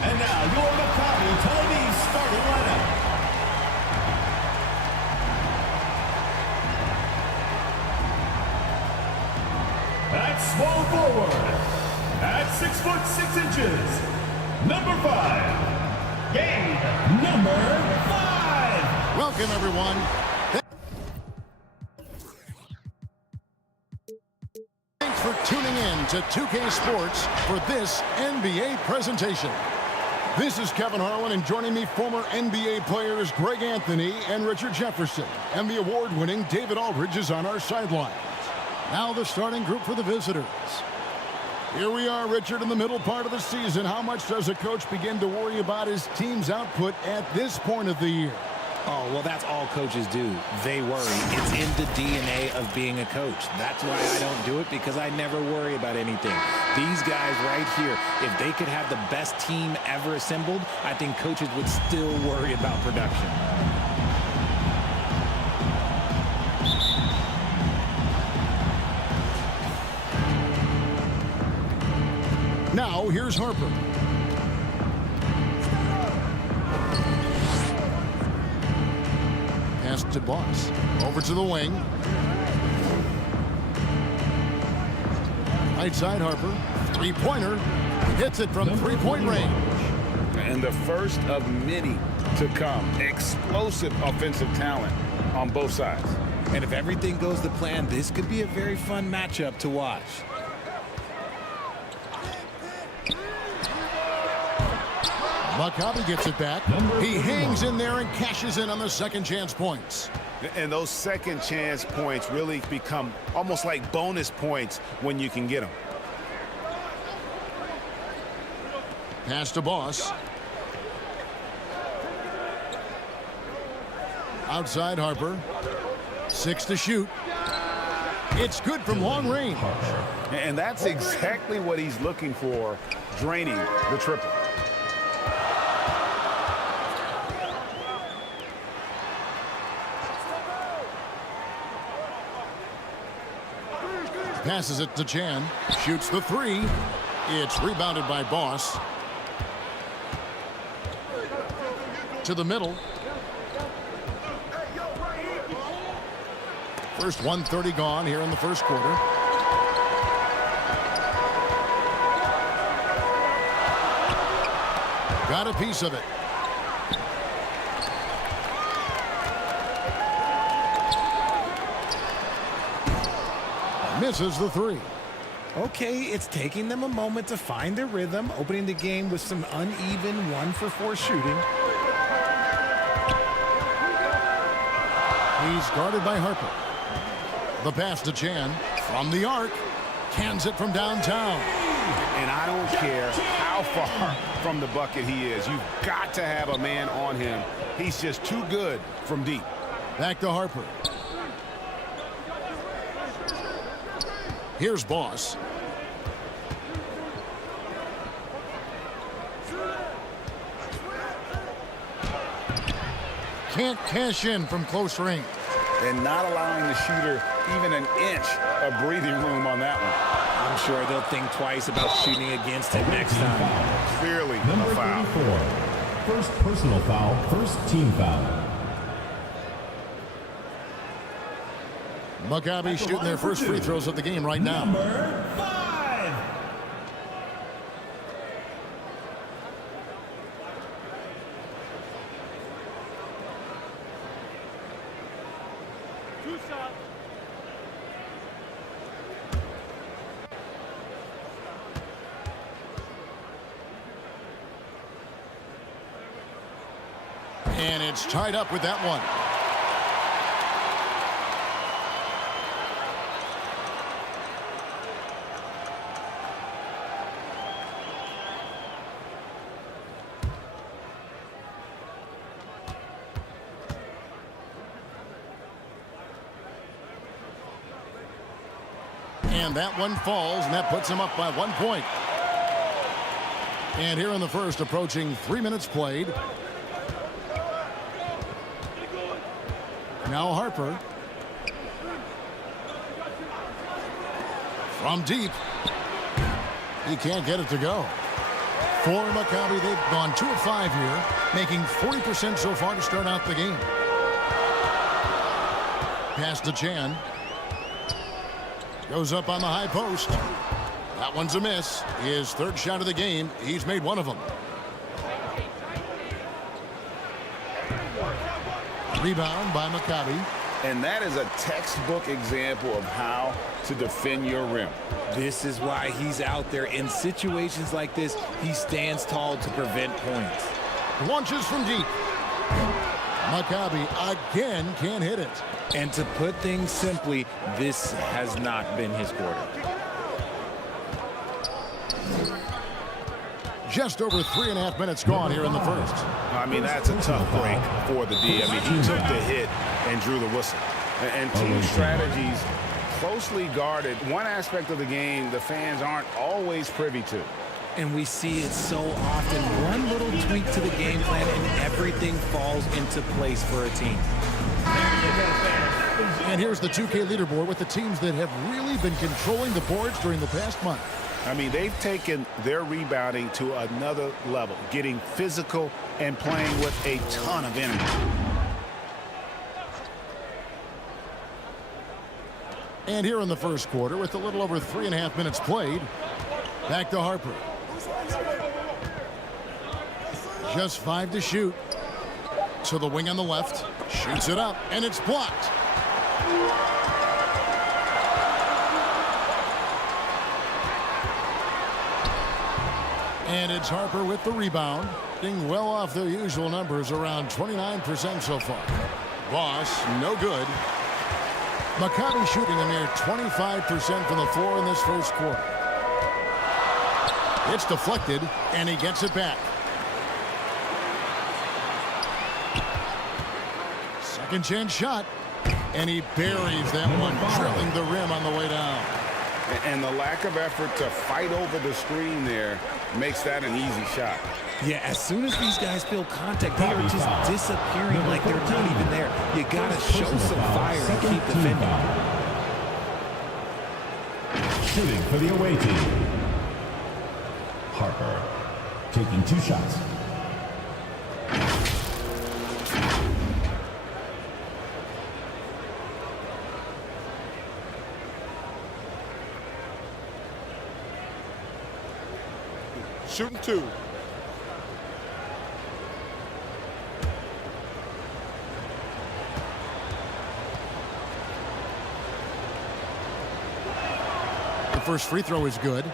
And now your Maccabi Tel Aviv starting lineup. At small forward, at 6'6", number 5, game number 5. Welcome, everyone. Thanks for tuning in to 2K Sports for this NBA presentation. This is Kevin Harlan, and joining me, former NBA players Greg Anthony and Richard Jefferson. And the award-winning David Aldridge is on our sidelines. Now the starting group for the visitors. Here we are, Richard, in the middle part of the season. How much does a coach begin to worry about his team's output at this point of the year? Oh, well, that's all coaches do. They worry. It's in the DNA of being a coach. That's why I don't do it, because I never worry about anything. These guys right here, if they could have the best team ever assembled, I think coaches would still worry about production. Now, here's Harper. Pass to Boss. Over to the wing. Right side, Harper. Three-pointer. Hits it from three-point range. And the first of many to come. Explosive offensive talent on both sides. And if everything goes to plan, this could be a very fun matchup to watch. Maccabi gets it back. He hangs in there and cashes in on the second chance points. And those second chance points really become almost like bonus points when you can get them. Pass to Boss. Outside Harper. 6 to shoot. It's good from long range. And that's exactly what he's looking for, draining the triple. Passes it to Chan. Shoots the three. It's rebounded by Boss. To the middle. First 1:30 gone here in the first quarter. Got a piece of it. Misses the three. Okay, it's taking them a moment to find their rhythm, opening the game with some uneven 1-for-4 shooting. He's guarded by Harper. The pass to Chan from the arc. Cans it from downtown. And I don't care how far from the bucket he is. You've got to have a man on him. He's just too good from deep. Back to Harper. Here's Boss. Can't cash in from close range. And not allowing the shooter even an inch of breathing room on that one. I'm sure they'll think twice about shooting against him next time. Clearly Number a foul. 34. First personal foul, first team foul. Maccabi shooting their first free throws of the game right now. Number 5. And it's tied up with that one. And that one falls, and that puts him up by 1 point. And here in the first, approaching 3 minutes played. Now Harper. From deep. He can't get it to go. For Maccabi, they've gone 2 of 5 here, making 40% so far to start out the game. Pass to Chan. Goes up on the high post. That one's a miss. His 3rd shot of the game. He's made 1 of them. Rebound by Maccabi. And that is a textbook example of how to defend your rim. This is why he's out there. In situations like this, he stands tall to prevent points. Launches from deep. Maccabi again can't hit it. And to put things simply, this has not been his quarter. Just over 3.5 minutes gone here in the first. I mean, that's a tough break for the D. I mean, he took the hit and drew the whistle. And team strategies closely guarded. One aspect of the game the fans aren't always privy to. And we see it so often. One little tweak to the game plan and everything falls into place for a team. And here's the 2K leaderboard with the teams that have really been controlling the boards during the past month. I mean, they've taken their rebounding to another level, getting physical and playing with a ton of energy. And here in the first quarter, with a little over 3.5 minutes played, back to Harper. Just 5 to shoot. To the wing on the left. Shoots it up, and it's blocked. And it's Harper with the rebound. Being well off their usual numbers, around 29% so far. Ross, no good. Maccabi shooting a mere 25% from the floor in this first quarter. It's deflected, and he gets it back. Second chance shot, and he buries that one, drilling the rim on the way down. And the lack of effort to fight over the screen there makes that an easy shot. Yeah, as soon as these guys feel contact, they are just disappearing like they're not even there. You got to show some fire and keep defending. Shooting for the away team. Harper taking 2 shots. Shooting 2. The first free throw is good.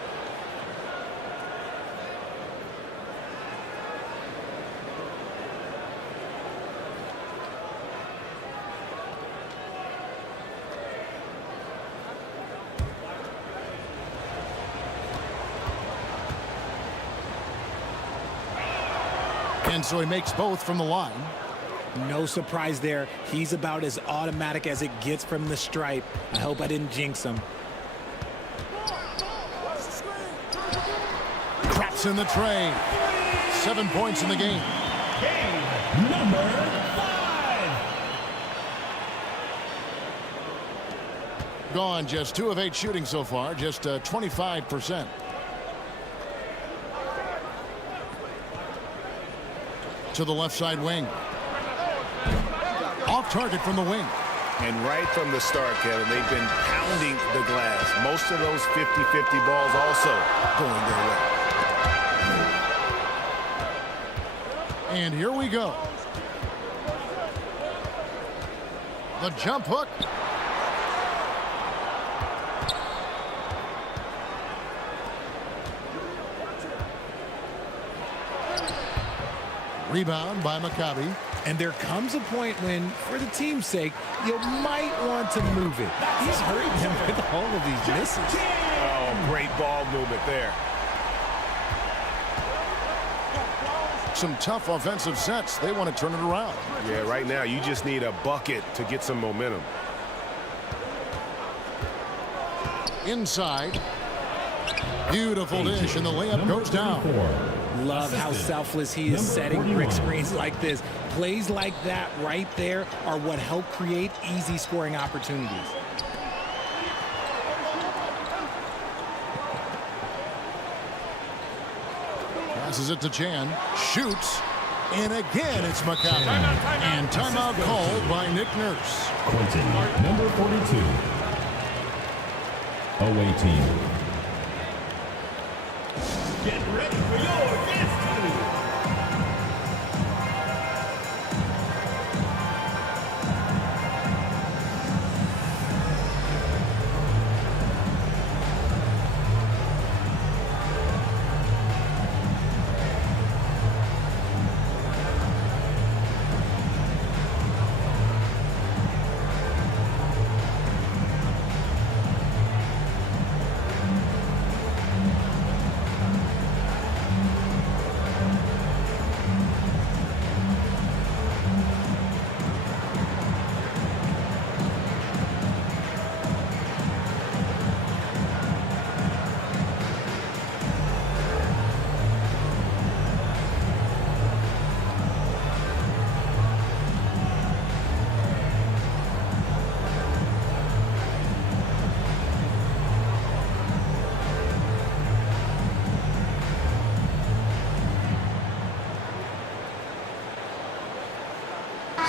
And so he makes both from the line. No surprise there. He's about as automatic as it gets from the stripe. I hope I didn't jinx him. Drops in the tray. 7 points in the game. Game number 5. Gone just 2 of 8 shooting so far, just 25%. To the left side wing. Off target from the wing. And right from the start, Kevin, they've been pounding the glass. Most of those 50-50 balls also going their way. And here we go. The jump hook. Rebound by Maccabi. And there comes a point when, for the team's sake, you might want to move it. He's hurting him with all of these misses. Oh, great ball movement there. Some tough offensive sets. They want to turn it around. Yeah, right now you just need a bucket to get some momentum. Inside. Beautiful dish, and the layup goes down. Love how selfless he is setting brick screens like this. Plays like that right there are what help create easy scoring opportunities. Passes it to Chan. Shoots. And again, it's Maccabi. And timeout called by Nick Nurse. Quentin, number 42. Away team. Get ready for your destiny.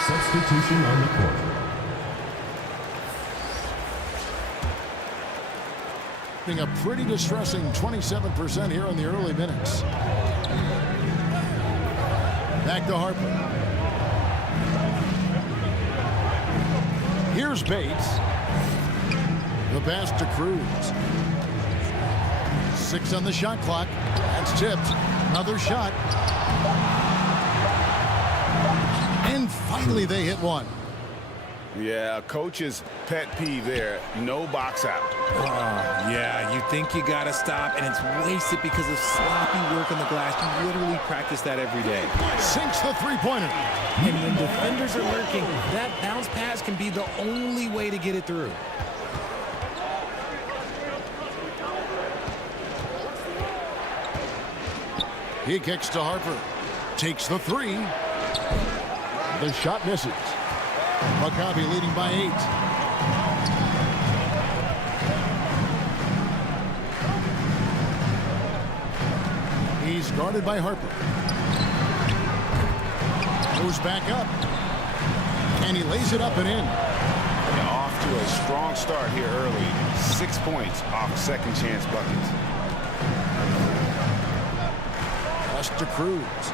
Substitution on the court. A pretty distressing 27% here in the early minutes. Back to Harper. Here's Bates. The pass to Cruz. 6 on the shot clock. That's tipped. Another shot. And finally they hit one. Yeah, a coach's pet peeve there. No box out. Yeah, you think you got to stop, and it's wasted because of sloppy work on the glass. You literally practice that every day. Sinks the three-pointer. And when defenders are lurking, that bounce pass can be the only way to get it through. He kicks to Harper. Takes the three. The shot misses. Maccabi leading by 8. He's guarded by Harper. Goes back up. And he lays it up and in. Yeah, off to a strong start here early. 6 points off second chance buckets. Pass to Cruz.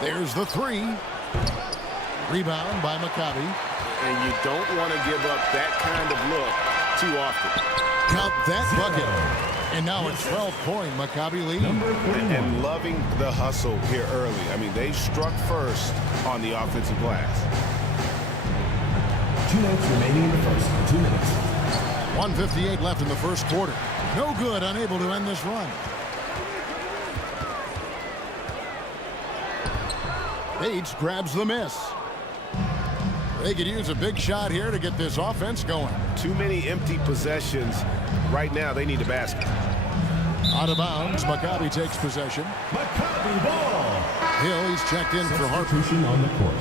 There's the three. Rebound by Maccabi. And you don't want to give up that kind of look too often. Count that bucket. And now a 12-point Maccabi lead. And loving the hustle here early. I mean, they struck first on the offensive glass. 2 minutes remaining in the first. 2 minutes. 1:58 left in the first quarter. No good, unable to end this run. Bates grabs the miss. They could use a big shot here to get this offense going. Too many empty possessions. Right now, they need a basket. Out of bounds, Maccabi takes possession. Maccabi ball. Hill, he's checked in for Harper. Substitution on the court.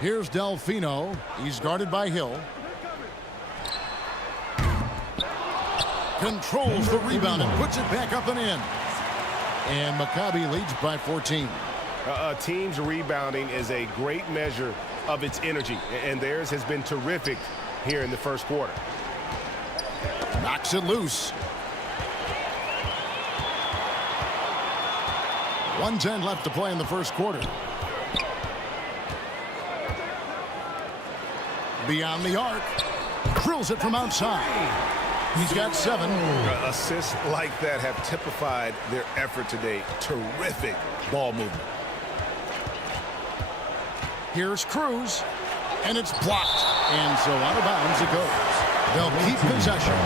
Here's Delfino. He's guarded by Hill. Controls the rebound and puts it back up and in. And Maccabi leads by 14. A team's rebounding is a great measure of its energy, and theirs has been terrific here in the first quarter. Knocks it loose. 1:10 left to play in the first quarter. Beyond the arc. Drills it from outside. He's got 7. Assists like that have typified their effort today. Terrific ball movement. Here's Cruz. And it's blocked. And so out of bounds it goes. They'll keep possession.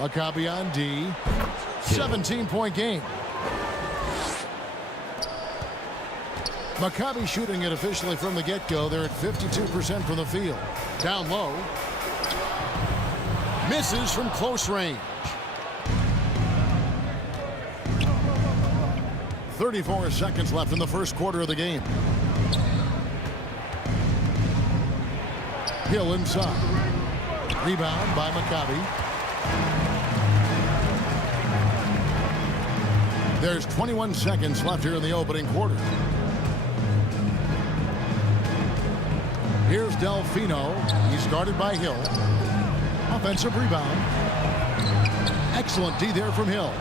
Maccabi on D. 17-point game. Maccabi shooting it officially from the get-go. They're at 52% from the field. Down low. Misses from close range. 34 seconds left in the first quarter of the game. Hill inside. Rebound by Maccabi. There's 21 seconds left here in the opening quarter. Here's Delfino. He's guarded by Hill. Offensive rebound. Excellent D there from Hill.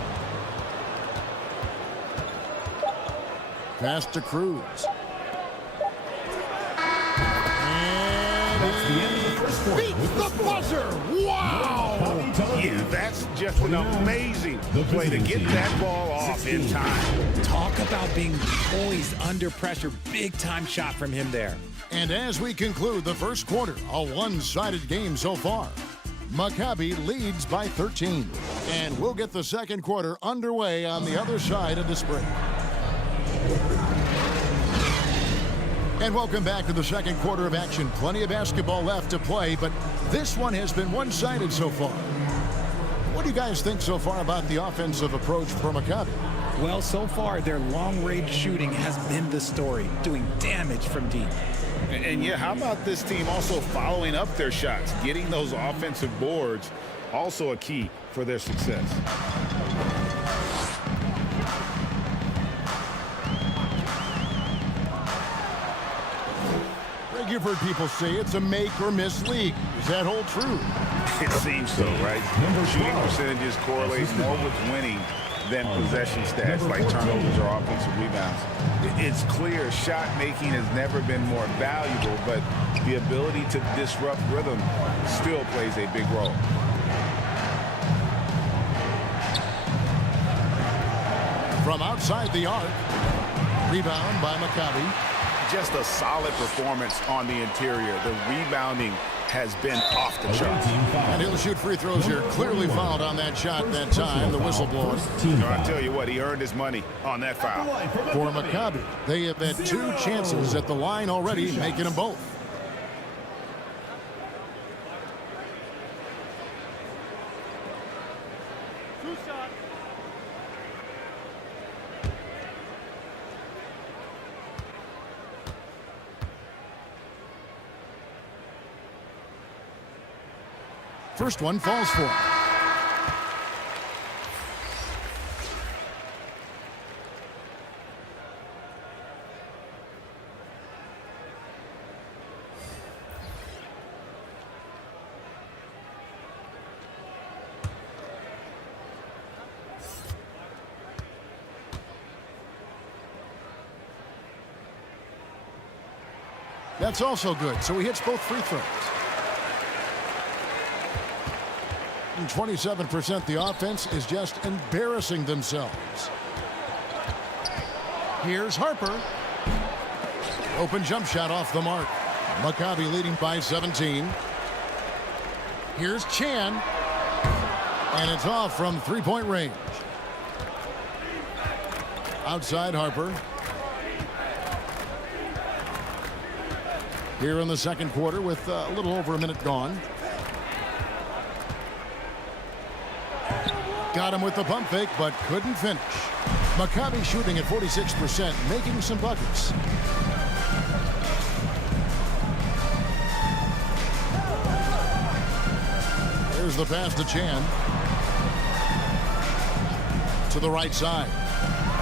Pass to Cruz. Beats the buzzer! Wow! Yeah, that's just an amazing play to get that ball off in time. Talk about being poised under pressure. Big time shot from him there. And as we conclude the first quarter, a one-sided game so far. Maccabi leads by 13. And we'll get the second quarter underway on the other side of this break. And welcome back to the second quarter of action. Plenty of basketball left to play, but this one has been one-sided so far. What do you guys think so far about the offensive approach for Maccabi? Well, so far, their long-range shooting has been the story, doing damage from deep. And yeah, how about this team also following up their shots? Getting those offensive boards, also a key for their success. You've heard people say it's a make-or-miss league. Does that hold true? It seems so, right? Shooting percentages correlate more with winning than possession stats like turnovers or offensive rebounds. It's clear shot making has never been more valuable, but the ability to disrupt rhythm still plays a big role. From outside the arc, rebound by Maccabi. Just a solid performance on the interior. The rebounding has been off the charts. And he'll shoot free throws here. Clearly fouled on that shot that time, the whistleblower. I tell you what, he earned his money on that foul. For Maccabi, they have had 2 chances at the line already, making them both. First one falls for him. That's also good, so he hits both free throws. 27% the offense is just embarrassing themselves. Here's Harper. Open jump shot off the mark. Maccabi leading by 17. Here's Chan. And it's off from three-point range. Outside Harper. Here in the second quarter with a little over a minute gone. Got him with the pump fake, but couldn't finish. Maccabi shooting at 46%, making some buckets. There's the pass to Chan. To the right side.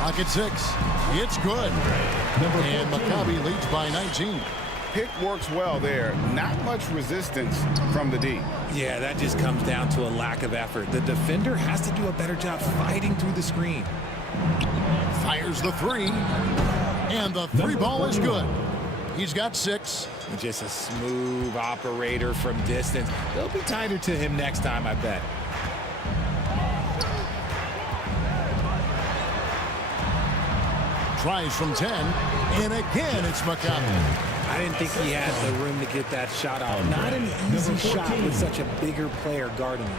Pocket 6. It's good. And Maccabi leads by 19. Pick works well there. Not much resistance from the D. Yeah, that just comes down to a lack of effort. The defender has to do a better job fighting through the screen. Fires the 3. And the 3 ball is good. He's got 6. Just a smooth operator from distance. They'll be tighter to him next time, I bet. Tries from 10. And again, it's Maccabi. I didn't think he had the room to get that shot off. Not an easy shot with such a bigger player guarding him.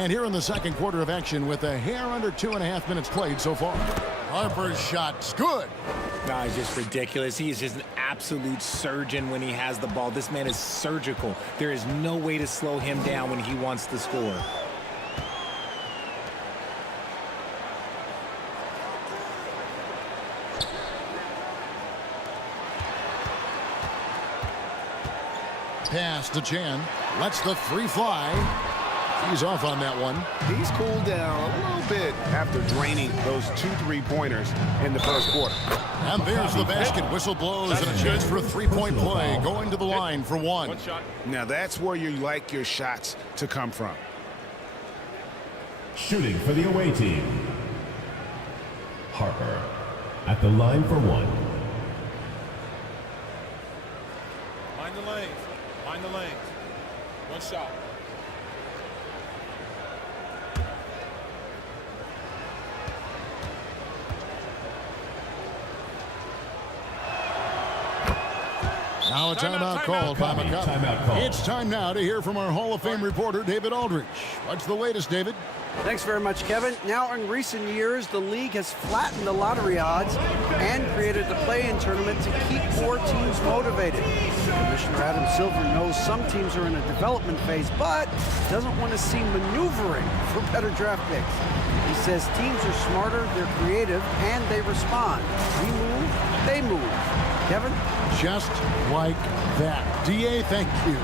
And here in the second quarter of action with a hair under 2.5 minutes played so far. Harper's shot's good. No, it's just ridiculous. He is just an absolute surgeon when he has the ball. This man is surgical. There is no way to slow him down when he wants to score. Pass to Chan. Lets the three fly. He's off on that one. He's cooled down a little bit after draining those 2 3-pointers in the first quarter. And there's the basket. Whistle blows and a chance for a three-point play. Going to the line for one. Now that's where you like your shots to come from. Shooting for the away team. Harper at the line for one. Mind the lanes. Mind the lanes. One shot. Now a timeout called by Maccabi. Timeout call. It's time now to hear from our Hall of Fame reporter, David Aldridge. What's the latest, David? Thanks very much, Kevin. Now, in recent years, the league has flattened the lottery odds and created the play-in tournament to keep more teams motivated. Commissioner Adam Silver knows some teams are in a development phase, but doesn't want to see maneuvering for better draft picks. He says teams are smarter, they're creative, and they respond. We move, they move. Kevin? Just like that. DA, thank you.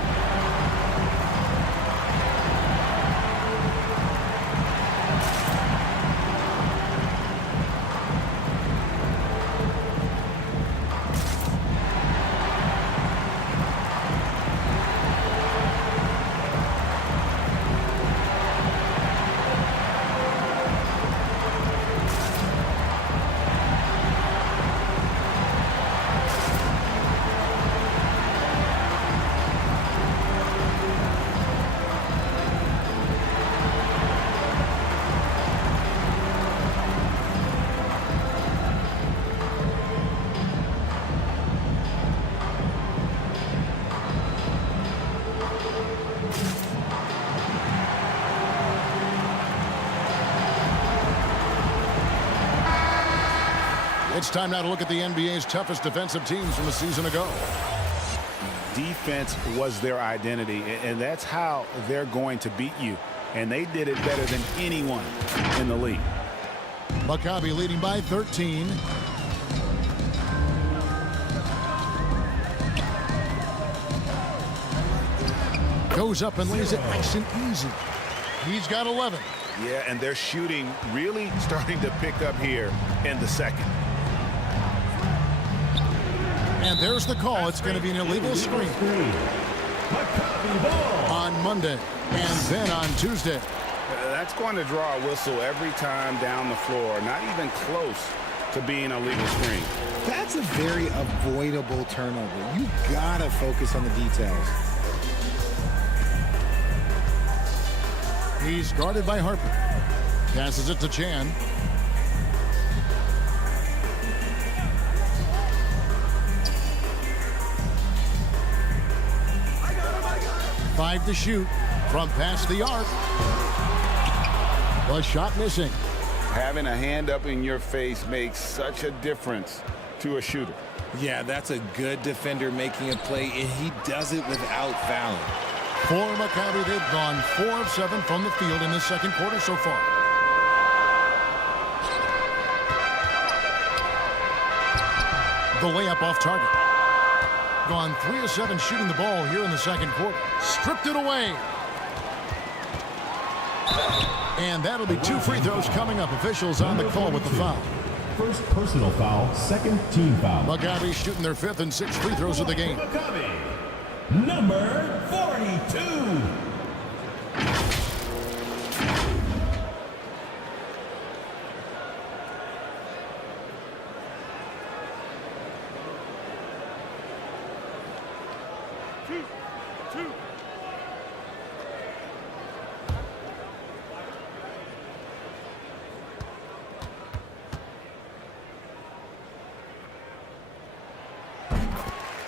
It's time now to look at the NBA's toughest defensive teams from a season ago. Defense was their identity, and that's how they're going to beat you. And they did it better than anyone in the league. Maccabi leading by 13. Goes up and lays it nice and easy. He's got 11. Yeah, and their shooting really starting to pick up here in the second. And there's the call. It's going to be an illegal screen on Monday and then on Tuesday. That's going to draw a whistle every time down the floor. Not even close to being a legal screen. That's a very avoidable turnover. You gotta focus on the details. He's guarded by Harper. Passes it to Chan. Five to shoot from past the arc. The shot missing. Having a hand up in your face makes such a difference to a shooter. Yeah, that's a good defender making a play, and he does it without fouling. For Maccabi, they've gone 4 of 7 from the field in this second quarter so far. The layup off target. Gone 3 of 7 shooting the ball here in the second quarter. Stripped it away. And that'll be 2 free throws coming up. Officials on the call with the foul. First personal foul, second team foul. Maccabi shooting their 5th and 6th free throws of the game. Maccabi, number 42.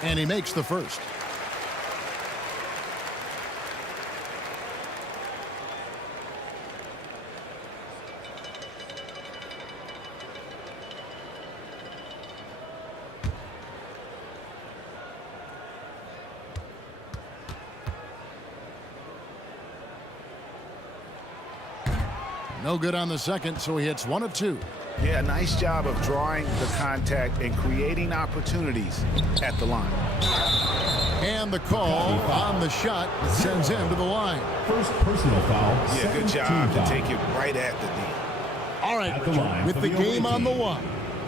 And he makes the first. No good on the second, so he hits 1 of 2. Yeah, nice job of drawing the contact and creating opportunities at the line. And the call on the shot sends him to the line. First personal foul. Yeah, good job to take it right at the D. All right, At the Richard, line with for the the game away on the team. line,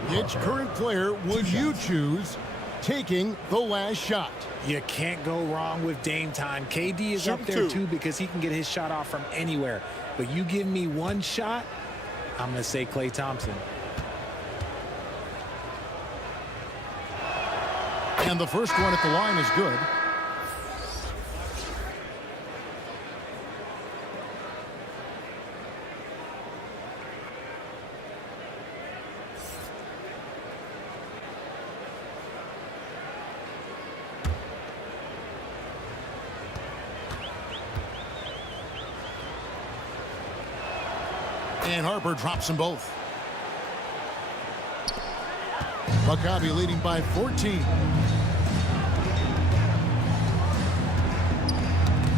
which current player would you choose taking the last shot? You can't go wrong with Dame time. KD is up there too because he can get his shot off from anywhere. But you give me one shot, I'm going to say Klay Thompson. And the first one at the line is good. And Harper drops them both. Maccabi leading by 14.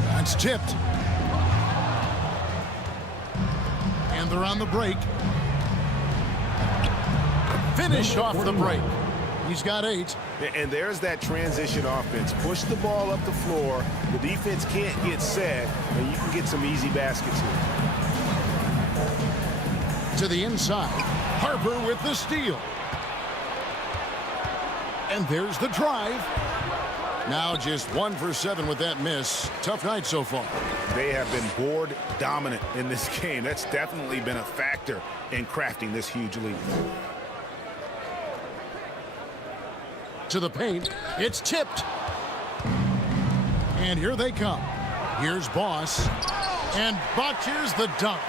That's tipped. And they're on the break. Finish off the break. He's got 8. And there's that transition offense. Push the ball up the floor. The defense can't get set, and you can get some easy baskets here. To the inside. Harper with the steal. And there's the drive. Now just 1 for 7 with that miss. Tough night so far. They have been board dominant in this game. That's definitely been a factor in crafting this huge lead. To the paint. It's tipped. And here they come. Here's Boss. And botches the dunk.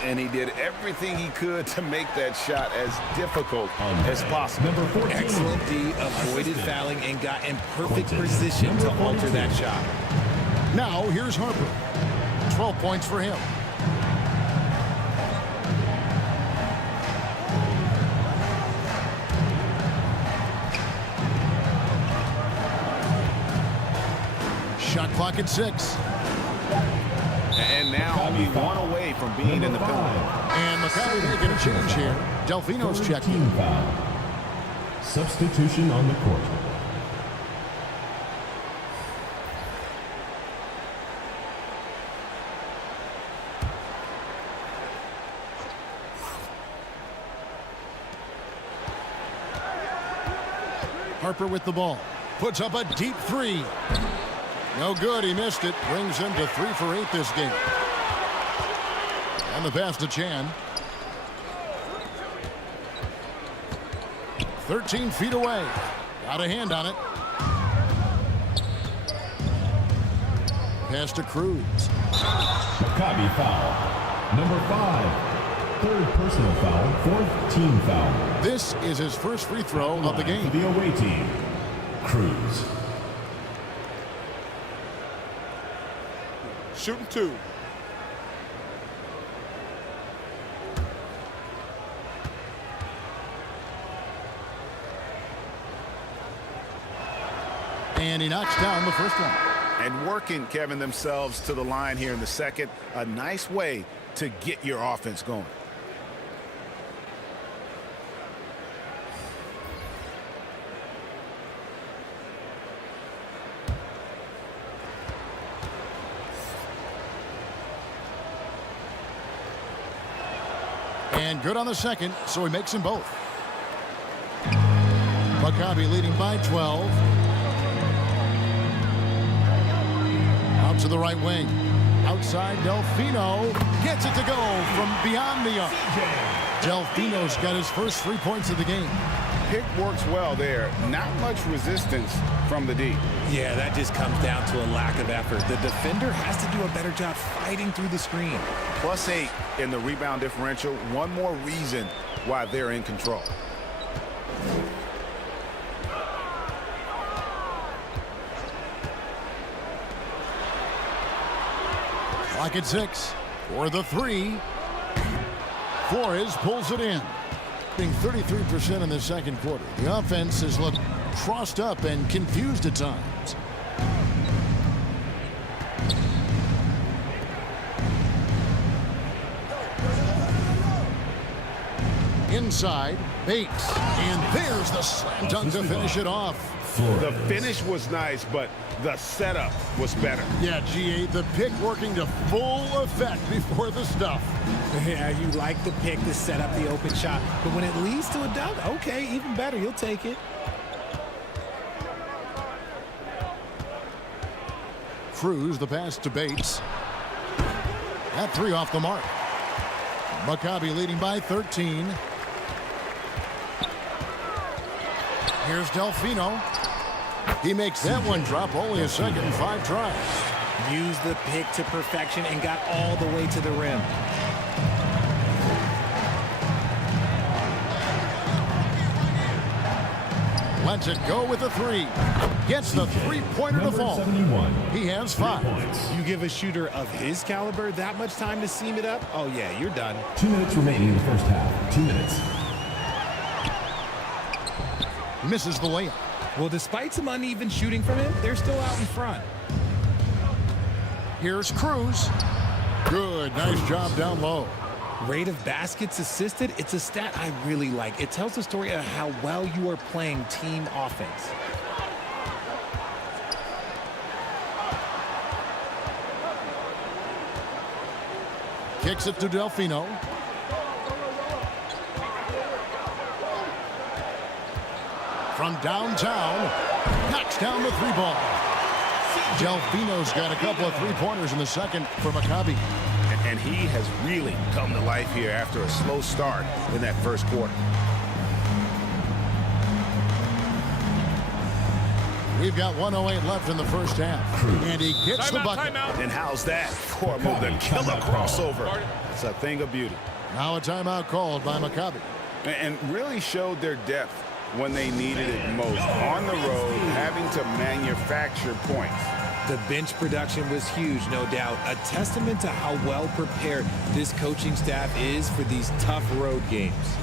And he did everything he could to make that shot as difficult as possible. Number 14. Excellent D, avoided fouling and got in perfect position to alter that shot. Now here's Harper. 12 points for him. Shot clock at 6. And now only 1 away from being in the penalty. And Maccabi making a change here. Delfino's checking. Team foul. Substitution on the court. Harper with the ball. Puts up a deep 3. No good. He missed it. Brings him to 3 for 8 this game. And the pass to Chan. 13 feet away. Got a hand on it. Pass to Cruz. Maccabi foul. Number 5. Third personal foul. Fourth team foul. This is his first free throw of the game. For the away team. Cruz. Shooting 2. And he knocks down the first one. And working, Kevin, themselves to the line here in the second. A nice way to get your offense going. And good on the second, so he makes them both. Maccabi leading by 12. Out to the right wing. Outside, Delfino gets it to go from beyond the arc. Delfino's got his first 3 points of the game. Pick works well there. Not much resistance from the D. Yeah, that just comes down to a lack of effort. The defender has to do a better job fighting through the screen. +8 in the rebound differential. One more reason why they're in control. Clock at 6 for the 3. Flores pulls it in. Being 33% in the second quarter. The offense has looked crossed up and confused at times. inside, Bates. And there's the slam dunk to finish it off. The finish was nice, but the setup was better. Yeah, GA, the pick working to full effect before the stuff. Yeah, you like the pick to set up the open shot, but when it leads to a dunk, okay, even better, you'll take it. Cruz, the pass to Bates. That three off the mark. Maccabi leading by 13. Here's Delfino. He makes that one drop, only a second and 5 tries. Used the pick to perfection and got all the way to the rim. Lets it go with a 3. Gets the three-pointer to fall. 71. He has 5. Points. You give a shooter of his caliber that much time to seam it up? Oh, yeah, you're done. 2 minutes remaining in the first half. 2 minutes. Misses the layup. Well, despite some uneven shooting from him, they're still out in front. Here's Cruz. Good, nice job down low. Rate of baskets assisted, it's a stat I really like. It tells the story of how well you are playing team offense. Kicks it to Delfino. From downtown, knocks down the 3 ball. Delfino's got a couple of 3-pointers in the second for Maccabi. And he has really come to life here after a slow start in that first quarter. We've got 1:08 left in the first half. And he gets the bucket. And how's that for a move? The killer crossover. It's a thing of beauty. Now a timeout called by Maccabi. And really showed their depth when they needed it most. On the road, having to manufacture points. The bench production was huge, no doubt. A testament to how well prepared this coaching staff is for these tough road games.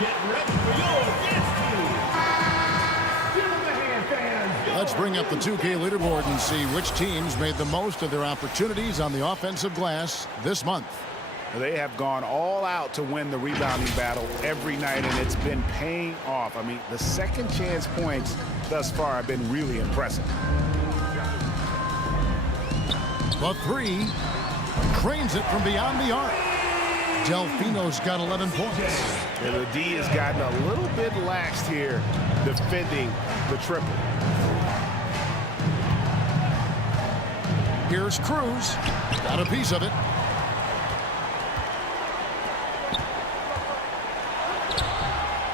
Get ready for your destiny. Give them a hand, fans. Let's bring up the 2K leaderboard and see which teams made the most of their opportunities on the offensive glass this month. They have gone all out to win the rebounding battle every night, and it's been paying off. I mean, the second chance points thus far have been really impressive. The 3 cranes it from beyond the arc. Delfino's got 11 points. And the D has gotten a little bit laxed here defending the triple. Here's Cruz. Got a piece of it.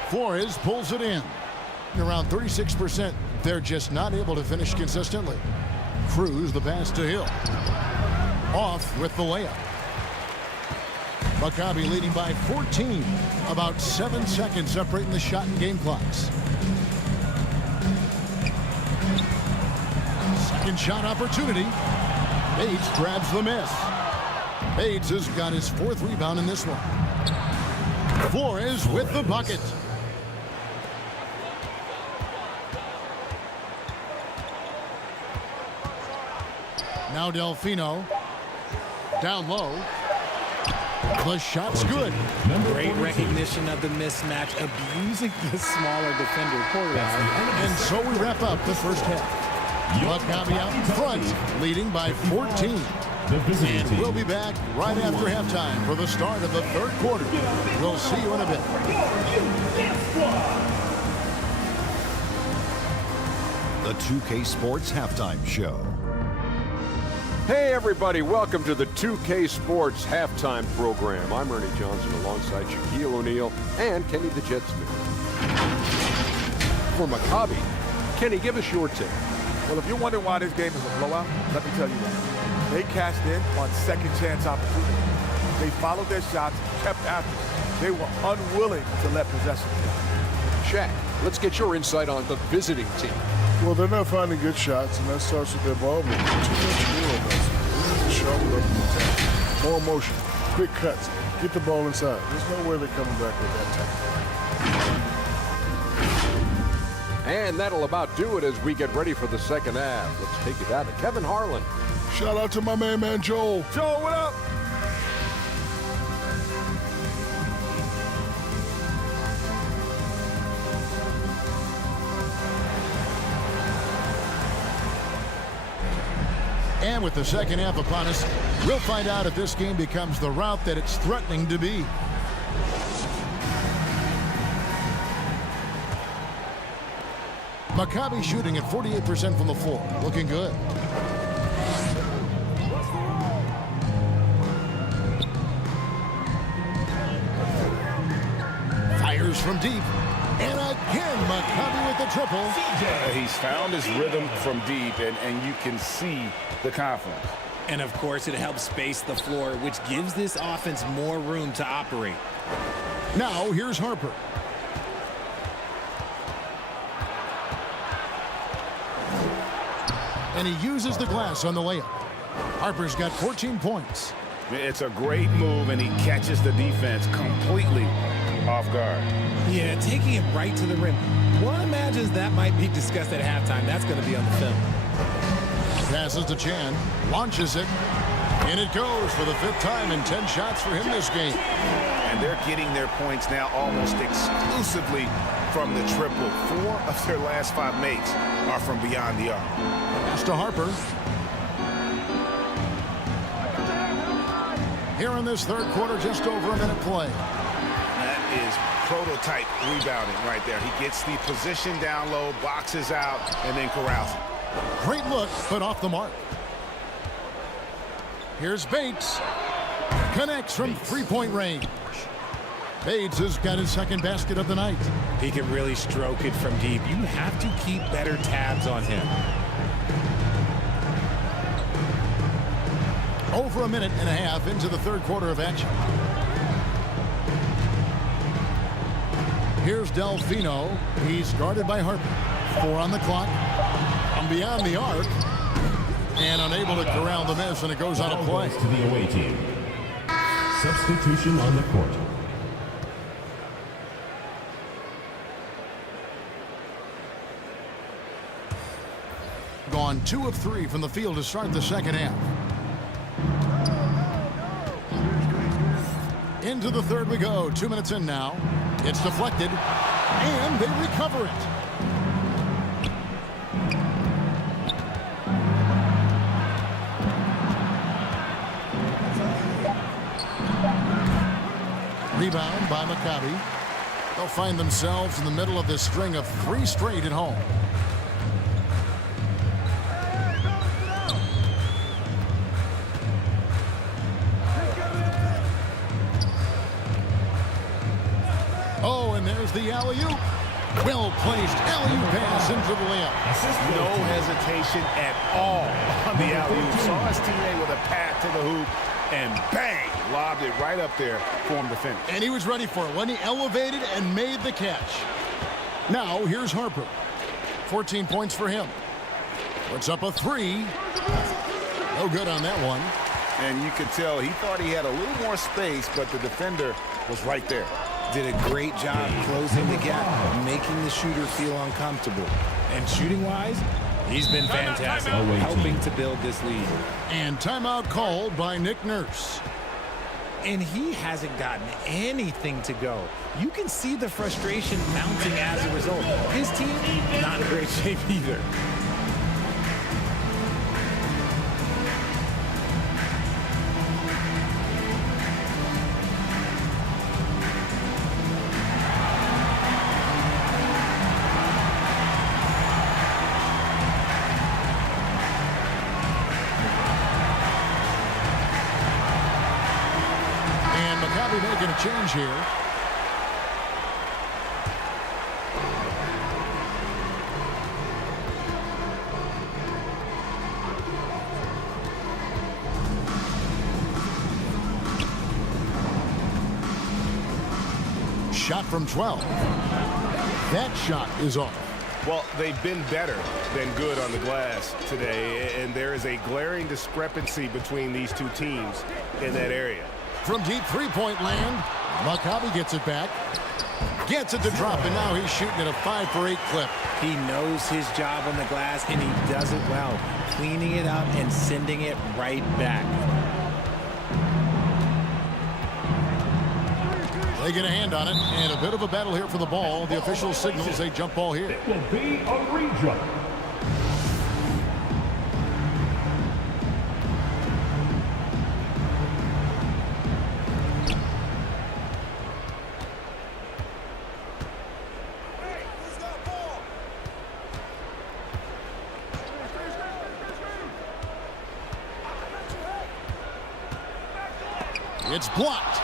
Flores pulls it in. Around 36%. They're just not able to finish consistently. Cruz, the pass to Hill. Off with the layup. Maccabi leading by 14. About 7 seconds separating the shot and game clocks. Second shot opportunity. Bates grabs the miss. Bates has got his 4th rebound in this one. Flores with the bucket. Now Delfino. Down low. The shot's good. Great recognition of the mismatch, abusing the smaller defender. And so we wrap up the first half. Maccabi out in front, leading by 14. the visiting And team. we'll be back right after halftime for the start of the third quarter. We'll see you in a bit. The 2K Sports Halftime Show. Hey everybody, welcome to the 2K Sports Halftime Program. I'm Ernie Johnson alongside Shaquille O'Neal and Kenny the Jet Smith. For Maccabi, Kenny, give us your take. Well, if you're wondering why this game is a blowout, let me tell you why. They cashed in on second chance opportunity. They followed their shots, kept after them. They were unwilling to let possession go. Shaq, let's get your insight on the visiting team. Well, they're not finding good shots, and that starts with their ball movement. Too much more of us. We need to sharpen up the attack. More motion, quick cuts, get the ball inside. There's no way they're coming back with that type. And that'll about do it as we get ready for the second half. Let's take it out to Kevin Harlan. Shout out to my man Joel. Joe, what up? And with the second half upon us, we'll find out if this game becomes the route that it's threatening to be. Maccabi shooting at 48% from the floor. Looking good. Fires from deep. And again, Maccabi with the triple. He's found his rhythm from deep, and you can see the confidence. And of course, it helps space the floor, which gives this offense more room to operate. Now, here's Harper. And he uses the glass on the layup. Harper's got 14 points. It's a great move, and he catches the defense completely off guard. Yeah, taking it right to the rim. One imagines that might be discussed at halftime. That's going to be on the film. Passes to Chan, launches it, and it goes for the fifth time in 10 shots for him this game. And they're getting their points now almost exclusively from the triple. 4 of their last 5 makes are from beyond the arc. Pass to Harper. Here in this third quarter, just over a minute play. That is prototype rebounding right there. He gets the position down low, boxes out, and then corrals it. Great look, but off the mark. Here's Bates. Connects from three-point range. Bates has got his second basket of the night. He can really stroke it from deep. You have to keep better tabs on him. Over a minute and a half into the third quarter of action. Here's Delfino. He's guarded by Harper. 4 on the clock. From beyond the arc. And unable to corral the miss, and it goes on a play. To the away team. Substitution on the court. Gone 2 of 3 from the field to start the second half. Into the third we go. 2 minutes in now. It's deflected, and they recover it. Rebound by Maccabi. They'll find themselves in the middle of this string of 3 straight at home. Oh, and there's the alley-oop. Well-placed alley-oop pass into the layup. No hesitation at all on the alley-oop. Saw his teammate with a pat to the hoop, and bang, lobbed it right up there for him to finish. And he was ready for it when he elevated and made the catch. Now, here's Harper. 14 points for him. Puts up a 3. No good on that one. And you could tell he thought he had a little more space, but the defender was right there. Did a great job closing the gap, making the shooter feel uncomfortable. And shooting-wise, he's been fantastic, helping to build this lead. And timeout called by Nick Nurse. And he hasn't gotten anything to go. You can see the frustration mounting as a result. His team, not in great shape either. Maccabi making a change here. Shot from 12. That shot is off. Well, they've been better than good on the glass today, and there is a glaring discrepancy between these two teams in that area. From deep three-point land, Maccabi gets it back. Gets it to drop, and now he's shooting at a 5-for-8 clip. He knows his job on the glass, and he does it well, cleaning it up and sending it right back. They get a hand on it, and a bit of a battle here for the ball. The official signals a jump ball here. It will be a re-jump. It's blocked.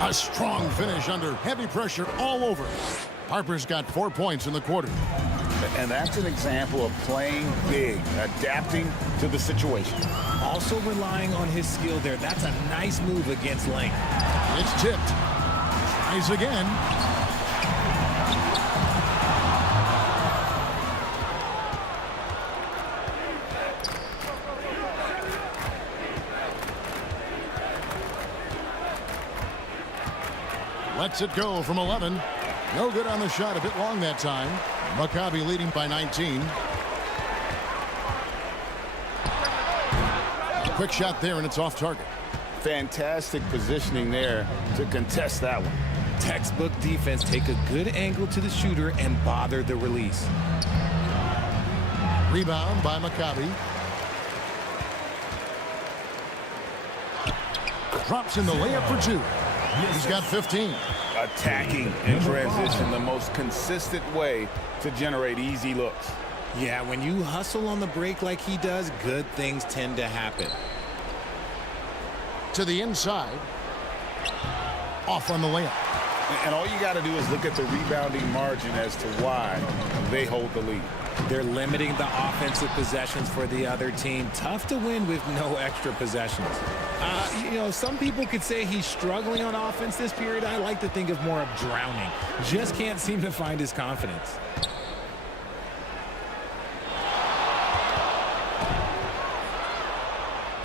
A strong finish under heavy pressure all over. Harper's got 4 points in the quarter. And that's an example of playing big, adapting to the situation. Also relying on his skill there. That's a nice move against length. It's tipped. Tries again. Lets it go from 11. No good on the shot, a bit long that time. Maccabi leading by 19. Quick shot there, and it's off target. Fantastic positioning there to contest that one. Textbook defense. Take a good angle to the shooter and bother the release. Rebound by Maccabi. Drops in the layup for 2. He's got 15. Attacking in transition, the most consistent way to generate easy looks. Yeah, when you hustle on the break like he does, good things tend to happen. To the inside. Off on the layup. And all you got to do is look at the rebounding margin as to why they hold the lead. They're limiting the offensive possessions for the other team. Tough to win with no extra possessions. You know, some people could say he's struggling on offense this period. I like to think of more of drowning. Just can't seem to find his confidence.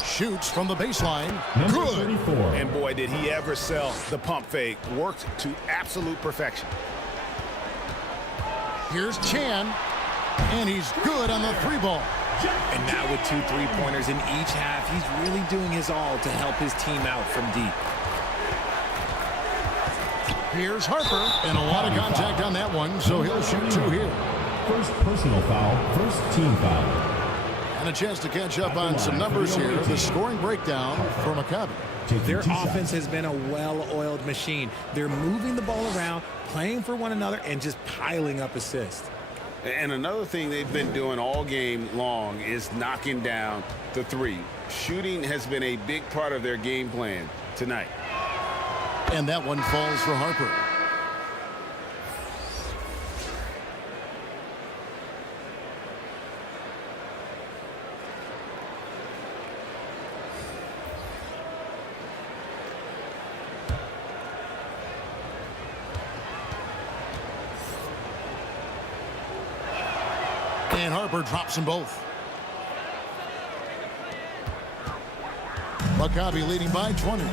Shoots from the baseline. Number Good. 34. And boy, did he ever sell the pump fake. Worked to absolute perfection. Here's Chan. And he's good on the 3-ball. And now with 2 3-pointers in each half, he's really doing his all to help his team out from deep. Here's Harper. And a lot of contact on that one, so he'll shoot 2 here. First personal foul, first team foul. And a chance to catch up on some numbers here. The scoring breakdown for Maccabi. Their offense has been a well-oiled machine. They're moving the ball around, playing for one another, and just piling up assists. And another thing they've been doing all game long is knocking down the 3. Shooting has been a big part of their game plan tonight. And that one falls for Harper. And Harper drops them both. Maccabi leading by 20.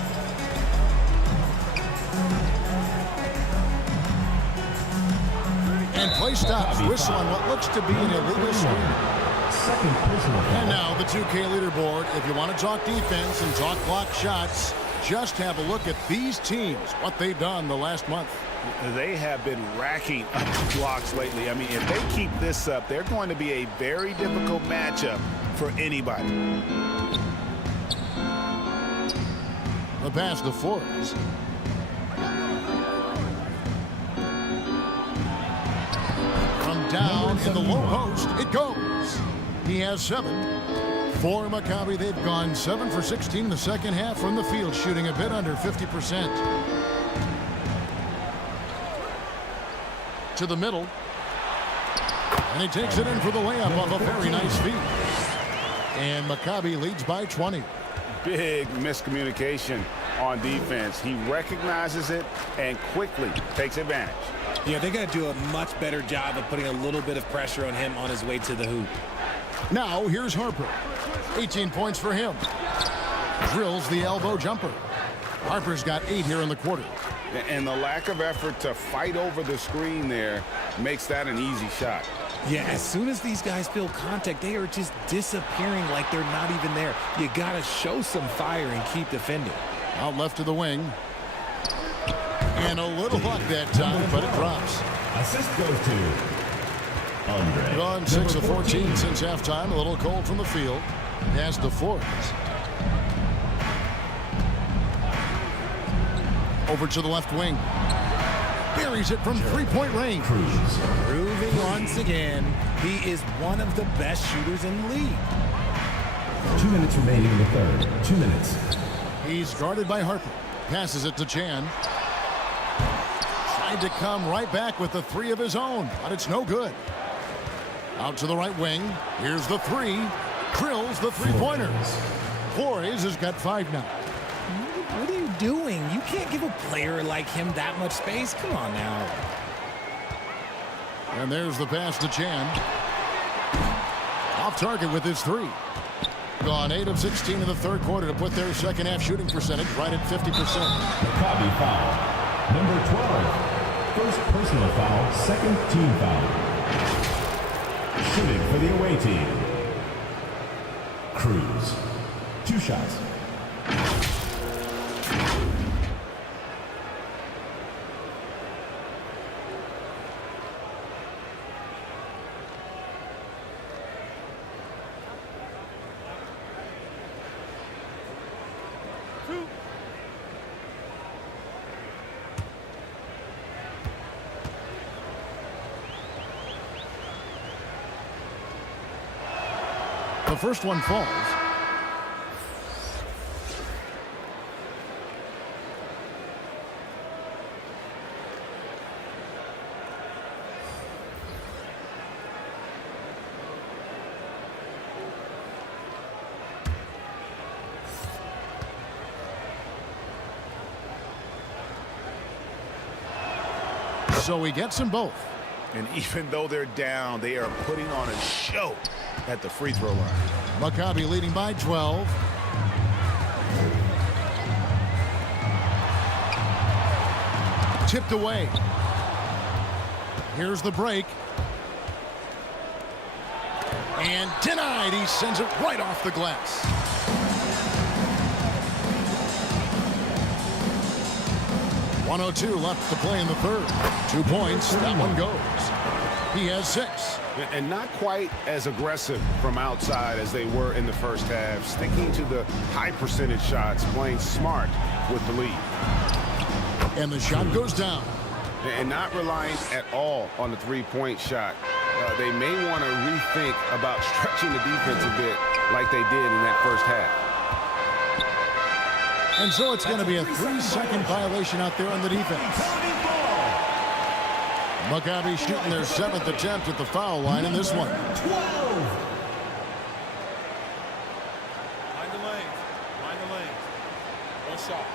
And play stops. Whistle on what looks to be an illegal screen. Second personal foul. And now the 2K leaderboard. If you want to talk defense and talk block shots, just have a look at these teams, what they've done the last month. They have been racking up blocks lately. I mean, if they keep this up, they're going to be a very difficult matchup for anybody. The pass to Forrest. From And down in the low post, it goes. He has 7. For Maccabi, they've gone 7 for 16 in the second half from the field, shooting a bit under 50%. To the middle. And he takes it in for the layup off a very nice feed. And Maccabi leads by 20. Big miscommunication on defense. He recognizes it and quickly takes advantage. Yeah, they got to do a much better job of putting a little bit of pressure on him on his way to the hoop. Now here's Harper. 18 points for him. Drills the elbow jumper. Harper's got 8 here in the quarter. And the lack of effort to fight over the screen there makes that an easy shot. Yeah, as soon as these guys feel contact, they are just disappearing like they're not even there. You got to show some fire and keep defending. Out left to the wing. And a little luck that time, but it drops. Assist goes to Andre. Gone 6 of 14 since halftime. A little cold from the field. Pass to Forbes. Over to the left wing. Buries it from three-point range. Proving once again, he is one of the best shooters in the league. 2 minutes remaining in the third. 2 minutes. He's guarded by Harper. Passes it to Chan. Tried to come right back with the 3 of his own, but it's no good. Out to the right wing. Here's the 3. Drills the three-pointer. Flores has got 5 now. What are you doing? You can't give a player like him that much space. Come on now. And there's the pass to Chan. Off target with his 3. Gone 8 of 16 in the third quarter to put their second half shooting percentage right at 50%. Maccabi foul. Number 12. First personal foul, second team foul. Shooting for the away team. Cruz. 2 shots. The first one falls. So he gets them both. And even though they're down, they are putting on a show at the free throw line. Maccabi leading by 12. Tipped away. Here's the break. And denied. He sends it right off the glass. .102 left to play in the third. 2 points. That one goes. He has 6. And not quite as aggressive from outside as they were in the first half. Sticking to the high percentage shots, playing smart with the lead. And the shot goes down. And not relying at all on the three-point shot. They may want to rethink about stretching the defense a bit like they did in that first half. And so it's going to be a 3-second violation out there on the defense. Maccabi shooting their 7th attempt at the foul line in this one. 12. Mind the lanes. Mind the lanes. One shot.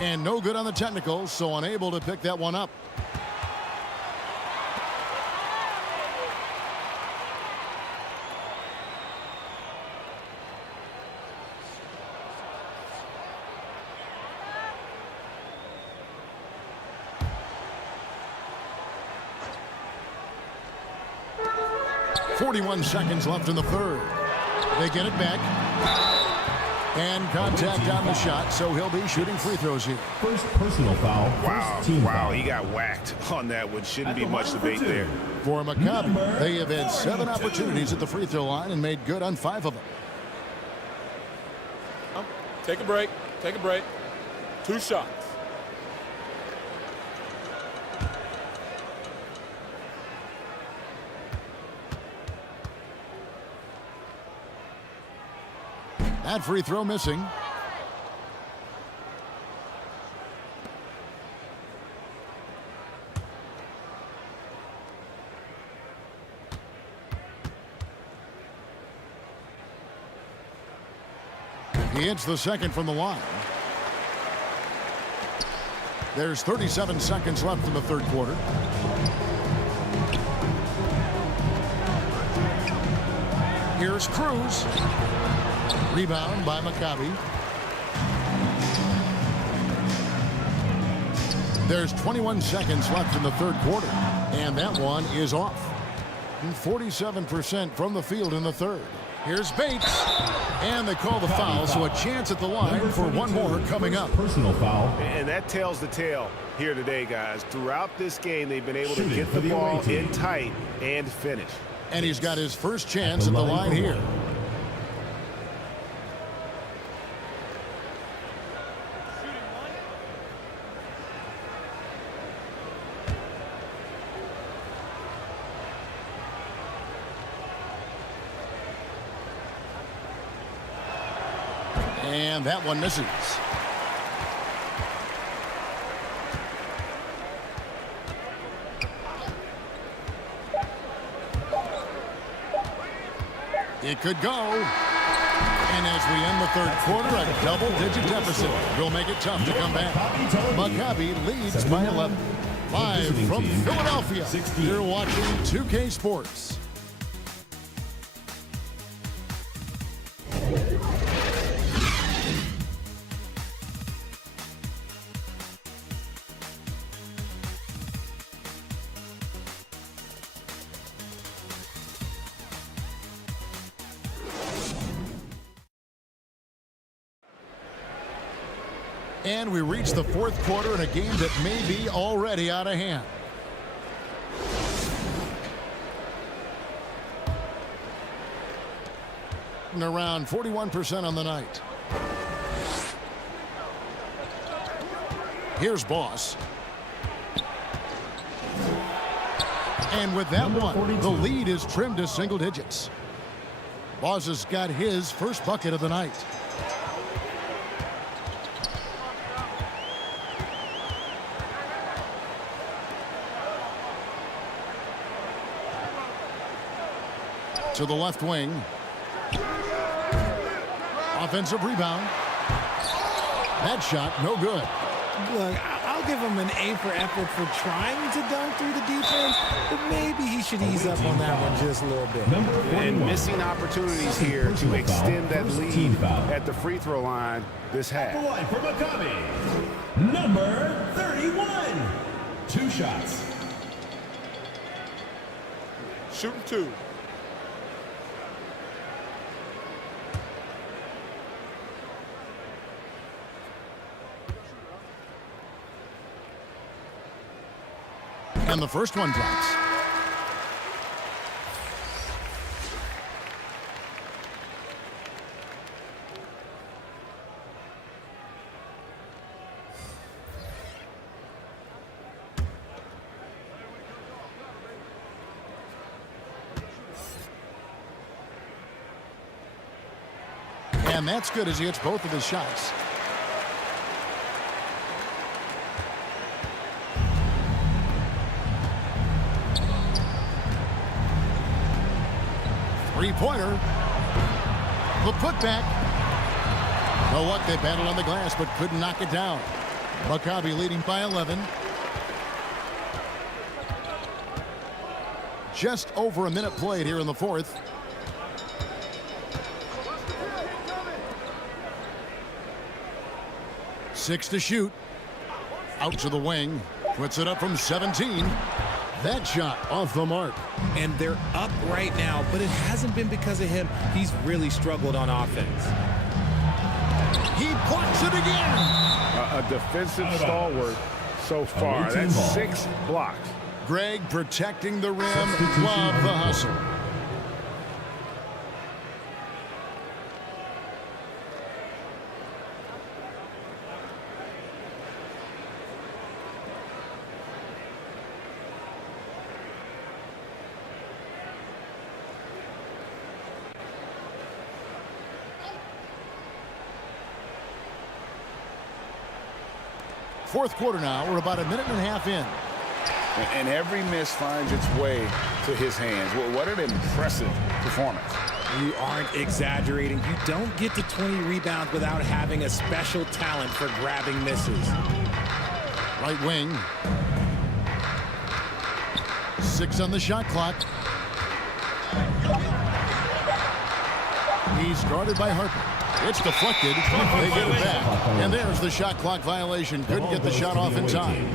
And no good on the technical, so unable to pick that one up. .41 seconds left in the third. They get it back. And contact on the shot, so he'll be shooting free throws here. First personal foul. First team foul. He got whacked on that one. Shouldn't be much debate there. For Maccabi, they have had 7 opportunities at the free throw line and made good on 5 of them. Take a break. Take a break. 2 shots. That free throw missing. He hits the second from the line. There's 37 seconds left in the third quarter. Here's Cruz. Rebound by Maccabi. There's 21 seconds left in the third quarter, and that one is off. 47% from the field in the third. Here's Bates, and they call the foul, so a chance at the line for one more coming up. Personal foul. And that tells the tale here today, guys. Throughout this game, they've been able to get the ball in tight and finish. And he's got his first chance at the line here. And that one misses. It could go. And as we end the third quarter, a double-digit deficit will make it tough to come back. Maccabi leads by 11. Live from Philadelphia, you're watching 2K Sports. And we reach the fourth quarter in a game that may be already out of hand. And around 41% on the night. Here's Boss. And with that one, the lead is trimmed to single digits. Boss has got his first bucket of the night. To the left wing. Offensive rebound. That shot, no good. Look, I'll give him an A for effort for trying to dunk through the defense, but maybe he should ease up on that one just a little bit. And missing opportunities here to extend that lead at the free throw line this half. The line for Maccabi, number 31. 2 shots. Shooting 2. And the first one drops. And that's good as he hits both of his shots. Three-pointer. The putback. Well, what? They battled on the glass but couldn't knock it down. Maccabi leading by 11. Just over a minute played here in the fourth. Six to shoot. Out to the wing. Puts it up from 17. That shot off the mark. And they're up right now, but it hasn't been because of him. He's really struggled on offense. He blocks it again. A defensive stalwart so far. That's 6 blocks. Greg protecting the rim. Love the hustle. Fourth quarter now. We're about a minute and a half in. And every miss finds its way to his hands. Well, what an impressive performance. You aren't exaggerating. You don't get to 20 rebounds without having a special talent for grabbing misses. Right wing. 6 on the shot clock. He's guarded by Harper. It's deflected. They get it back. And there's the shot clock violation. Couldn't get the shot off in time.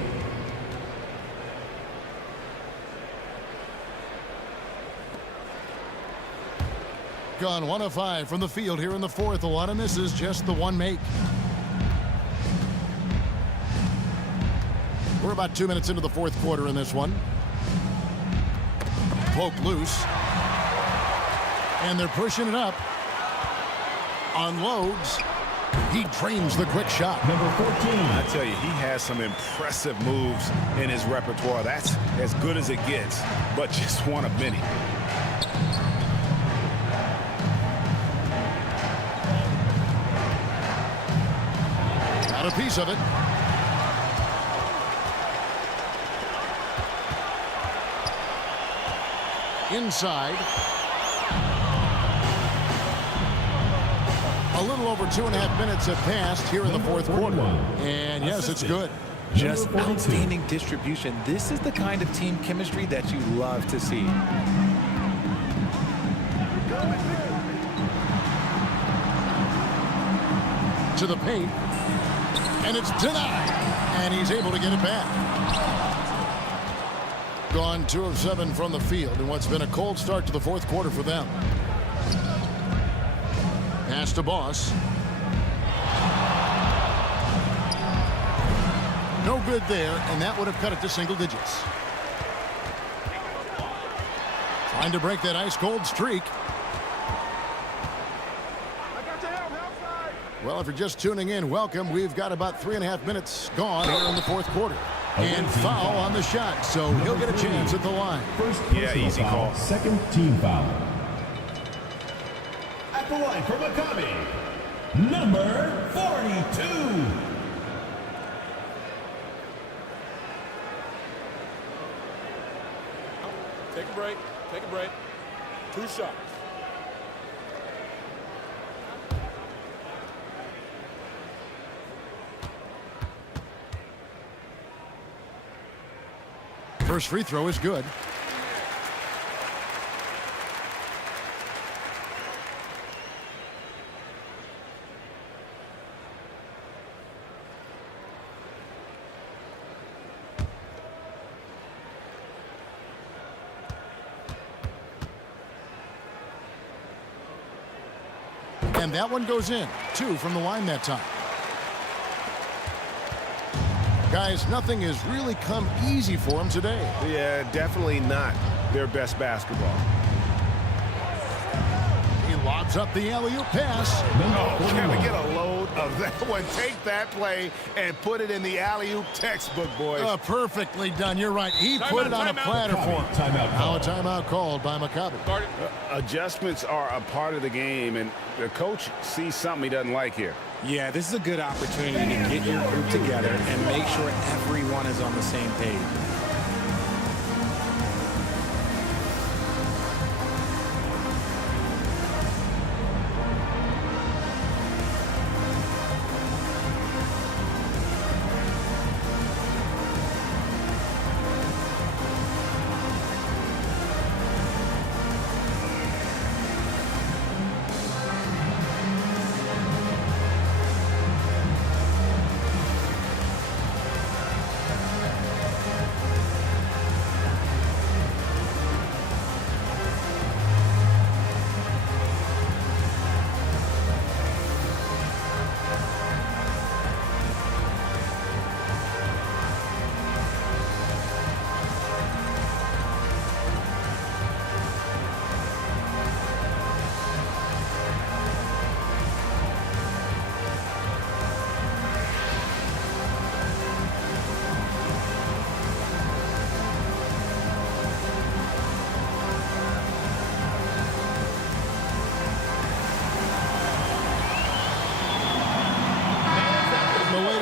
Gone 1 of 5 from the field here in the fourth. A lot of misses, just the one make. We're about 2 minutes into the fourth quarter in this one. Poke loose. And they're pushing it up. Unloads. He drains the quick shot. Number 14. I tell you, he has some impressive moves in his repertoire. That's as good as it gets, but just one of many. Got a piece of it. Inside. A little over 2.5 minutes have passed here in the fourth quarter. And yes, it's good. Just outstanding distribution. This is the kind of team chemistry that you love to see. To the paint. And it's denied. And he's able to get it back. Gone 2 of 7 from the field in what's been a cold start to the fourth quarter for them. Pass to Boss. No good there, and that would have cut it to single digits. Trying to break that ice-cold streak. Well, if you're just tuning in, welcome. We've got about 3.5 minutes gone here in the fourth quarter. And foul on the shot, so he'll get a chance at the line. First easy foul, call. second team foul. At the line for Maccabi, number 42. Take a break. Take a break. 2 shots. First free throw is good. And that one goes in. 2 from the line that time. Guys, nothing has really come easy for them today. Yeah, definitely not their best basketball. He lobs up the alley-oop pass. Oh, can we get a load of that one? Take that play and put it in the alley-oop textbook, boys. Perfectly done. You're right. He put it on a platter for him. Now a timeout called by Maccabi. Adjustments are a part of the game, and the coach sees something he doesn't like here. Yeah, this is a good opportunity to get your group together and make sure everyone is on the same page.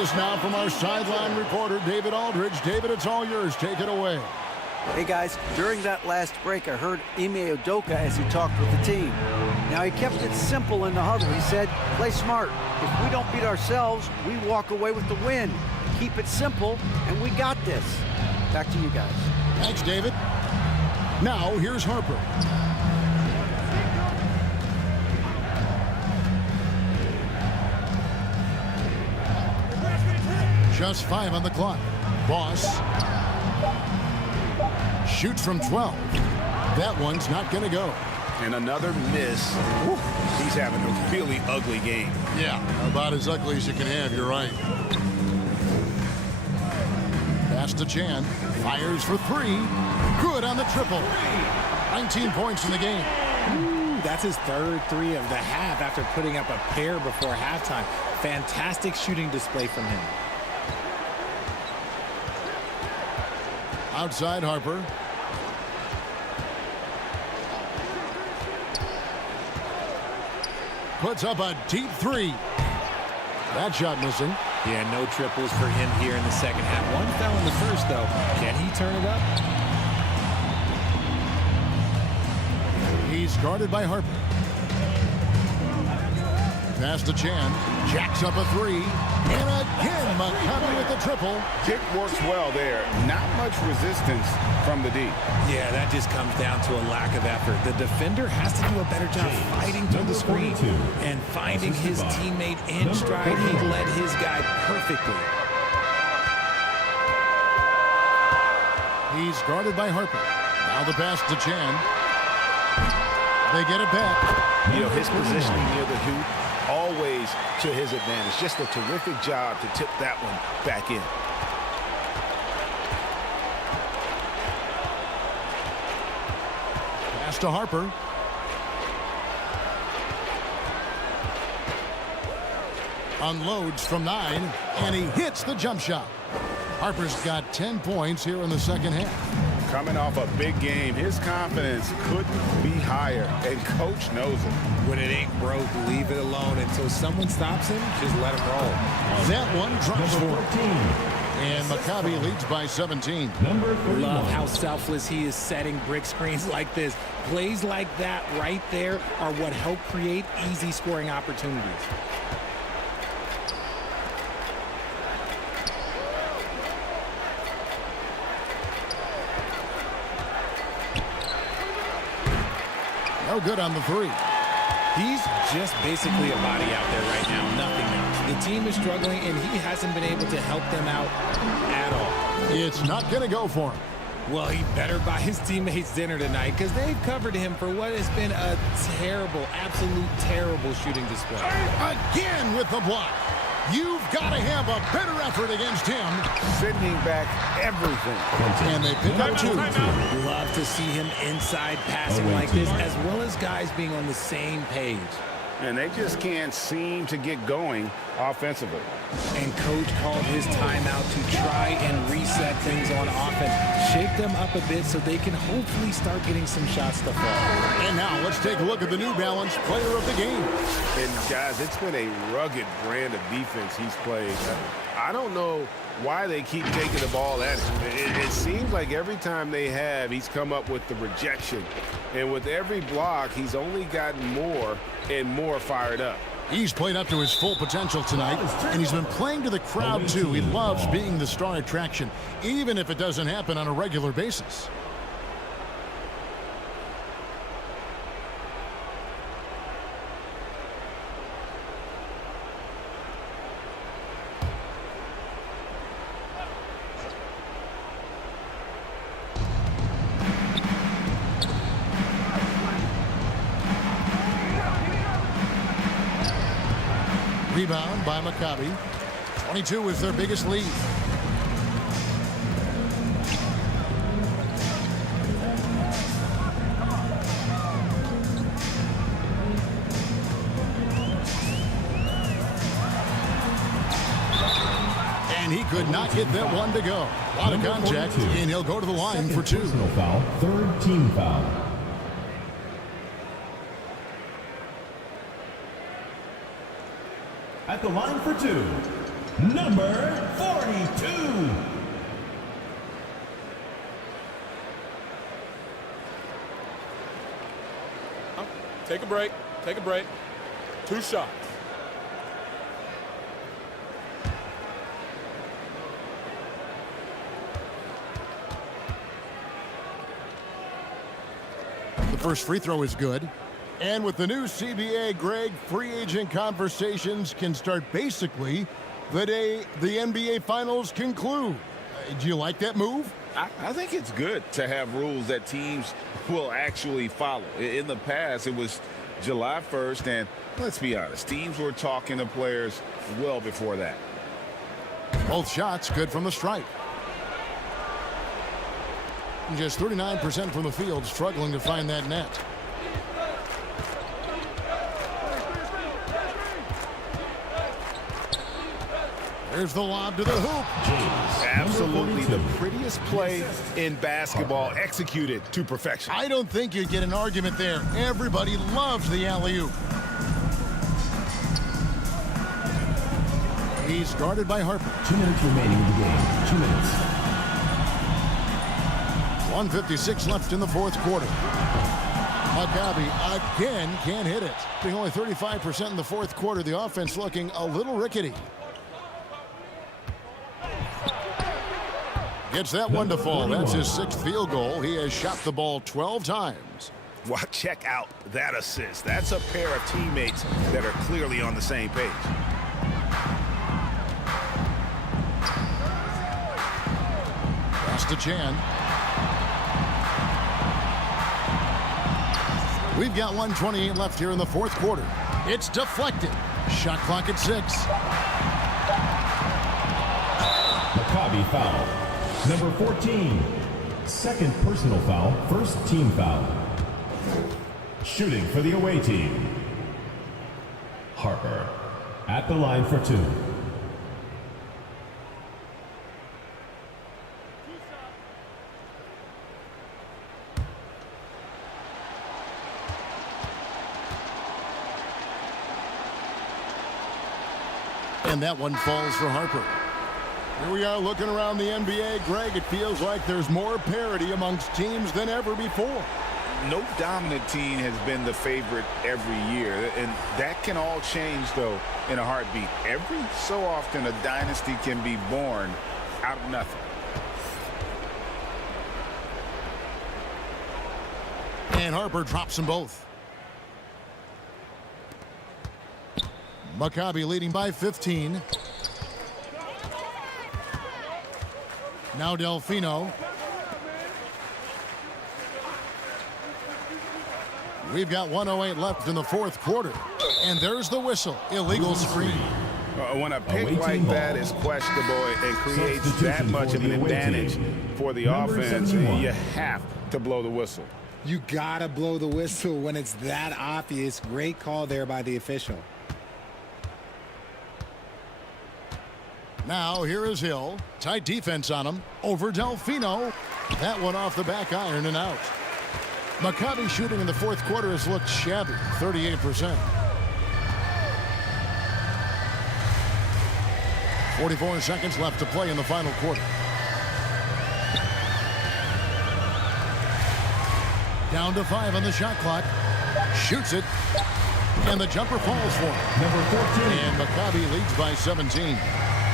us now from our sideline reporter, David Aldridge. David, it's all yours. Take it away. Hey guys, during that last break, I heard Ime Udoka as he talked with the team. Now he kept it simple in the huddle. He said, play smart. If we don't beat ourselves, we walk away with the win. Keep it simple, and we got this. Back to you guys. Thanks, David. Now, here's Harper. Just 5 on the clock. Boss shoots from 12. That one's not going to go. And another miss. Woo. He's having a really ugly game. Yeah, about as ugly as you can have, you're right. Pass to Chan. Fires for 3. Good on the triple. 19 points in the game. Ooh, that's his third 3 of the half after putting up a pair before halftime. Fantastic shooting display from him. Outside Harper. Puts up a deep 3. That shot missing. Yeah, no triples for him here in the second half. One fell in the first, though. Can he turn it up? He's guarded by Harper. Pass to Chan. Jacks up a 3. And again, McCovey with the triple. Kick works well there. Not much resistance from the D. Yeah, that just comes down to a lack of effort. The defender has to do a better job fighting through the screen and finding his teammate in stride. He led his guy perfectly. He's guarded by Harper. Now the pass to Chan. They get it back. You know, his positioning near the hoop, always to his advantage. Just a terrific job to tip that one back in. Pass to Harper. Unloads from 9, and he hits the jump shot. Harper's got 10 points here in the second half. Coming off a big game, his confidence couldn't be higher, and coach knows it. When it ain't broke, leave it alone until someone stops him. Just let him roll. That one drops for 14. And Maccabi leads by 17. Love how selfless he is setting brick screens like this. Plays like that right there are what help create easy scoring opportunities. No good on the 3. He's just basically a body out there right now, nothing else. The team is struggling, and he hasn't been able to help them out at all. It's not going to go for him. Well, he better buy his teammates dinner tonight because they've covered him for what has been a terrible, absolute terrible shooting display. Again with the block. You've got to have a better effort against him. Sending back everything. And they pick up 2. Love to see him inside passing like this, as well as guys being on the same page. And they just can't seem to get going offensively. And coach called his timeout to try and reset things on offense. Shake them up a bit so they can hopefully start getting some shots to fall. And now let's take a look at the New Balance player of the game. And guys, it's been a rugged brand of defense he's played. I don't know why they keep taking the ball at him. It seems like every time they have, he's come up with the rejection. And with every block, he's only gotten more and more fired up. He's played up to his full potential tonight, and he's been playing to the crowd, too. He loves being the star attraction, even if it doesn't happen on a regular basis. Rebound by Maccabi. 22 is their biggest lead. And he could not get that one to go. A lot of contact, and he'll go to the line for 2. Personal foul, 3rd team foul. At the line for 2, number 42. Take a break. Take a break. 2 shots. The first free throw is good. And with the new CBA, Greg, free agent conversations can start basically the day the NBA Finals conclude. Do you like that move? I think it's good to have rules that teams will actually follow. In the past, it was July 1st, and let's be honest, teams were talking to players well before that. Both shots good from the stripe. Just 39% from the field, struggling to find that net. There's the lob to the hoop. Absolutely the prettiest play in basketball, executed to perfection. I don't think you'd get an argument there. Everybody loves the alley-oop. He's guarded by Harper. 2 minutes remaining in the game. 2 minutes. 1:56 left in the fourth quarter. Maccabi again can't hit it. Being only 35% in the fourth quarter, the offense looking a little rickety. Gets that one to fall. That's his 6th field goal. He has shot the ball 12 times. Well, check out that assist. That's a pair of teammates that are clearly on the same page. Pass to Chan. We've got 1:28 left here in the fourth quarter. It's deflected. Shot clock at 6. Maccabi foul. Number 14. Second personal foul. First team foul. Shooting for the away team. Harper at the line for 2. And that one falls for Harper. Here we are looking around the NBA. Greg, it feels like there's more parity amongst teams than ever before. No dominant team has been the favorite every year, and that can all change, though, in a heartbeat. Every so often, a dynasty can be born out of nothing. And Harper drops them both. Maccabi leading by 15. Now Delfino. We've got 1:08 left in the fourth quarter. And there's the whistle. Illegal screen. When a pick like that is questionable and creates that much of an advantage for the offense, you have to blow the whistle. You gotta blow the whistle when it's that obvious. Great call there by the official. Now here is Hill. Tight defense on him. Over Delfino. That one off the back iron and out. Maccabi shooting in the fourth quarter has looked shabby. 38%. 44 seconds left to play in the final quarter. Down to 5 on the shot clock. Shoots it. And the jumper falls for him. Number 14. And Maccabi leads by 17.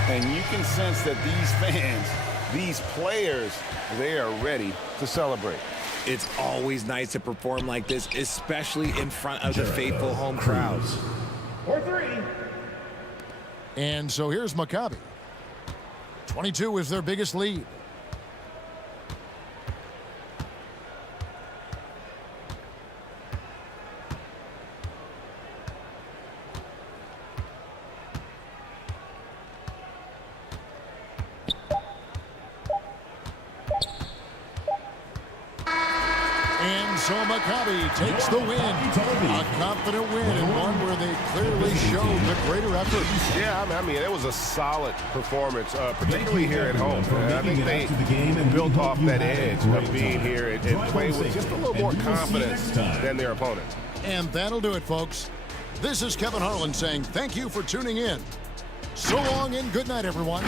And you can sense that these fans, these players, they are ready to celebrate. It's always nice to perform like this, especially in front of the faithful home crowds. Or 3. And so here's Maccabi. 22 is their biggest lead. So Maccabi takes the win. A confident win and one where they clearly showed the greater effort. Yeah, I mean, it was a solid performance, particularly here at home. I think they built off that edge of being here and played with just a little more confidence than their opponents. And that'll do it, folks. This is Kevin Harlan saying thank you for tuning in. So long and good night, everyone.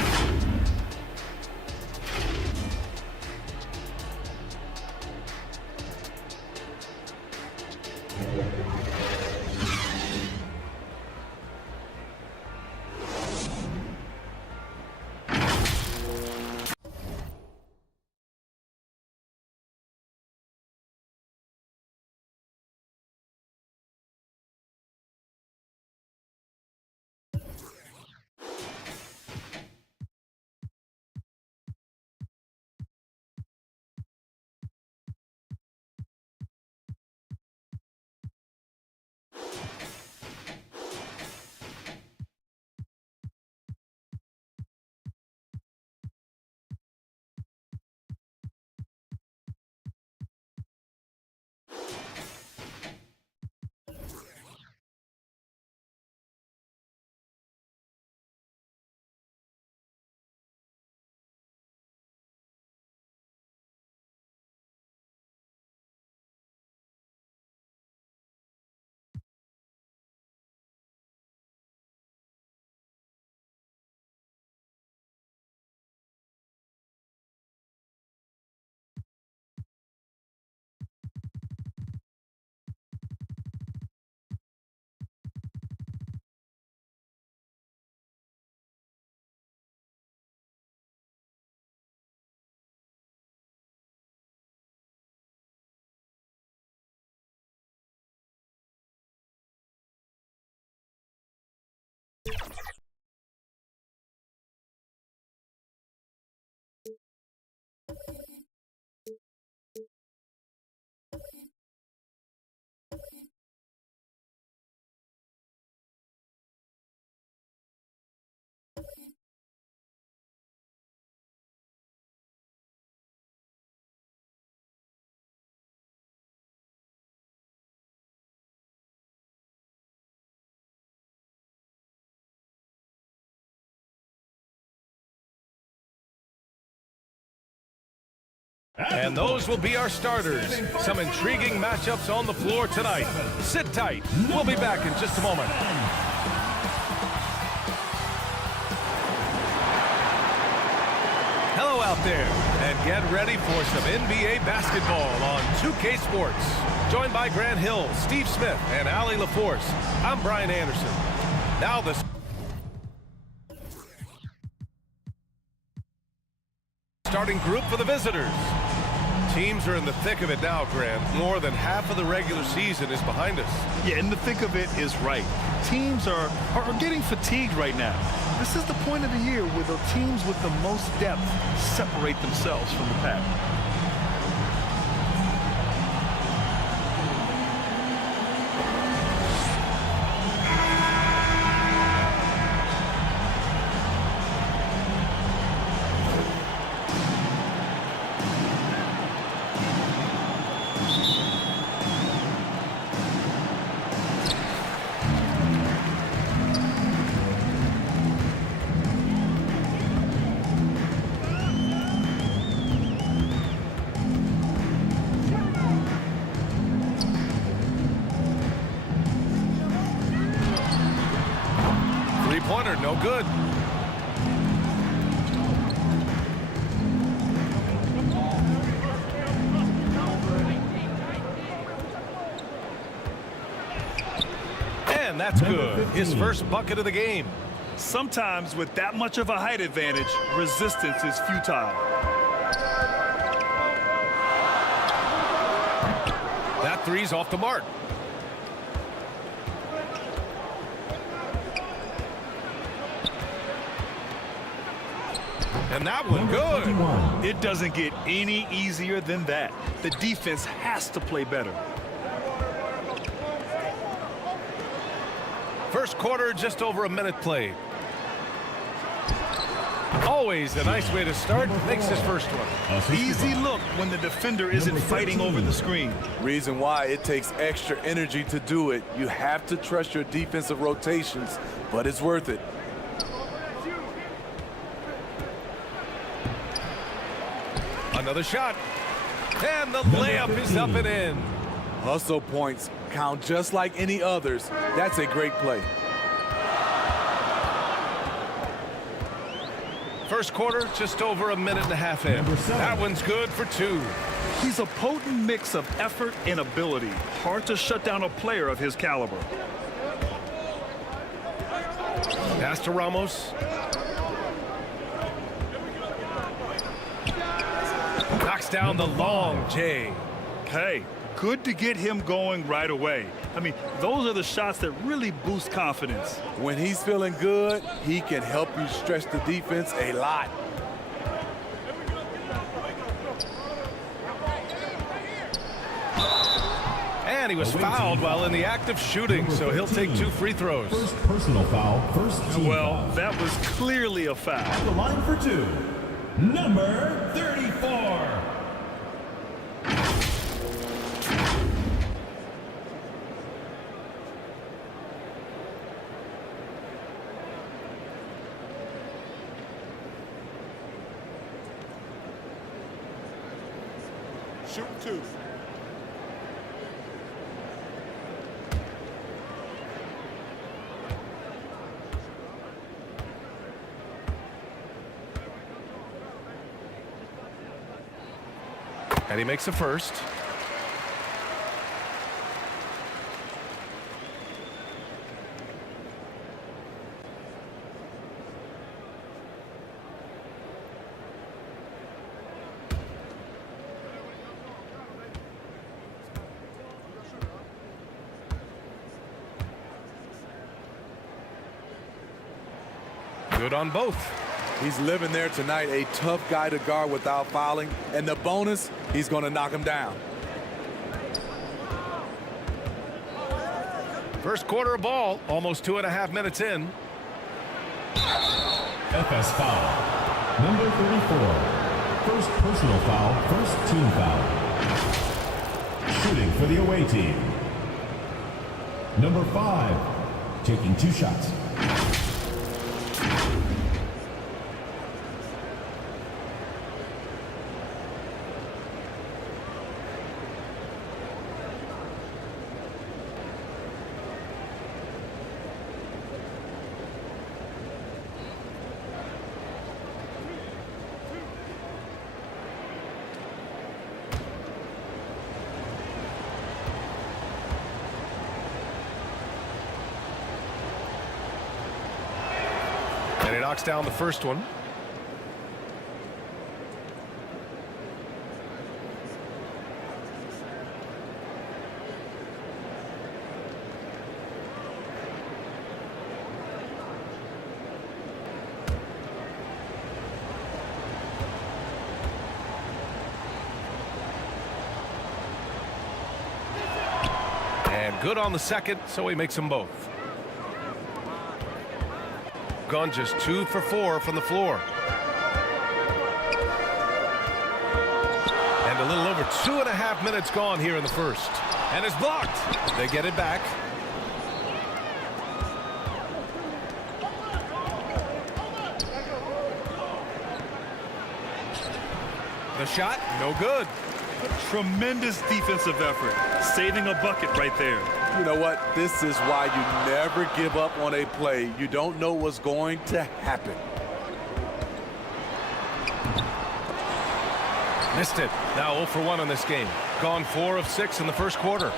And those will be our starters. Some intriguing matchups on the floor tonight. Sit tight. We'll be back in just a moment. Hello out there, and get ready for some NBA basketball on 2K Sports. Joined by Grant Hill, Steve Smith, and Allie LaForce. I'm Brian Anderson. Now the starting group for the visitors. Teams are in the thick of it now, Grant. More than half of the regular season is behind us. Yeah, in the thick of it is right. Teams are getting fatigued right now. This is the point of the year where the teams with the most depth separate themselves from the pack. Three-pointer, no good. And that's good. His first bucket of the game. Sometimes with that much of a height advantage, resistance is futile. That three's off the mark. And that one good. It doesn't get any easier than that. The defense has to play better. First quarter, just over a minute played. Always a nice way to start. Makes his first one. Easy look when the defender isn't fighting over the screen. Reason why it takes extra energy to do it. You have to trust your defensive rotations, but it's worth it. Another shot. And the layup is up and in. Hustle points count just like any others. That's a great play. First quarter, just over a minute and a half in. That one's good for 2. He's a potent mix of effort and ability. Hard to shut down a player of his caliber. Pass to Ramos. Knocks down the long J. Hey, good to get him going right away. I mean, those are the shots that really boost confidence. When he's feeling good, he can help you stretch the defense a lot. And he was fouled while in the act of shooting, so he'll take 2 free throws. First personal foul, first team Well, foul. that was clearly a foul. At the line for 2, number 34. Shoot 2. And he makes the first. Good on both. He's living there tonight, a tough guy to guard without fouling. And the bonus, he's going to knock him down. First quarter of ball, almost 2.5 minutes in. FS foul, number 34. First personal foul, first team foul. Shooting for the away team, number 5, taking 2 shots. And he knocks down the first one. And good on the second, so he makes them both. Gone just 2 for 4 from the floor. And a little over 2.5 minutes gone here in the first. And it's blocked. They get it back. The shot, no good. Tremendous defensive effort, saving a bucket right there. You know what? This is why you never give up on a play. You don't know what's going to happen. Missed it. Now 0 for 1 in this game. Gone 4 of 6 in the first quarter.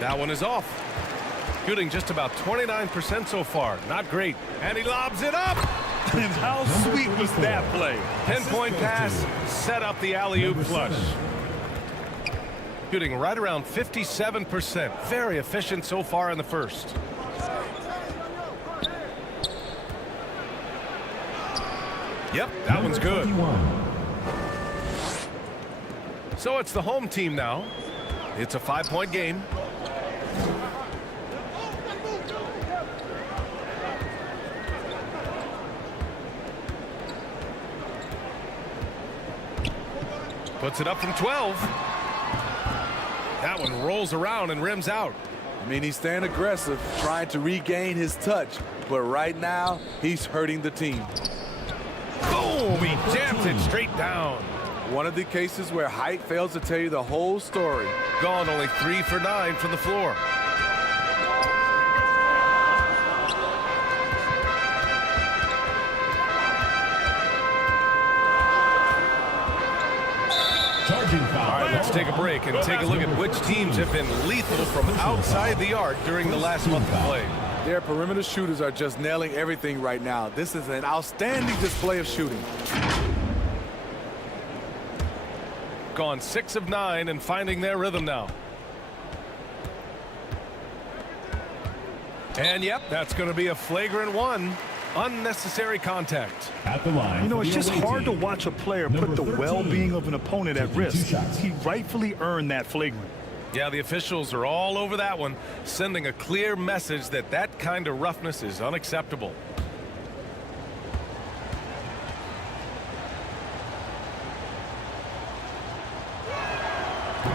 That one is off. Shooting just about 29% so far. Not great. And he lobs it up. And how sweet was that play? Pinpoint pass, set up the alley-oop flush. Shooting right around 57%. Very efficient so far in the first. Yep, that one's good. So it's the home team now. It's a 5-point game. Puts it up from 12. That one rolls around and rims out. I mean, he's staying aggressive, trying to regain his touch. But right now, he's hurting the team. Boom! He jams it straight down. One of the cases where height fails to tell you the whole story. Gone only 3 for 9 from the floor. All right, let's take a break and take a look at which teams have been lethal from outside the arc during the last month of play. Their perimeter shooters are just nailing everything right now. This is an outstanding display of shooting. Gone 6 of 9 and finding their rhythm now. And yep, that's going to be a flagrant one. Unnecessary contact. At the line. You know, it's just hard to watch a player put the well-being of an opponent at risk. He rightfully earned that flagrant. Yeah, the officials are all over that one, sending a clear message that that kind of roughness is unacceptable.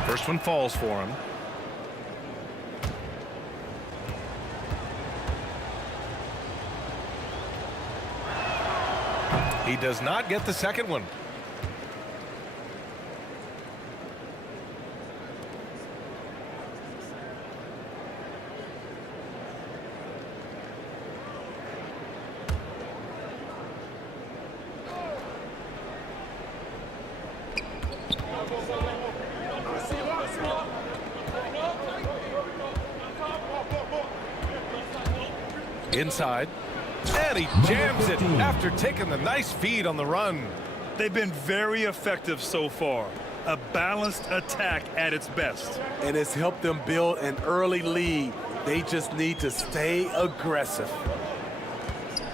First one falls for him. He does not get the second one. Inside. And he jams it after taking the nice feed on the run. They've been very effective so far. A balanced attack at its best. And it's helped them build an early lead. They just need to stay aggressive.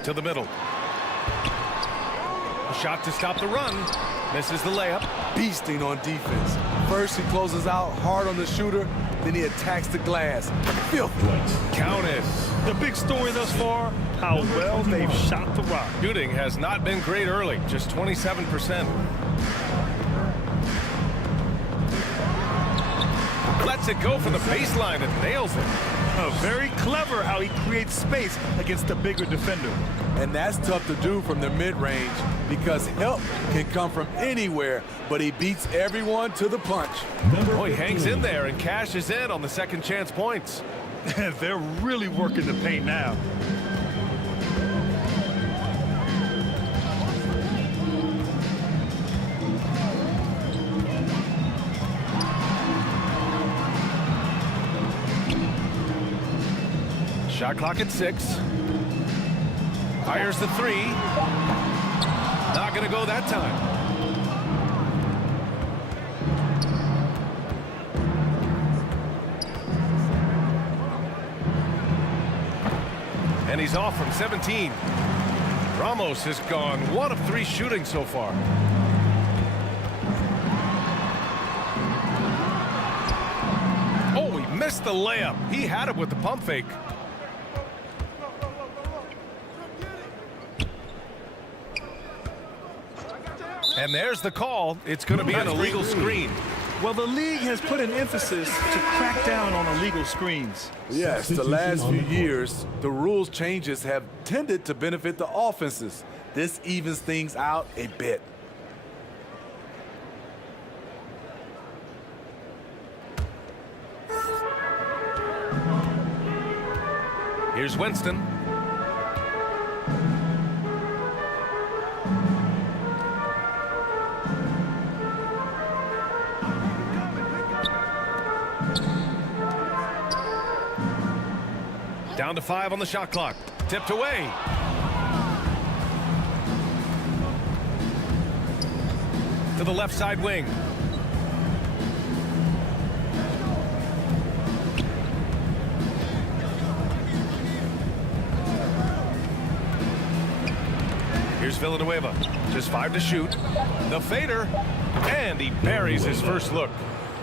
To the middle. A shot to stop the run. Misses the layup. Beasting on defense. First he closes out hard on the shooter, then he attacks the glass. Filthy. Count it. The big story thus far, how well they've shot the rock. Shooting has not been great early, just 27%. Lets it go from the baseline and nails it. Very clever how he creates space against the bigger defender. And that's tough to do from the mid-range because help can come from anywhere, but he beats everyone to the punch. Oh, he hangs in there and cashes in on the second chance points. They're really working the paint now. Shot clock at 6. Fires the 3. Not going to go that time. And he's off from 17. Ramos has gone 1 of 3 shooting so far. Oh, he missed the layup. He had it with the pump fake. And there's the call. It's going to be an illegal screen. Well, the league has put an emphasis to crack down on illegal screens. Yes, the last few years, the rules changes have tended to benefit the offenses. This evens things out a bit. Here's Winston. Down to 5 on the shot clock. Tipped away. To the left side wing. Here's Villanueva. Just 5 to shoot. The fader. And he buries his first look.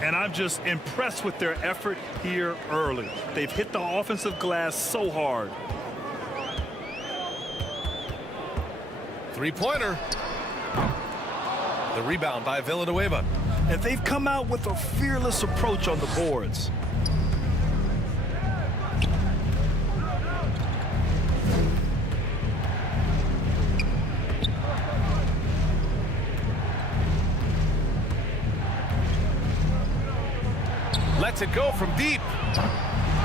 And I'm just impressed with their effort here early. They've hit the offensive glass so hard. Three-pointer. The rebound by Villanueva. And they've come out with a fearless approach on the boards. Lets it go from deep.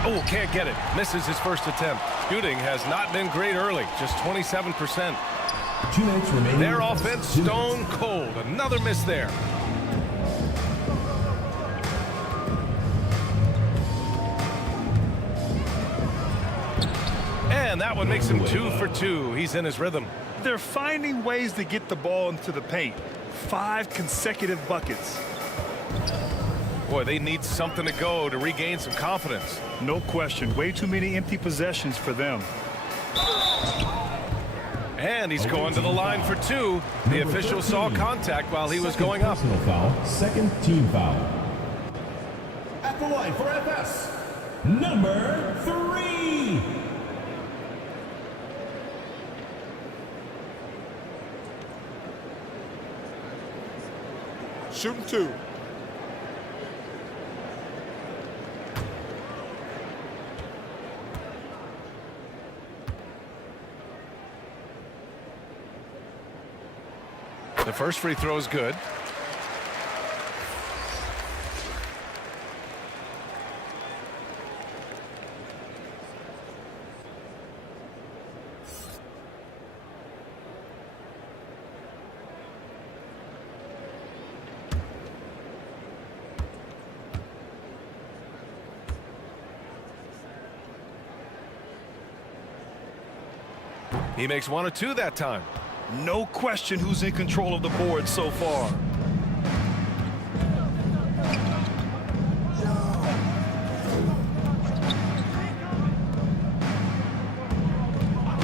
Oh, can't get it. Misses his first attempt. Shooting has not been great early, just 27%. 2 minutes remaining. Their offense stone cold. Another miss there. And that one makes him 2 for 2. He's in his rhythm. They're finding ways to get the ball into the paint. 5 consecutive buckets. Boy, they need something to go to regain some confidence. No question. Way too many empty possessions for them. And he's going to the line for 2. The official saw contact while he was going up. Personal foul, second team foul. At the line for FS, number 3. Shooting 2. The first free throw is good. He makes 1 or 2 that time. No question who's in control of the board so far.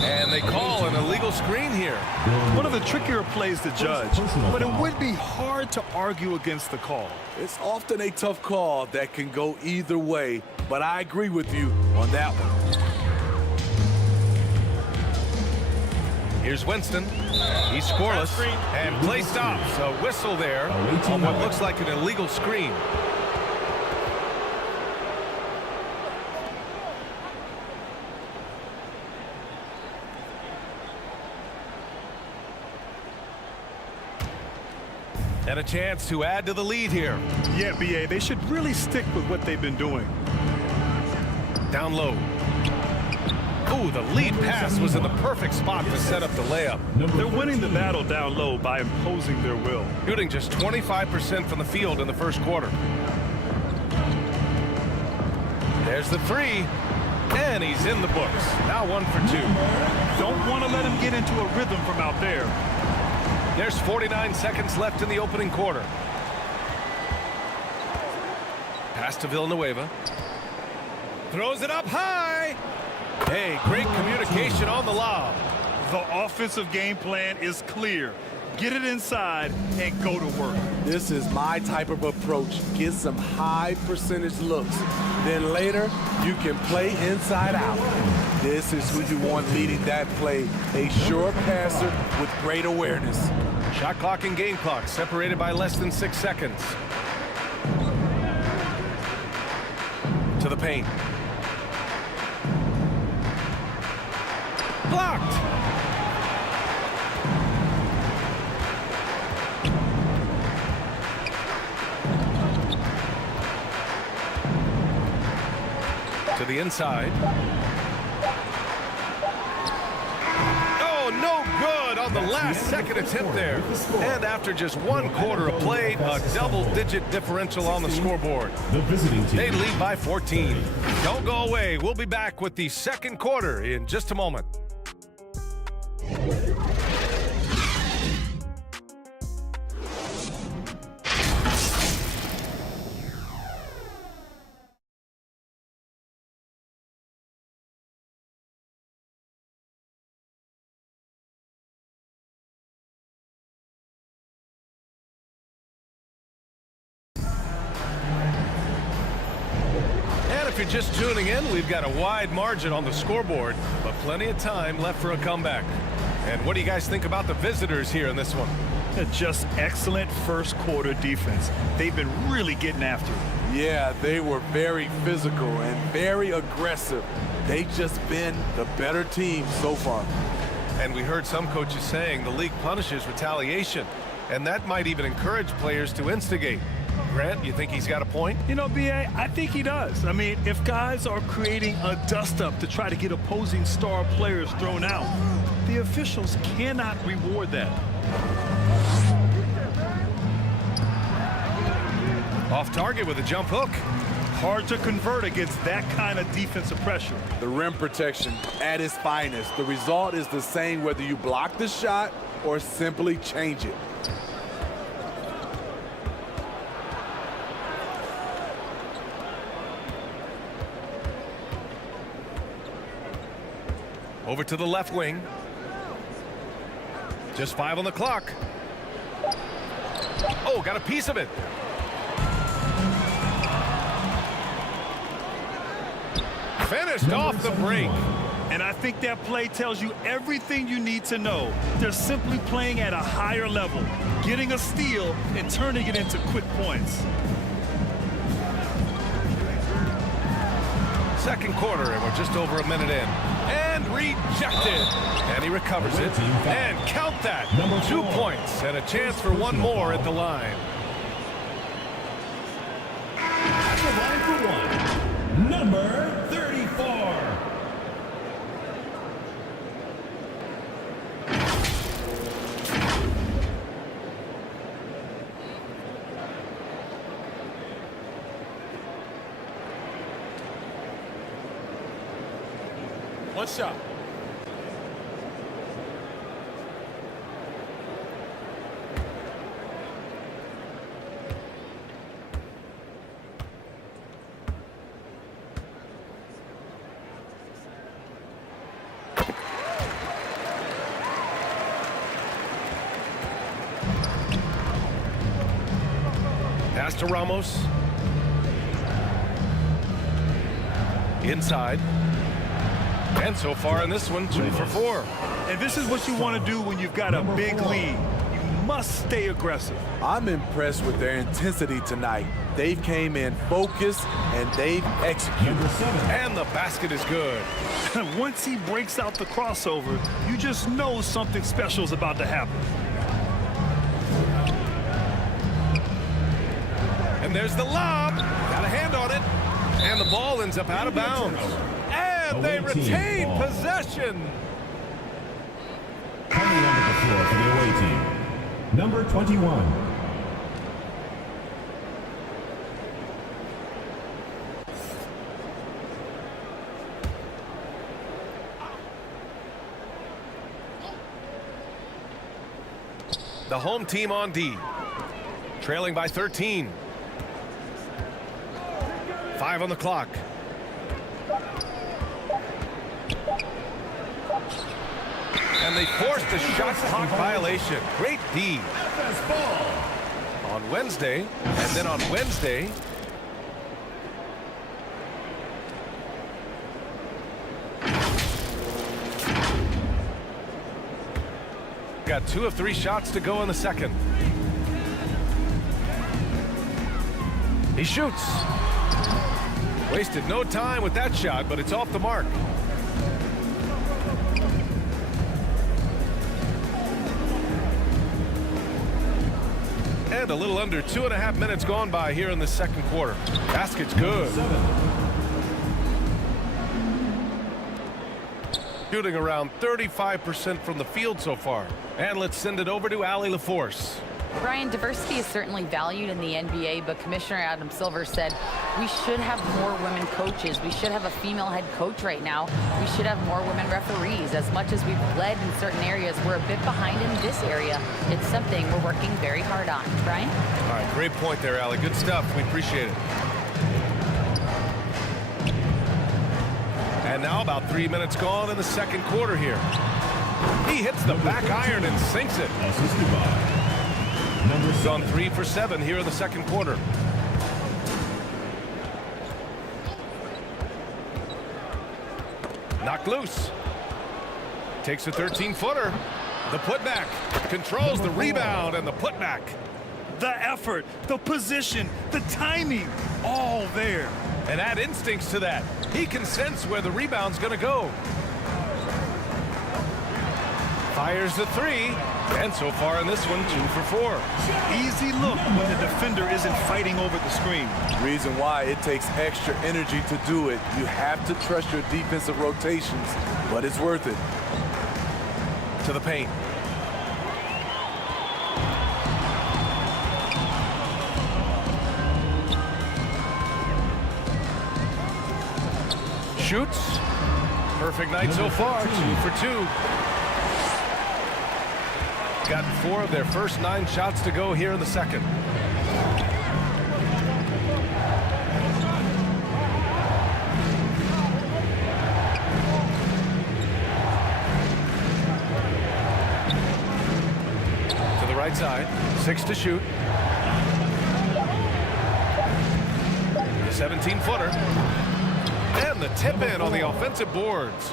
And they call an illegal screen here. One of the trickier plays to judge, but it would be hard to argue against the call. It's often a tough call that can go either way, but I agree with you on that one. Here's Winston. He's scoreless, and play stops. A whistle there on what looks like an illegal screen. And a chance to add to the lead here. Yeah, BA, they should really stick with what they've been doing. Down low. Ooh, the lead pass was in the perfect spot to set up the layup. They're winning the battle down low by imposing their will. Shooting just 25% from the field in the first quarter. There's the 3, and he's in the books. Now 1 for 2. Don't want to let him get into a rhythm from out there. There's 49 seconds left in the opening quarter. Pass to Villanueva. Throws it up high. Hey, great communication on the lob. The offensive game plan is clear. Get it inside and go to work. This is my type of approach. Get some high percentage looks. Then later, you can play inside out. This is who you want leading that play. A sure passer with great awareness. Shot clock and game clock separated by less than 6 seconds. To the paint. Blocked. To the inside. Oh, no good on the last second attempt there. And after just 1 quarter of play, a double-digit differential on the scoreboard. The visiting team. They lead by 14. Don't go away. We'll be back with the second quarter in just a moment. If you're just tuning in, we've got a wide margin on the scoreboard, but plenty of time left for a comeback. And what do you guys think about the visitors here in this one? Just excellent first quarter defense. They've been really getting after it. Yeah, they were very physical and very aggressive. They've just been the better team so far. And we heard some coaches saying the league punishes retaliation, and that might even encourage players to instigate. Grant, you think he's got a point? You know, BA, I think he does. I mean, if guys are creating a dust-up to try to get opposing star players thrown out, the officials cannot reward that. Off target with a jump hook. Hard to convert against that kind of defensive pressure. The rim protection at its finest. The result is the same whether you block the shot or simply change it. Over to the left wing. Just 5 on the clock. Oh, got a piece of it. Finished off the break. And I think that play tells you everything you need to know. They're simply playing at a higher level, getting a steal and turning it into quick points. Second quarter, and we're just over a minute in. And rejected. And he recovers it. And count that. 2 points and a chance for one more at the line. At the line for one, number 34. One shot. Pass to Ramos. Inside. And so far in this one, 2 for 4. And this is what you want to do when you've got a big lead. You must stay aggressive. I'm impressed with their intensity tonight. They've came in focused and they've executed. And the basket is good. Once he breaks out the crossover, you just know something special is about to happen. And there's the lob. Got a hand on it. And the ball ends up out of bounds. And they retain possession. Coming onto the floor for the away team, number 21. The home team on D. Trailing by 13. 5 on the clock. And they forced a shot clock violation. Great D. On Wednesday, and then on Wednesday, got 2 of 3 shots to go in the second. He shoots. Wasted no time with that shot, but it's off the mark. And a little under 2.5 minutes gone by here in the second quarter. Basket's good. Shooting around 35% from the field so far. And let's send it over to Allie LaForce. Brian, diversity is certainly valued in the NBA, but Commissioner Adam Silver said we should have more women coaches. We should have a female head coach right now. We should have more women referees. As much as we've led in certain areas, we're a bit behind in this area. It's something we're working very hard on. Brian? All right, great point there, Allie. Good stuff. We appreciate it. And now about 3 minutes gone in the second quarter here. He hits the back iron and sinks it. He's on 3 for 7 here in the second quarter. Knocked loose. Takes a 13-footer. The putback. Controls the rebound and the putback. The effort, the position, the timing, all there. And add instincts to that. He can sense where the rebound's going to go. Fires the 3. And so far in this one, 2 for 4. Easy look when the defender isn't fighting over the screen. Reason why it takes extra energy to do it. You have to trust your defensive rotations, but it's worth it. To the paint. Shoots. Perfect night so far, 2 for 2. Gotten 4 of their first 9 shots to go here in the second. To the right side, 6 to shoot. The 17-footer. And the tip in on the offensive boards.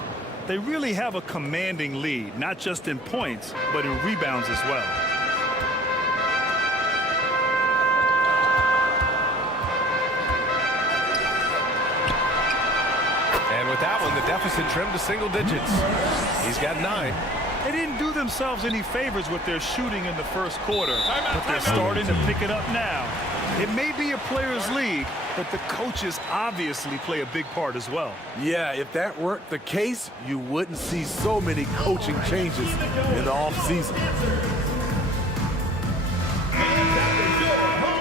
They really have a commanding lead, not just in points, but in rebounds as well. And with that one, the deficit trimmed to single digits. He's got 9. They didn't do themselves any favors with their shooting in the first quarter, but they're starting to pick it up now. It may be a players' league, but the coaches obviously play a big part as well. Yeah, if that weren't the case, you wouldn't see so many coaching changes in the offseason.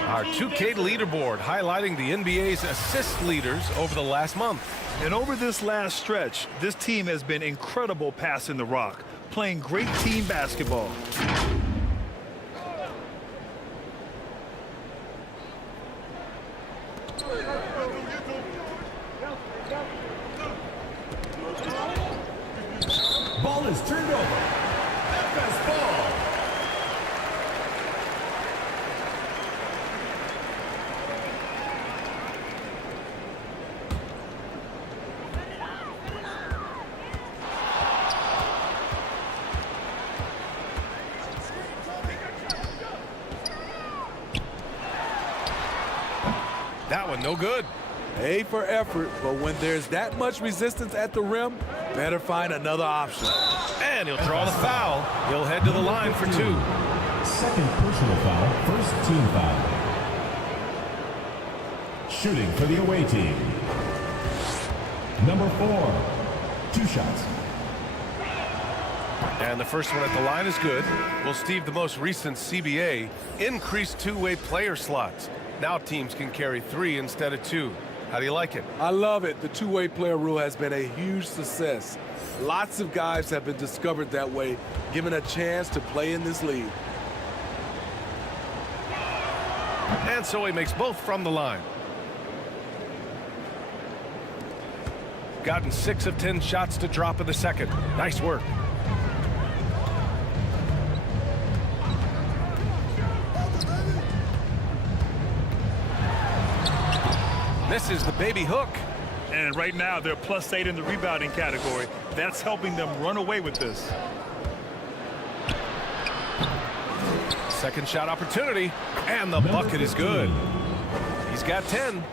Our 2K leaderboard highlighting the NBA's assist leaders over the last month. And over this last stretch, this team has been incredible passing the rock, playing great team basketball. Ball is turned over. Memphis ball. That one no good. A for effort, but when there's that much resistance at the rim, better find another option. And he'll draw the foul. He'll head to the line for 2. Second personal foul, first team foul. Shooting for the away team. Number 4, 2 shots. And the first one at the line is good. Well, Steve, the most recent CBA increased two-way player slots. Now teams can carry 3 instead of 2. How do you like it? I love it. The two-way player rule has been a huge success. Lots of guys have been discovered that way, given a chance to play in this league. And so he makes both from the line. Gotten 6 of 10 shots to drop in the second. Nice work. This is the baby hook. And right now, they're +8 in the rebounding category. That's helping them run away with this. Second shot opportunity. And the bucket is good. He's got 10.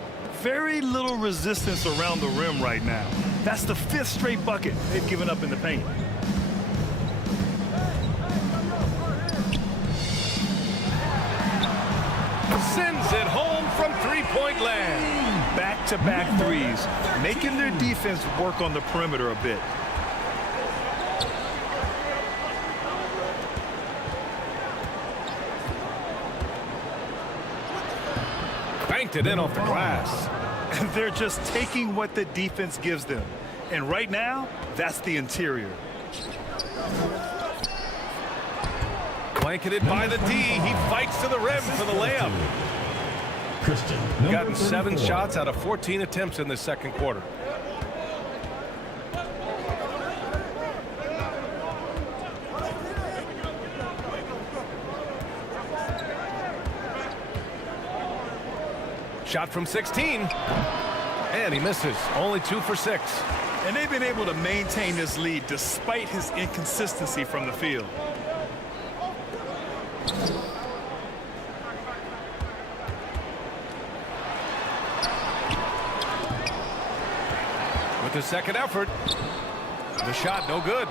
Very little resistance around the rim right now. That's the 5th straight bucket they've given up in the paint. Sends it home from three-point land. Back-to-back threes, making their defense work on the perimeter a bit. Banked it in off the glass. And they're just taking what the defense gives them. And right now, that's the interior. Blanketed by the D. He fights to the rim for the layup. Christian. Gotten 7 shots out of 14 attempts in the second quarter. Shot from 16. And he misses. Only 2 for 6. And they've been able to maintain this lead despite his inconsistency from the field. With the second effort, the shot no good.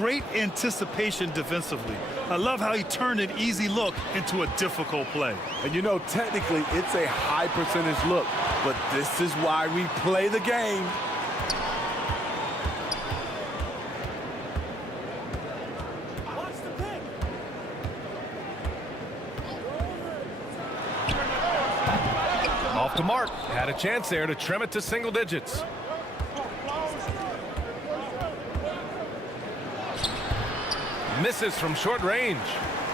Great anticipation defensively. I love how he turned an easy look into a difficult play. And you know, technically, it's a high percentage look, but this is why we play the game. Off to Mark. Had a chance there to trim it to single digits. Misses from short range.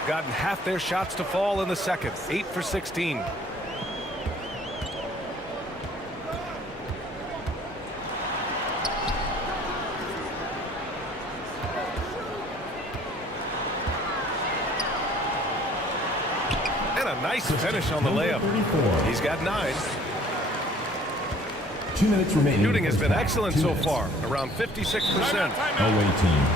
Gotten half their shots to fall in the second. 8 for 16. And a nice finish on the layup. He's got 9. 2 minutes remaining. Shooting has been excellent so far, around 56%. Away team.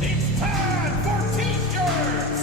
It's time for T-shirts!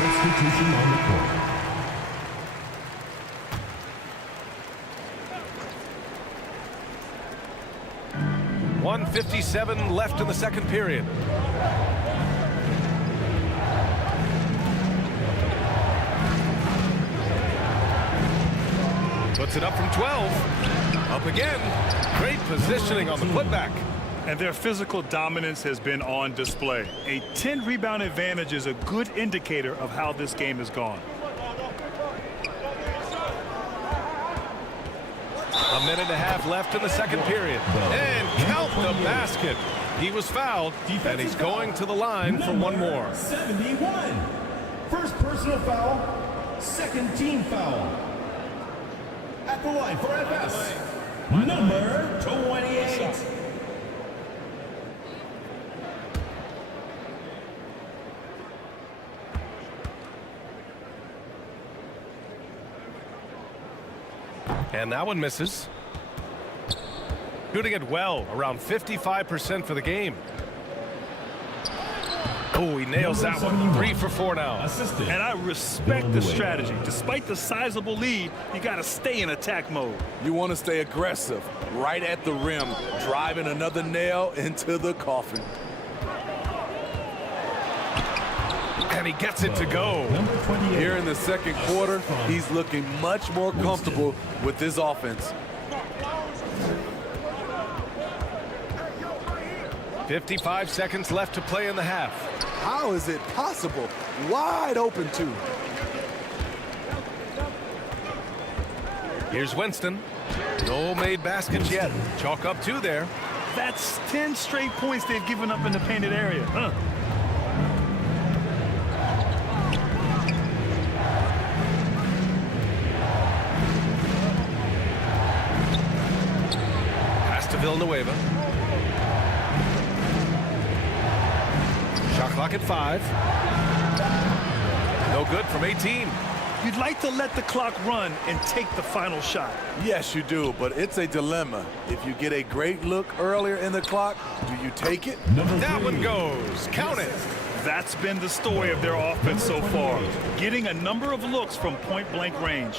Substitution on the court. .157 left in the second period. Puts it up from 12. Up again. Great positioning on the putback. And their physical dominance has been on display. A 10-rebound advantage is a good indicator of how this game has gone. A minute and a half left in the second period. And count the basket. He was fouled, and he's going to the line for one more. 71. First personal foul, second team foul. At the line for FS, number 28. And that one misses. Shooting it well, around 55% for the game. Oh, he nails that one. 3 for 4 now. And I respect the strategy. Despite the sizable lead, you got to stay in attack mode. You want to stay aggressive, right at the rim, driving another nail into the coffin. And he gets it to go. Here in the second quarter, he's looking much more comfortable with this offense. 55 seconds left to play in the half. How is it possible? Wide open, too. Here's Winston. No made baskets yet. Chalk up 2 there. That's 10 straight points they've given up in the painted area. Pass to Villanueva. Shot clock at 5. No good from 18. You'd like to let the clock run and take the final shot. Yes, you do, but it's a dilemma. If you get a great look earlier in the clock, do you take it? That one goes. Count it. That's been the story of their offense so far, getting a number of looks from point-blank range.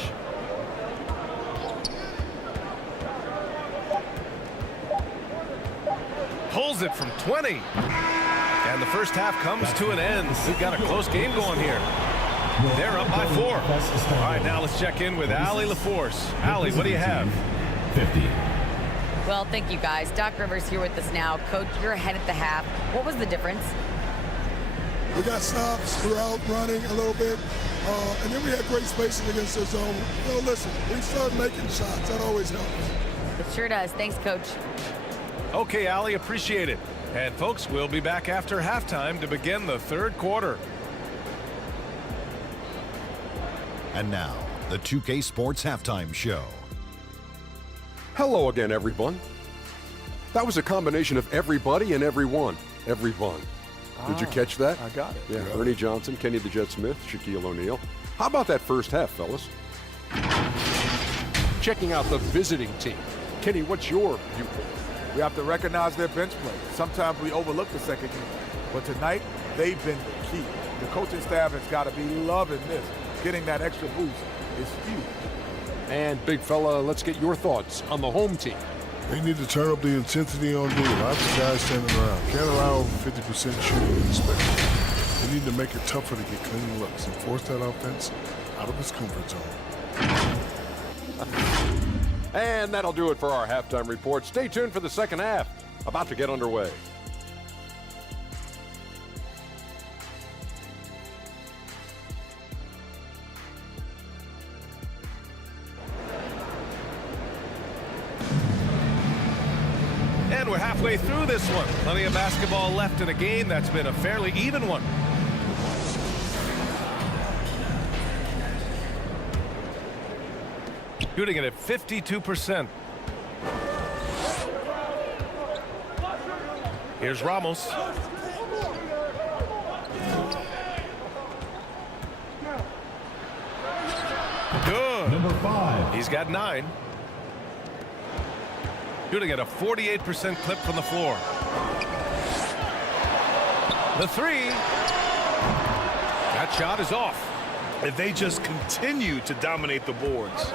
pulls it from 20. And the first half comes to an end. We've got a close game going here. They're up by 4. All right, now let's check in with Allie LaForce. Allie, what do you have? 50. Well, thank you, guys. Doc Rivers here with us now. Coach, you're ahead at the half. What was the difference? We got stops throughout, running a little bit, and then we had great spacing against their zone. You know, listen, we started making shots. That always helps. It sure does. Thanks, Coach. Okay, Allie, appreciate it. And folks, we'll be back after halftime to begin the third quarter. And now, the 2K Sports Halftime Show. Hello again, everyone. That was a combination of everybody and everyone. Everyone. Did you catch that? I got it. Yeah, Ernie Johnson, Kenny the Jet Smith, Shaquille O'Neal. How about that first half, fellas? Checking out the visiting team. Kenny, what's your viewpoint? We have to recognize their bench play. Sometimes we overlook the second unit, but tonight they've been the key. The coaching staff has got to be loving this. Getting that extra boost is huge. And big fella, let's get your thoughts on the home team. They need to turn up the intensity on D. Lots of guys standing around. Can't allow over 50% shooting in the spectrum. They need to make it tougher to get clean looks and force that offense out of its comfort zone. And that'll do it for our halftime report. Stay tuned for the second half. About to get underway. And we're halfway through this one. Plenty of basketball left in a game that's been a fairly even one. Shooting it at 52%. Here's Ramos. Good. Number 5. He's got 9. Shooting at a 48% clip from the floor. The 3. That shot is off. If they just continue to dominate the boards.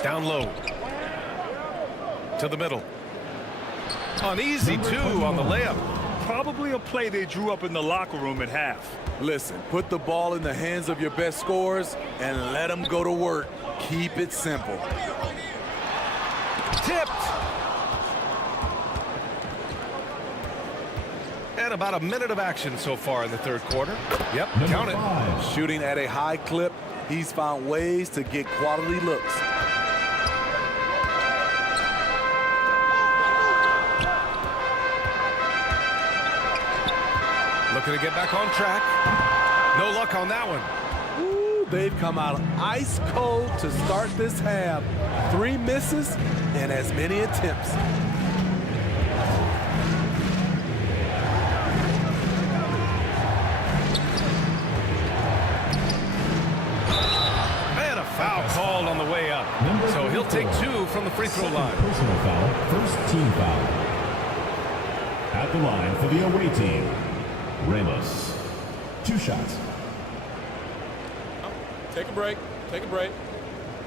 Down low. To the middle. An easy 2 on the layup. Probably a play they drew up in the locker room at half. Listen, put the ball in the hands of your best scorers and let them go to work. Keep it simple. Tipped. And about a minute of action so far in the third quarter. Yep, count it. Shooting at a high clip, he's found ways to get quality looks. Looking to get back on track. No luck on that one. Ooh, they've come out ice cold to start this half. 3 misses and as many attempts. And a foul called on the way up. So he'll take 2 from the free throw line. Personal foul, first team foul. At the line for the away team, Ramos. 2 shots. Take a break. Take a break.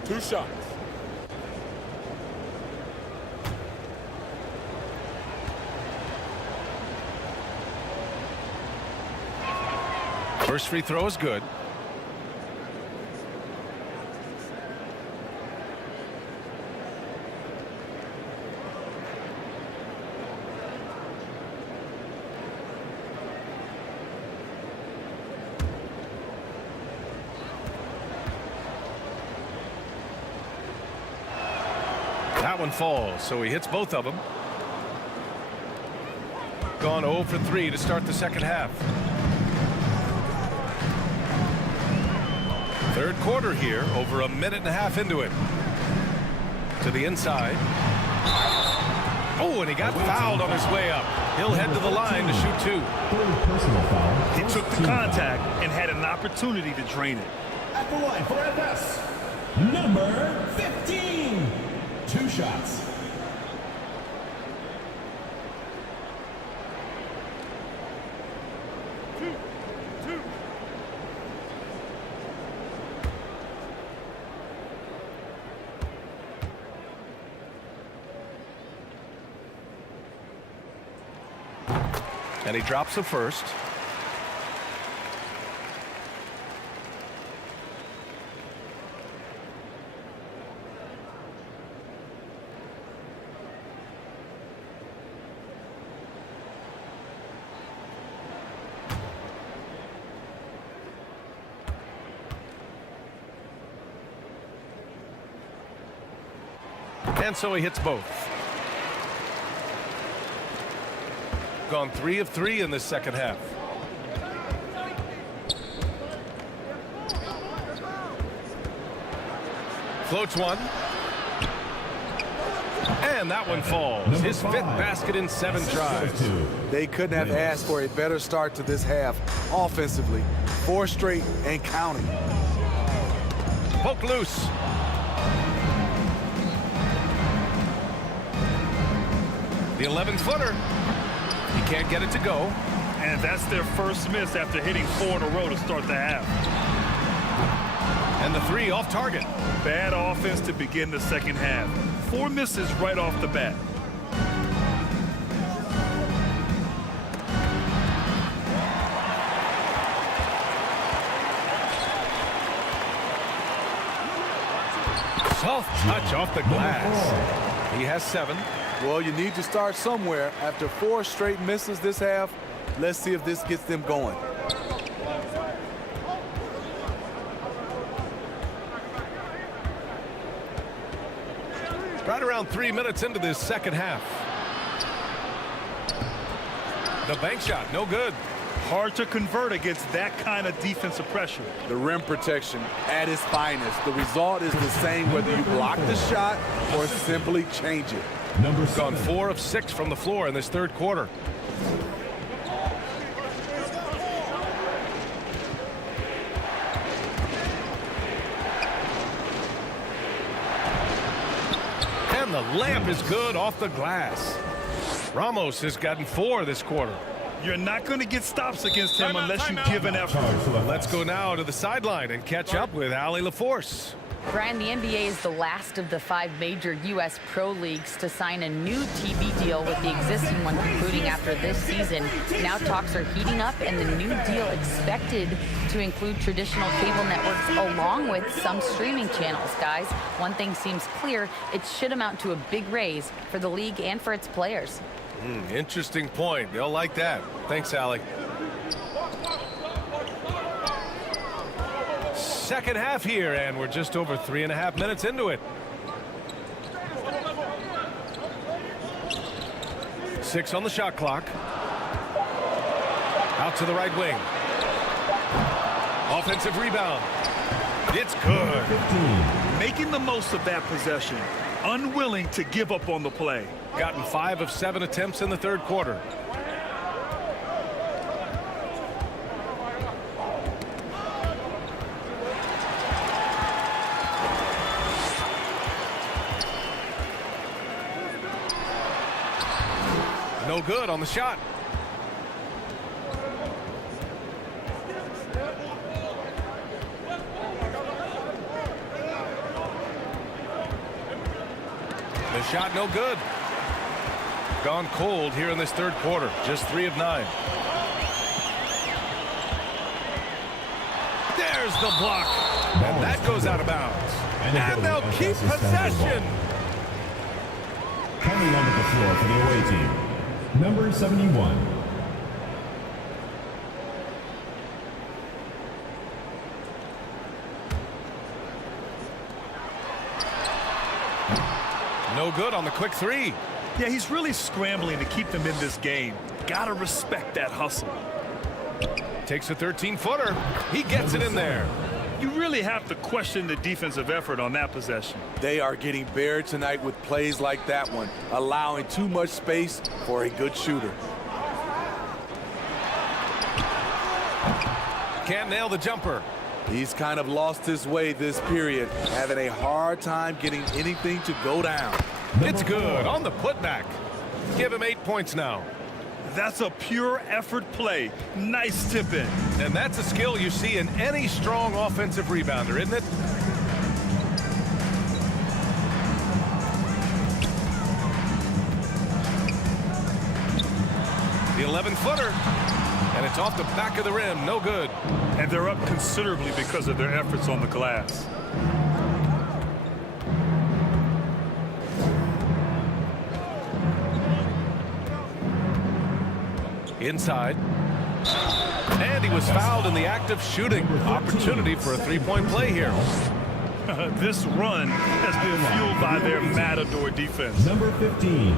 2 shots. First free throw is good. That one falls, so he hits both of them. Gone 0 for 3 to start the second half. Third quarter here, over a minute and a half into it. To the inside. Oh, and he got fouled on his way up. He'll head to the line to shoot 2. He took the contact and had an opportunity to drain it. At the line for FS, number 15. 2 shots. And he drops the first. And so he hits both. Gone 3 of 3 in this second half. Floats one. And that one falls. His 5th basket in 7 tries. They couldn't have asked for a better start to this half offensively. 4 straight and counting. Poke loose. The 11-footer. He can't get it to go. And that's their first miss after hitting 4 in a row to start the half. And the 3 off target. Bad offense to begin the second half. 4 misses right off the bat. Soft touch off the glass. He has 7. Well, you need to start somewhere. After 4 straight misses this half, let's see if this gets them going. Right around 3 minutes into this second half. The bank shot, no good. Hard to convert against that kind of defensive pressure. The rim protection at its finest. The result is the same whether you block the shot or simply change it. Gone 4 of 6 from the floor in this third quarter. And the layup is good off the glass. Ramos has gotten 4 this quarter. You're not going to get stops against him unless you give an effort. Let's go now to the sideline and catch up with Allie LaForce. Brian, the NBA is the last of the 5 major U.S. pro leagues to sign a new TV deal, with the existing one concluding after this season. Now talks are heating up, and the new deal expected to include traditional cable networks along with some streaming channels. Guys, one thing seems clear: it should amount to a big raise for the league and for its players. Interesting point. They'll like that. Thanks, Allie. Second half here, and we're just over 3.5 minutes into it. 6 on the shot clock. Out to the right wing. Offensive rebound. It's good. Making the most of that possession. Unwilling to give up on the play. Gotten 5 of 7 attempts in the third quarter. No good on the shot. The shot no good. Gone cold here in this third quarter. Just 3 of 9. There's the block. And that goes out of bounds. And they'll keep possession. Coming onto the floor for the away team, number 71. No good on the quick 3. Yeah, he's really scrambling to keep them in this game. Gotta respect that hustle. Takes a 13-footer. He gets it in there. You really have to question the defensive effort on that possession. They are getting buried tonight with plays like that one, allowing too much space for a good shooter. Can't nail the jumper. He's kind of lost his way this period, having a hard time getting anything to go down. It's good on the putback. Give him 8 points now. That's a pure effort play. Nice tip in. And that's a skill you see in any strong offensive rebounder, isn't it? The 7-footer. And it's off the back of the rim. No good. And they're up considerably because of their efforts on the glass. Inside. And he was fouled in the act of shooting. Opportunity for a three-point play here. This run has been fueled by their matador defense. Number 15.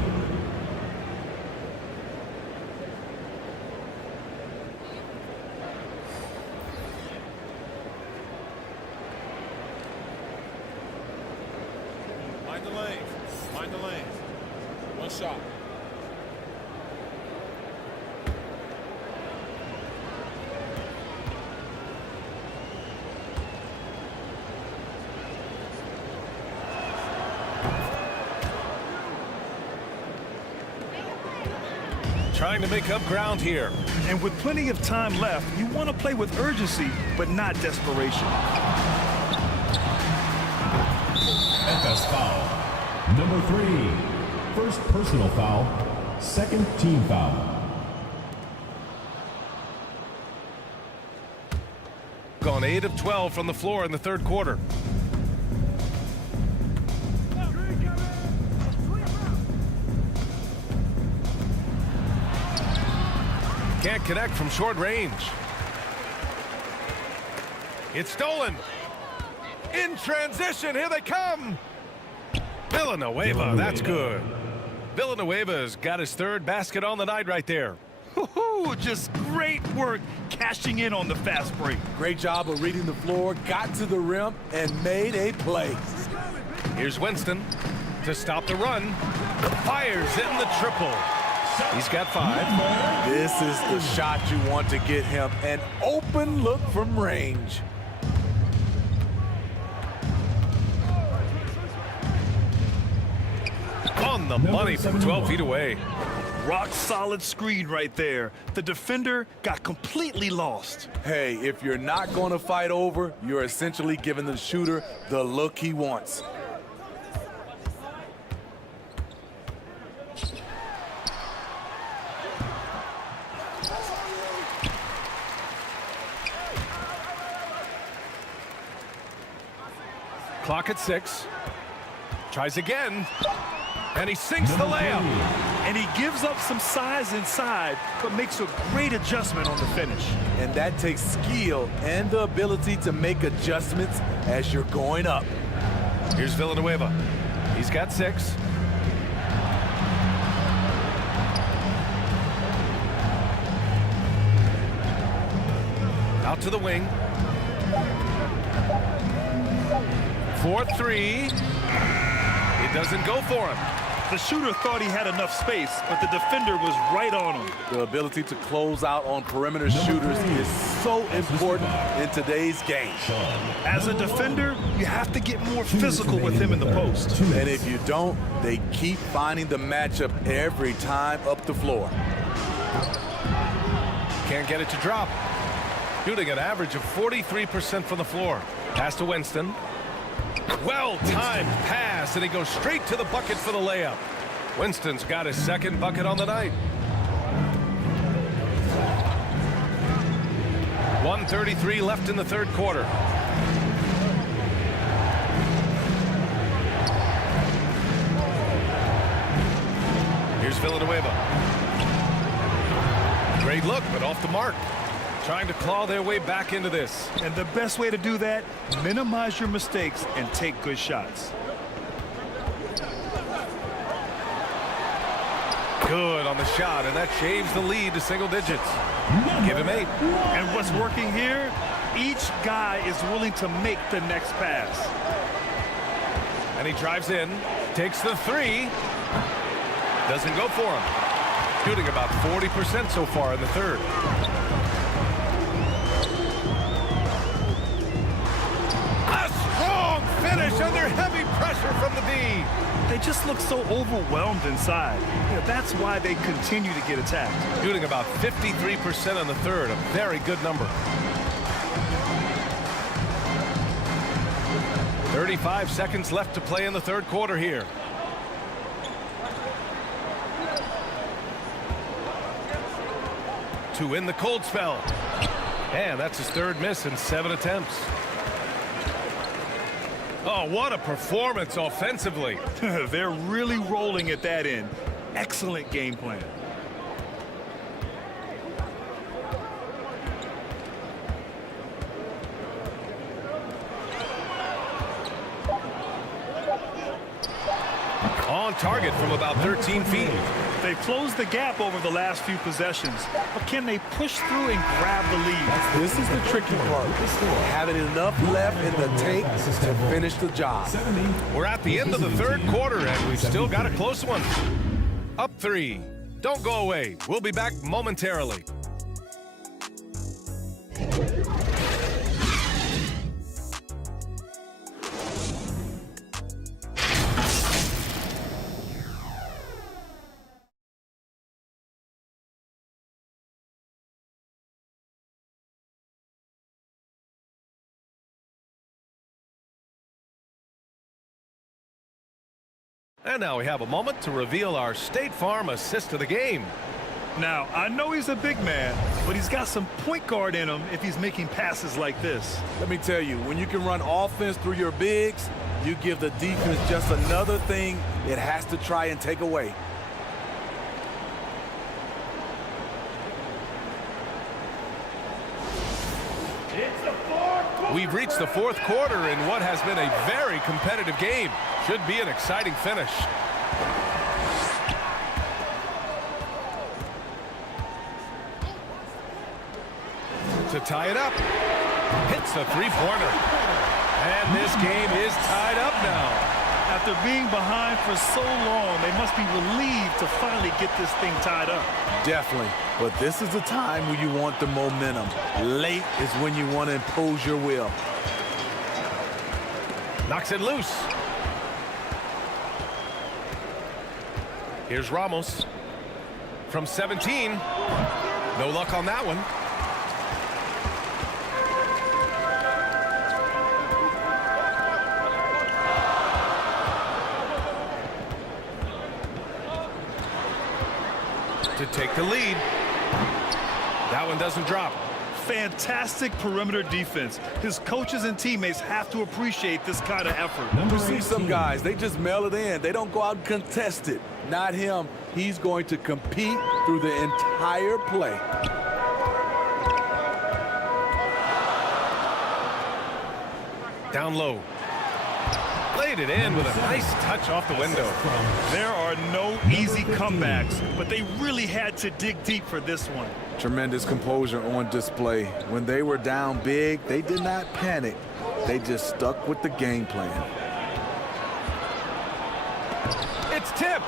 Mind the lanes. Mind the lanes. One shot. Trying to make up ground here. And with plenty of time left, you want to play with urgency, but not desperation. FS foul. Number 3. First personal foul. Second team foul. Gone 8 of 12 from the floor in the third quarter. Can't connect from short range. It's stolen. In transition, here they come. Villanueva, that's good. Villanueva's got his third basket on the night right there. Just great work cashing in on the fast break. Great job of reading the floor, got to the rim, and made a play. Here's Winston to stop the run. Fires in the triple. He's got 5. This is the shot you want to get him. An open look from range. On the money from 12 feet away. Rock solid screen right there. The defender got completely lost. Hey, if you're not going to fight over, you're essentially giving the shooter the look he wants. Clock at 6. Tries again. And he sinks the layup. And he gives up some size inside, but makes a great adjustment on the finish. And that takes skill and the ability to make adjustments as you're going up. Here's Villanueva. He's got 6. Out to the wing. 4-3. It doesn't go for him. The shooter thought he had enough space, but the defender was right on him. The ability to close out on perimeter shooters is so important in today's game. As a defender, you have to get more physical with him in the post. And if you don't, they keep finding the matchup every time up the floor. Can't get it to drop. Shooting an average of 43% from the floor. Pass to Winston. Well-timed pass, and he goes straight to the bucket for the layup. Winston's got his second bucket on the night. 1:33 left in the third quarter. Here's Villanueva. Great look, but off the mark. Trying to claw their way back into this. And the best way to do that, minimize your mistakes and take good shots. Good on the shot, and that shaves the lead to single digits. Give him 8. And what's working here, each guy is willing to make the next pass. And he drives in, takes the 3. Doesn't go for him. Shooting about 40% so far in the third. Finish under heavy pressure from the D. They just look so overwhelmed inside. That's why they continue to get attacked. Shooting about 53% on the third, a very good number. 35 seconds left to play in the third quarter here. to win the cold spell. And that's his third miss in 7 attempts. Oh, what a performance offensively. They're really rolling at that end. Excellent game plan. On target from about 13 feet. They've closed the gap over the last few possessions, but can they push through and grab the lead? This is the tricky part. Having enough left in the tank to finish the job. We're at the end of the third quarter, and we've still got a close one. Up 3. Don't go away. We'll be back momentarily. And now we have a moment to reveal our State Farm assist of the game. Now, I know he's a big man, but he's got some point guard in him if he's making passes like this. Let me tell you, when you can run offense through your bigs, you give the defense just another thing it has to try and take away. We've reached the fourth quarter in what has been a very competitive game. Should be an exciting finish. To tie it up. Hits the three-pointer. And this game is tied up now. After being behind for so long, they must be relieved to finally get this thing tied up. Definitely. But this is the time when you want the momentum. Late is when you want to impose your will. Knocks it loose. Here's Ramos. From 17. No luck on that one. To take the lead. That one doesn't drop. Fantastic perimeter defense. His coaches and teammates have to appreciate this kind of effort. You see some guys, they just mail it in. They don't go out and contest it. Not him. He's going to compete through the entire play. Down low. Laid it in with a nice touch off the window. There are no easy comebacks, but they really had to dig deep for this one. Tremendous composure on display. When they were down big, they did not panic. They just stuck with the game plan. It's tipped.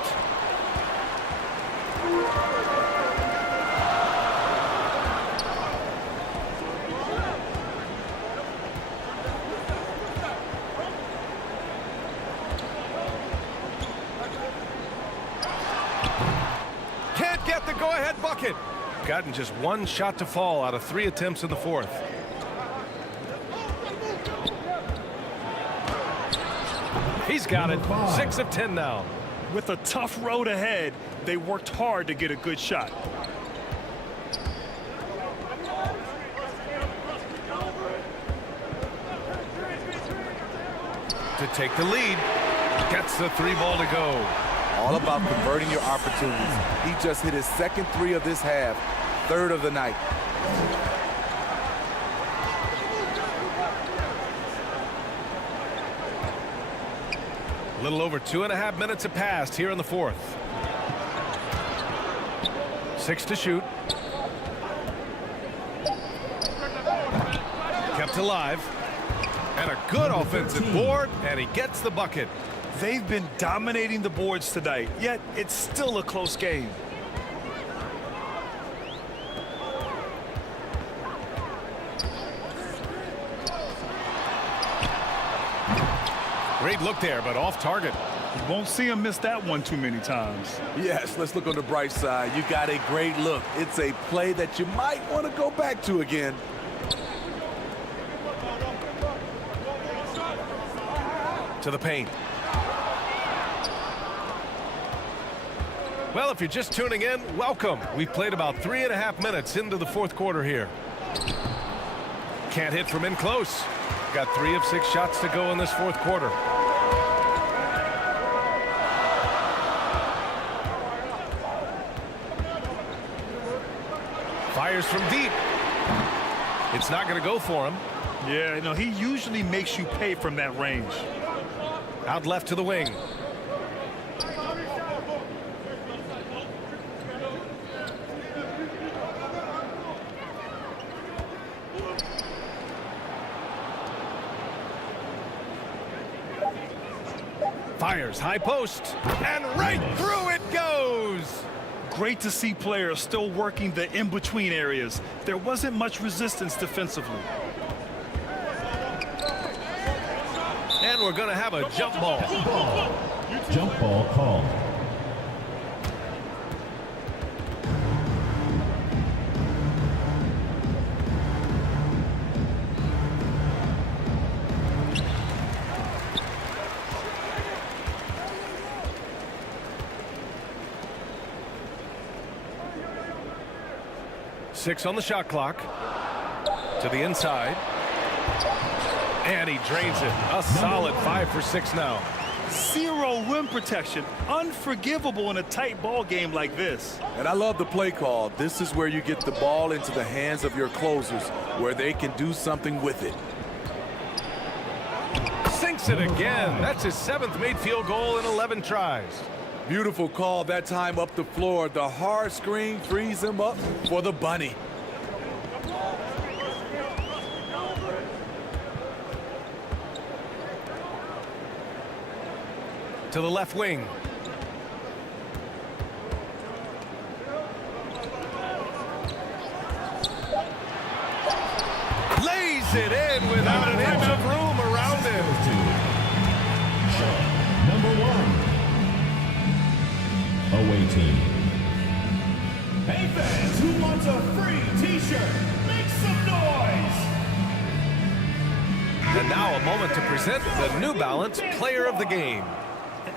Can't get the go-ahead bucket. Gotten just one shot to fall out of 3 attempts in the fourth. He's got it. 6 of 10 now. With a tough road ahead, they worked hard to get a good shot. To take the lead. Gets the 3-ball to go. All about converting your opportunities. He just hit his second 3 of this half, 3rd of the night. A little over 2.5 minutes have passed here in the fourth. 6 to shoot. Kept alive. And a good offensive board, and he gets the bucket. They've been dominating the boards tonight, yet it's still a close game. Great look there, but off target. You won't see him miss that one too many times. Yes, let's look on the bright side. You got a great look. It's a play that you might want to go back to again. To the paint. Well, if you're just tuning in, welcome. We've played about 3.5 minutes into the fourth quarter here. Can't hit from in close. Got 3 of 6 shots to go in this fourth quarter. Fires from deep. It's not going to go for him. Yeah, you know, he usually makes you pay from that range. Out left to the wing. Fires high post, and right through it goes. Great to see players still working the in-between areas. There wasn't much resistance defensively. And we're going to have a jump ball. Jump ball called. Six on the shot clock. To the inside. And he drains it. A solid 5 for 6 now. 0 rim protection. Unforgivable in a tight ball game like this. And I love the play call. This is where you get the ball into the hands of your closers, where they can do something with it. Sinks it again. That's his 7th made field goal in 11 tries. Beautiful call that time up the floor. The hard screen frees him up for the bunny. To the left wing. Lays it in without an inch of room around him. Number 1. Away team. Hey fans, who wants a free t-shirt? Make some noise! And now a moment to present the New Balance Player of the Game.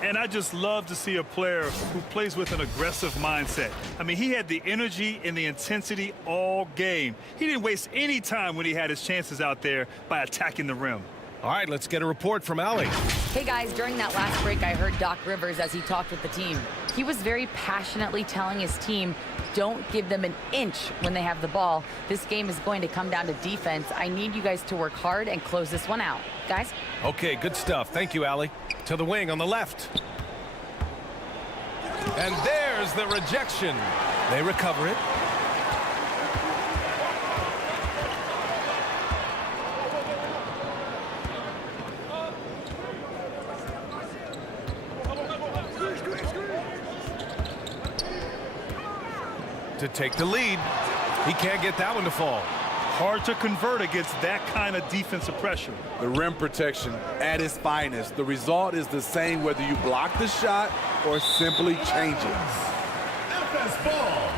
And I just love to see a player who plays with an aggressive mindset. I mean, he had the energy and the intensity all game. He didn't waste any time when he had his chances out there by attacking the rim. All right, let's get a report from Allie. Hey guys, during that last break, I heard Doc Rivers as he talked with the team. He was very passionately telling his team, don't give them an inch when they have the ball. This game is going to come down to defense. I need you guys to work hard and close this one out. Guys? Okay, good stuff. Thank you, Allie. To the wing on the left. And there's the rejection. They recover it. To take the lead. He can't get that one to fall. Hard to convert against that kind of defensive pressure. The rim protection at its finest. The result is the same whether you block the shot or simply change it. FS ball.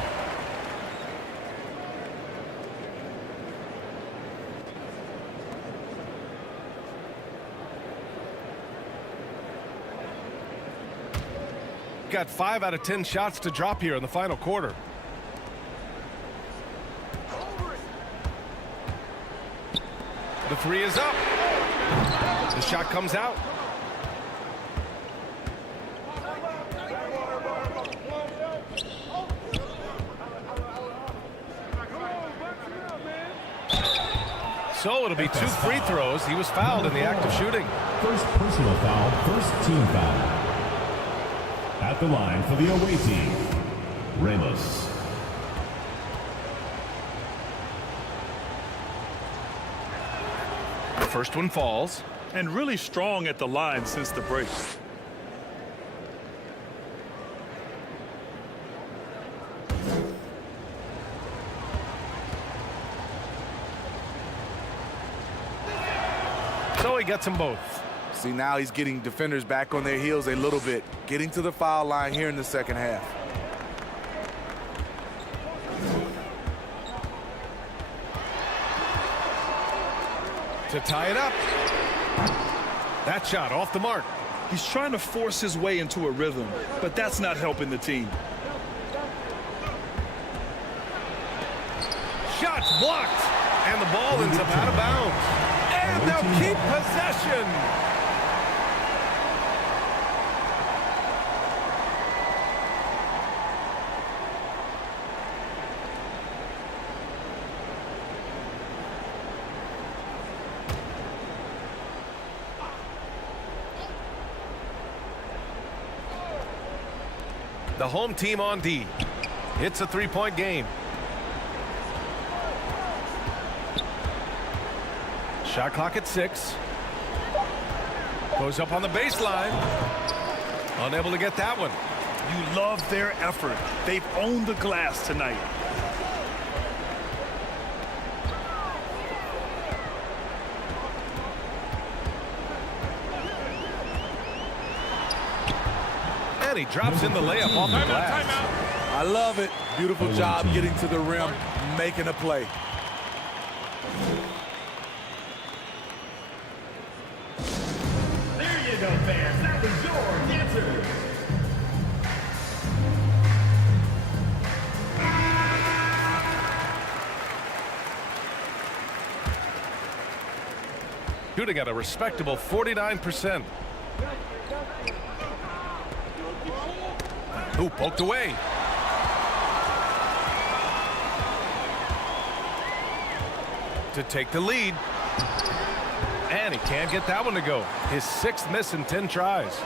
Got 5 out of 10 shots to drop here in the final quarter. The 3 is up. The shot comes out. So it'll be 2 free throws. He was fouled in the act of shooting. First personal foul, first team foul. At the line for the away team, Ramos. First one falls. And really strong at the line since the break. So he gets them both. See, now he's getting defenders back on their heels a little bit. Getting to the foul line here in the second half. To tie it up. That shot off the mark. He's trying to force his way into a rhythm, but that's not helping the team. shot's blocked, and the ball ends up out of bounds. And they'll keep possession. The home team on D. It's a three-point game. Shot clock at 6. Goes up on the baseline. Unable to get that one. You love their effort. They've owned the glass tonight. And he drops in the layup off the glass. I love it. Beautiful job getting to the rim, making a play. There you go, fans. That was your answer. Shooting at a respectable 49%. Ooh, poked away. To take the lead. And he can't get that one to go. His 6th miss in 10 tries.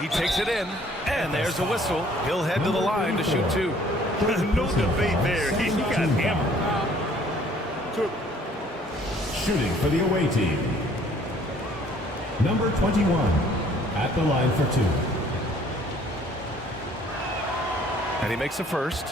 He takes it in, and there's a whistle. He'll head to the line to shoot 2. No debate there. He got hammered. Shooting for the away team. Number 21 at the line for 2. And he makes the first.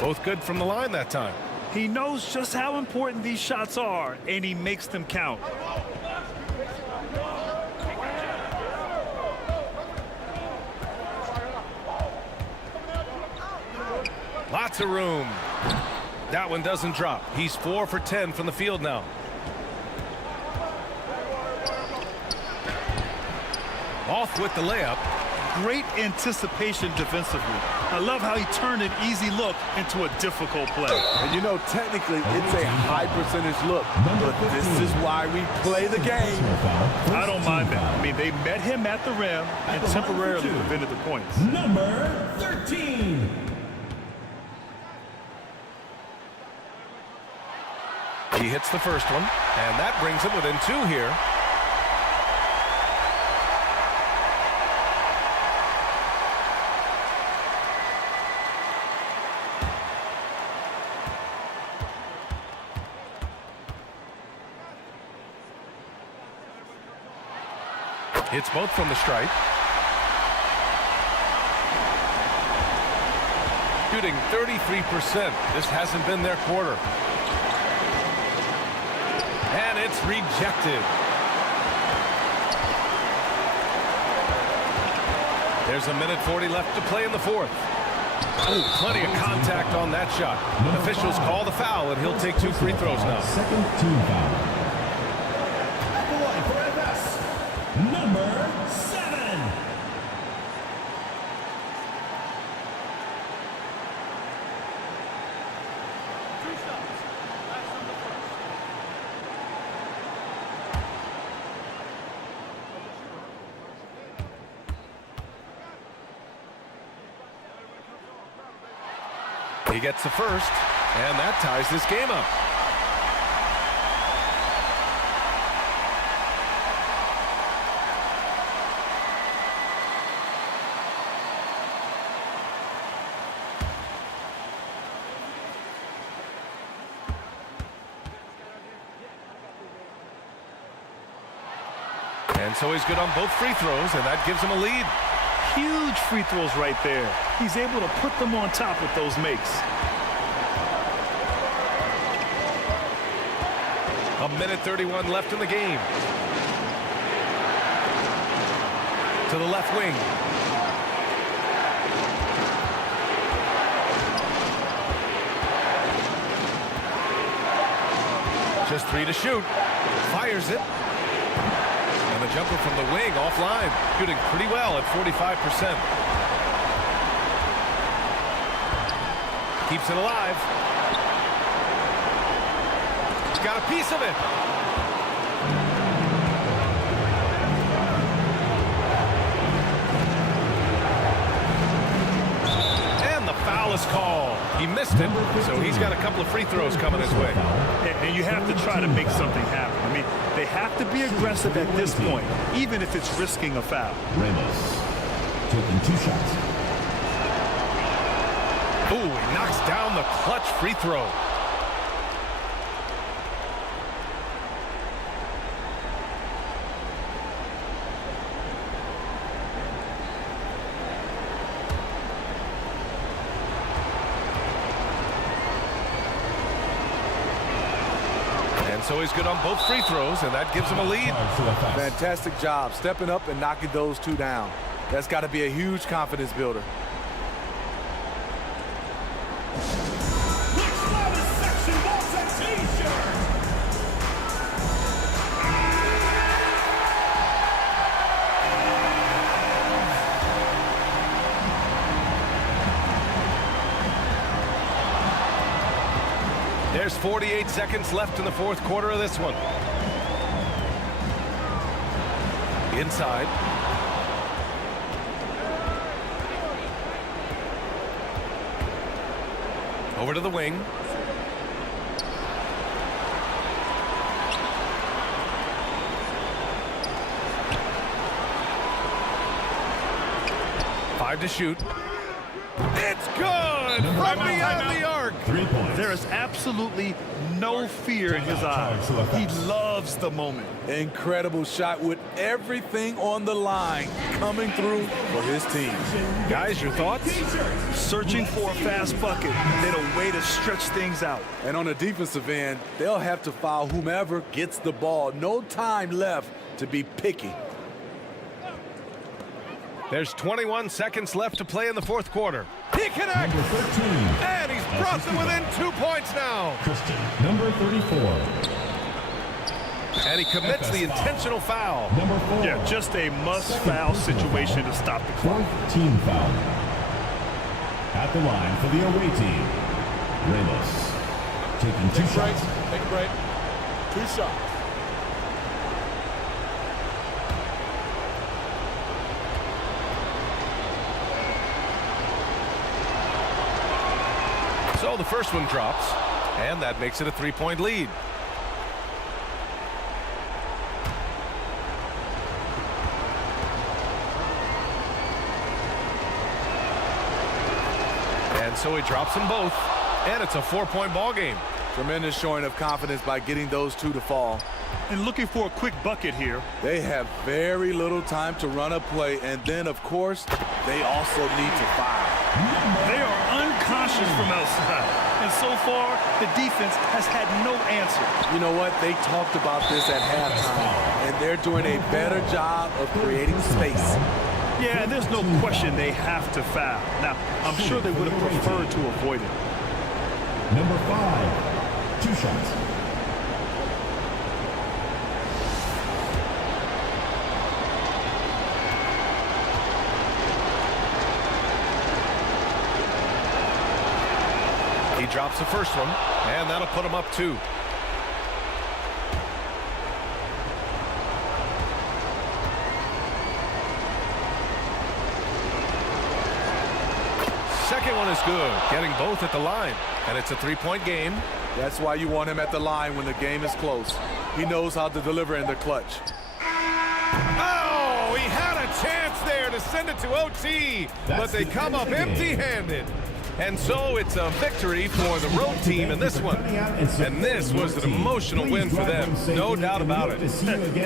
Both good from the line that time. He knows just how important these shots are, and he makes them count. Lots of room. That one doesn't drop. He's 4 for 10 from the field now. Off with the layup. Great anticipation defensively. I love how he turned an easy look into a difficult play. And you know, technically, it's a high percentage look, but this is why we play the game. I don't mind that. I mean, they met him at the rim and temporarily prevented the points. Number 13. He hits the first one, and that brings him within 2 here. Hits both from the stripe. Shooting 33%. This hasn't been their quarter. And it's rejected. There's a minute 40 left to play in the 4th. Oh, plenty of contact on that shot. Officials call the foul, and he'll take 2 free throws now. Second team foul. At the line for FS, number 7. He gets the first, and that ties this game up. And so he's good on both free throws, and that gives him a lead. Huge free throws right there. He's able to put them on top with those makes. A minute 31 left in the game. To the left wing. 3 to shoot. Fires it. And the jumper from the wing offline. Shooting pretty well at 45%. Keeps it alive. He's got a piece of it. And the foul is called. He missed it, so he's got a couple of free throws coming his way. And you have to try to make something happen. I mean, they have to be aggressive at this point, even if it's risking a foul. Ramos taking 2 shots. Ooh, he knocks down the clutch free throw. And so he's good on both free throws, and that gives him a lead. Fantastic job stepping up and knocking those 2 down. That's got to be a huge confidence builder. There's 48 seconds left in the 4th quarter of this one. Inside. Over to the wing. Five to shoot. It's good from beyond the arc. 3 points. There is absolutely no fear in his eyes. He loves the moment. Incredible shot with everything on the line coming through for his team. Guys, your thoughts? Searching for a fast bucket, then a way to stretch things out. And on the defensive end, they'll have to foul whomever gets the ball. No time left to be picky. There's 21 seconds left to play in the 4th quarter. He connects! Number 13. And he's brought them within 2 points now. Christian, number 34. And he commits the intentional foul. Number 4. Yeah, just a must-foul situation to stop the clock. 4th team foul. At the line for the away team, Ramos taking 2 shots. Take a break. 2 shots. So the first one drops, and that makes it a 3-point lead. And so he drops them both, and it's a 4-point ball game. Tremendous showing of confidence by getting those 2 to fall. And looking for a quick bucket here. They have very little time to run a play, and then, of course, they also need to foul. They are unconscious from outside. And so far, the defense has had no answer. You know what? They talked about this at halftime, and they're doing a better job of creating space. Yeah, and there's no question they have to foul. Now, I'm sure they would have preferred to avoid it. Number 5, 2 shots. He drops the first one, and that'll put him up 2. Second one is good, getting both at the line, and it's a 3-point game. That's why you want him at the line when the game is close. He knows how to deliver in the clutch. Oh, he had a chance there to send it to OT, but they come up empty-handed. And so it's a victory for the road team in this one. And this was an emotional win for them, no doubt about it.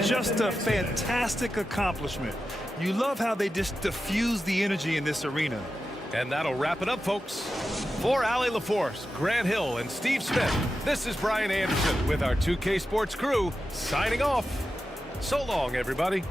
Just a fantastic accomplishment. You love how they just diffuse the energy in this arena. And that'll wrap it up, folks. For Allie LaForce, Grant Hill, and Steve Smith, this is Brian Anderson with our 2K Sports crew signing off. So long, everybody.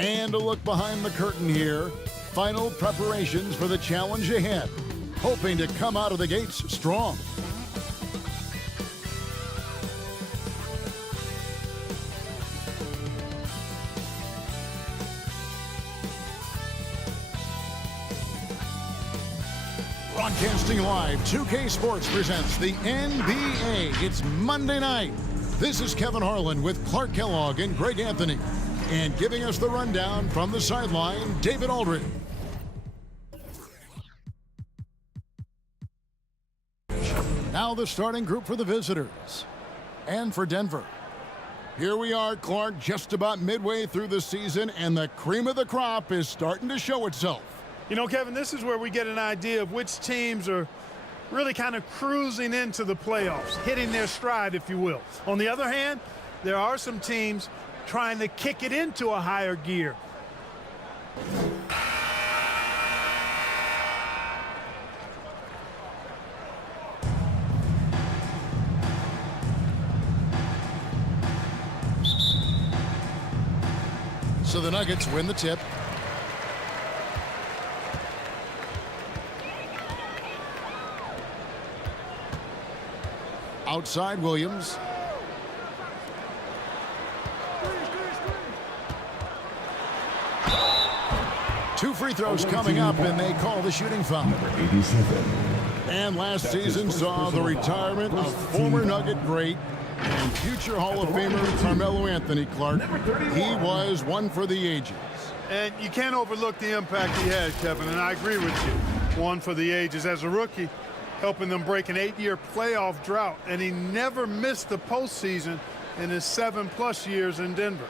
And a look behind the curtain here. Final preparations for the challenge ahead. Hoping to come out of the gates strong. Broadcasting live, 2K Sports presents the NBA. It's Monday night. This is Kevin Harlan with Clark Kellogg and Greg Anthony. And giving us the rundown from the sideline, David Aldridge. Now the starting group for the visitors. And for Denver. Here we are, Clark, just about midway through the season, and the cream of the crop is starting to show itself. You know, Kevin, this is where we get an idea of which teams are really kind of cruising into the playoffs, hitting their stride, if you will. On the other hand, there are some teams trying to kick it into a higher gear. So the Nuggets win the tip. Outside Williams. Two free throws coming up, and they call the shooting foul. And last season saw the retirement of former Nugget great and future Hall of Famer Carmelo Anthony, Clark. He was one for the ages. And you can't overlook the impact he had, Kevin, and I agree with you. One for the ages. As a rookie, helping them break an 8-year playoff drought, and he never missed the postseason in his 7+ years in Denver.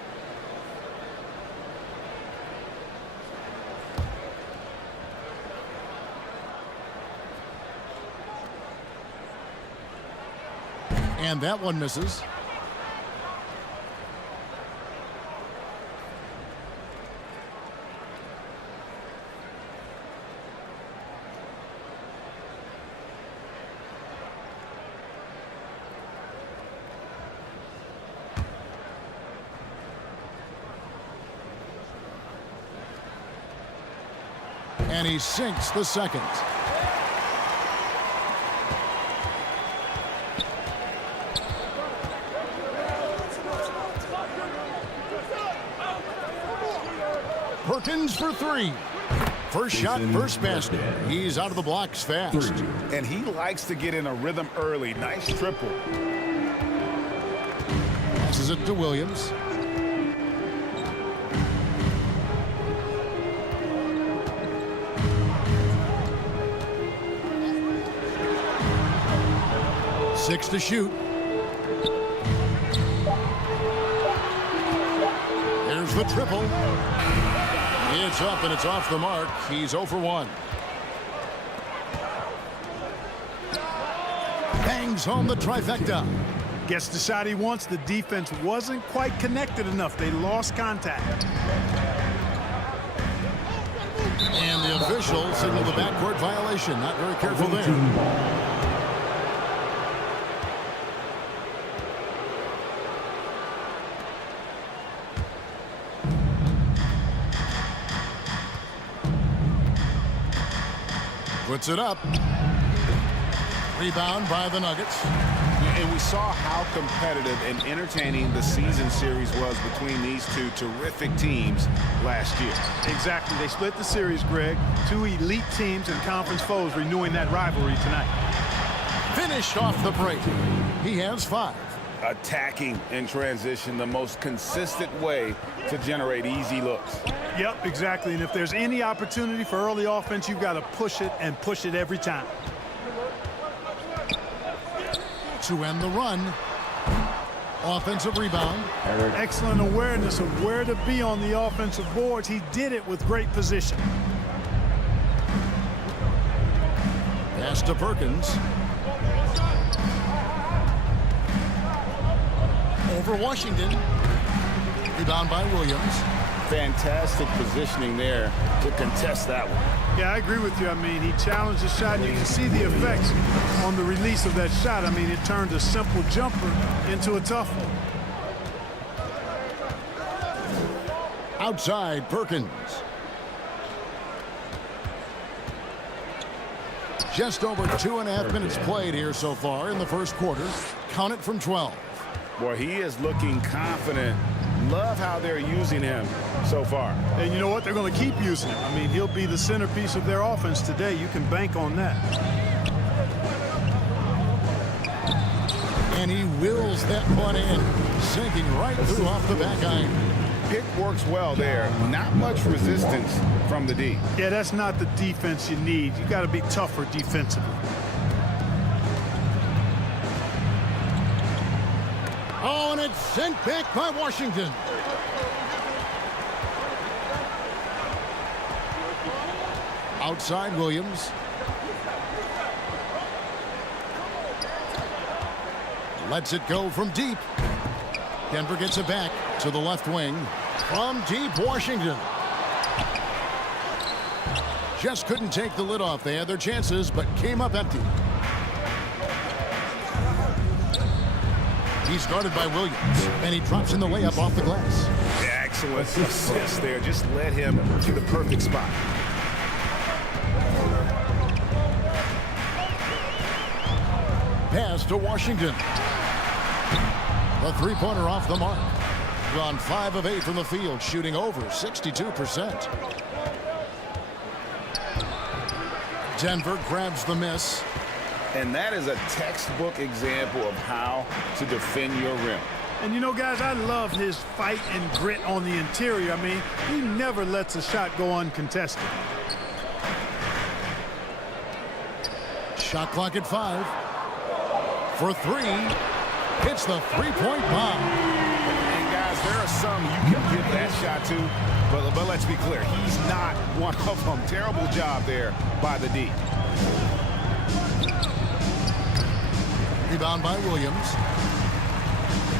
And that one misses. And he sinks the second. Perkins for three. First shot, first basket. He's out of the blocks fast. And he likes to get in a rhythm early. Nice triple. Passes it to Williams. Six to shoot. Here's the triple. It's up and it's off the mark. He's 0 for 1. Bangs home the trifecta. Gets the shot he wants. The defense wasn't quite connected enough. They lost contact. And the official signaled the backcourt violation. Not very careful there. Puts it up. Rebound by the Nuggets. And we saw how competitive and entertaining the season series was between these two terrific teams last year. Exactly. They split the series, Greg. Two elite teams and conference foes renewing that rivalry tonight. Finished off the break. He has 5. Attacking in transition, the most consistent way to generate easy looks. Yep, exactly. And if there's any opportunity for early offense, you've got to push it and push it every time. To end the run. Offensive rebound. Excellent awareness of where to be on the offensive boards. He did it with great position. Pass to Perkins. Over Washington. Rebound by Williams. Fantastic positioning there to contest that one. Yeah, I agree with you. I mean, he challenged the shot, and you can see the effects on the release of that shot. I mean, it turned a simple jumper into a tough one. Outside, Perkins. Just over 2.5 minutes played here so far in the first quarter. Count it from 12. Boy, he is looking confident. Love how they're using him so far. And you know what? They're going to keep using him. I mean, he'll be the centerpiece of their offense today. You can bank on that. And he wills that one in, sinking right through off the back iron. Pick works well there. Not much resistance from the D. Yeah, that's not the defense you need. You got to be tougher defensively. Oh, and it's sent back by Washington. Outside, Williams. Lets it go from deep. Denver gets it back to the left wing. From deep, Washington. Just couldn't take the lid off. They had their chances, but came up empty. He's guarded by Williams, and he drops in the layup off the glass. Excellent assist there. Just led him to the perfect spot. Pass to Washington. The three-pointer off the mark. Gone 5 of 8 from the field, shooting over 62%. Denver grabs the miss. And that is a textbook example of how to defend your rim. And you know, guys, I love his fight and grit on the interior. I mean, he never lets a shot go uncontested. Shot clock at 5. For 3. Hits the three-point bomb. And guys, there are some you can give that shot to, but let's be clear, he's not one of them. Terrible job there by the D. Rebound by Williams.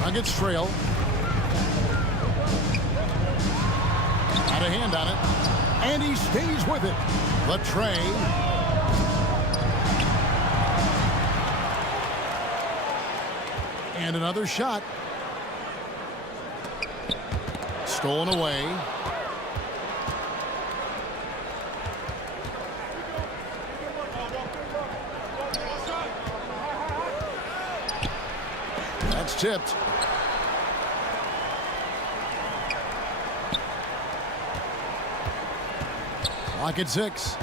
Nuggets trail. Got a hand on it. And he stays with it. The tray. And another shot. Stolen away. That's tipped. Clock at 6.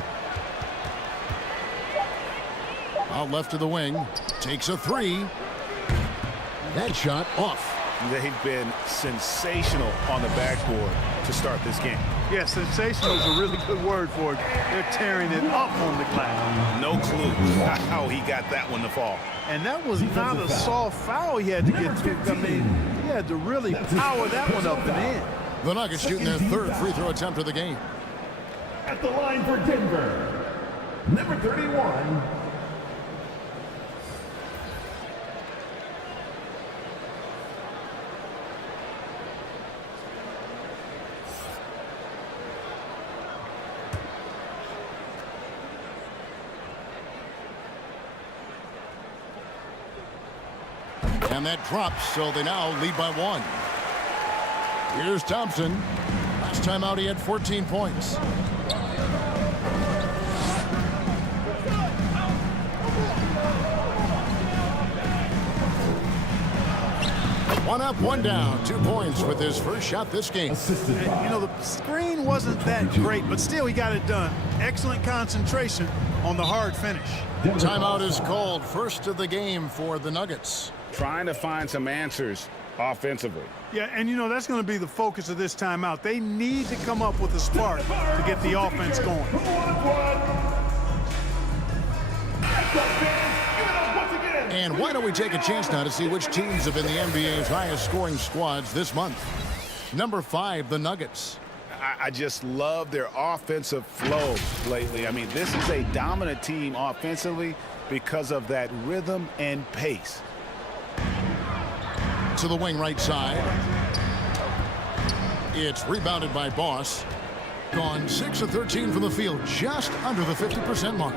Out left to the wing. Takes a 3. That shot off. They've been sensational on the backboard to start this game. Yeah, sensational is a really good word for it. They're tearing it up on the glass. No clue how he got that one to fall. And that was not a soft foul he had to get to. I mean, he had to really power that one up and in. The Nuggets shooting their third free throw attempt of the game. At the line for Denver, number 31. And that drops, so they now lead by 1. Here's Thompson. Last time out, he had 14 points. One up, one down. 2 points with his first shot this game. And, you know, the screen wasn't that great, but still he got it done. Excellent concentration on the hard finish. Timeout is called. First of the game for the Nuggets. Trying to find some answers offensively. Yeah, and you know, that's going to be the focus of this timeout. They need to come up with a spark to get the offense going. And why don't we take a chance now to see which teams have been the NBA's highest scoring squads this month. Number 5, the Nuggets. I just love their offensive flow lately. I mean, this is a dominant team offensively because of that rhythm and pace. To the wing right side. It's rebounded by Boss. Gone 6 of 13 from the field, just under the 50% mark.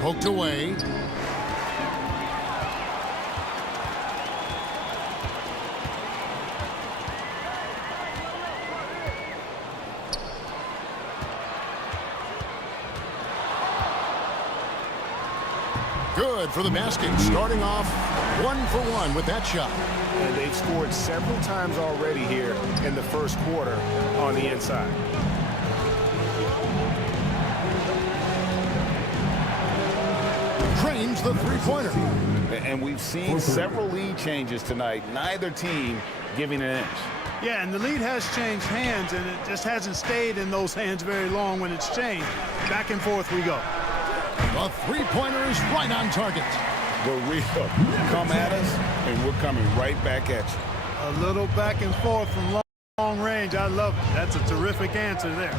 Poked away. Good for the basket, starting off 1 for 1 with that shot. And they've scored several times already here in the first quarter on the inside. Drains the three-pointer. And we've seen several lead changes tonight. Neither team giving an inch. Yeah, and the lead has changed hands, and it just hasn't stayed in those hands very long when it's changed. Back and forth we go. The three-pointer is right on target. The real come at us, and we're coming right back at you. A little back and forth from long range. I love it. That's a terrific answer there.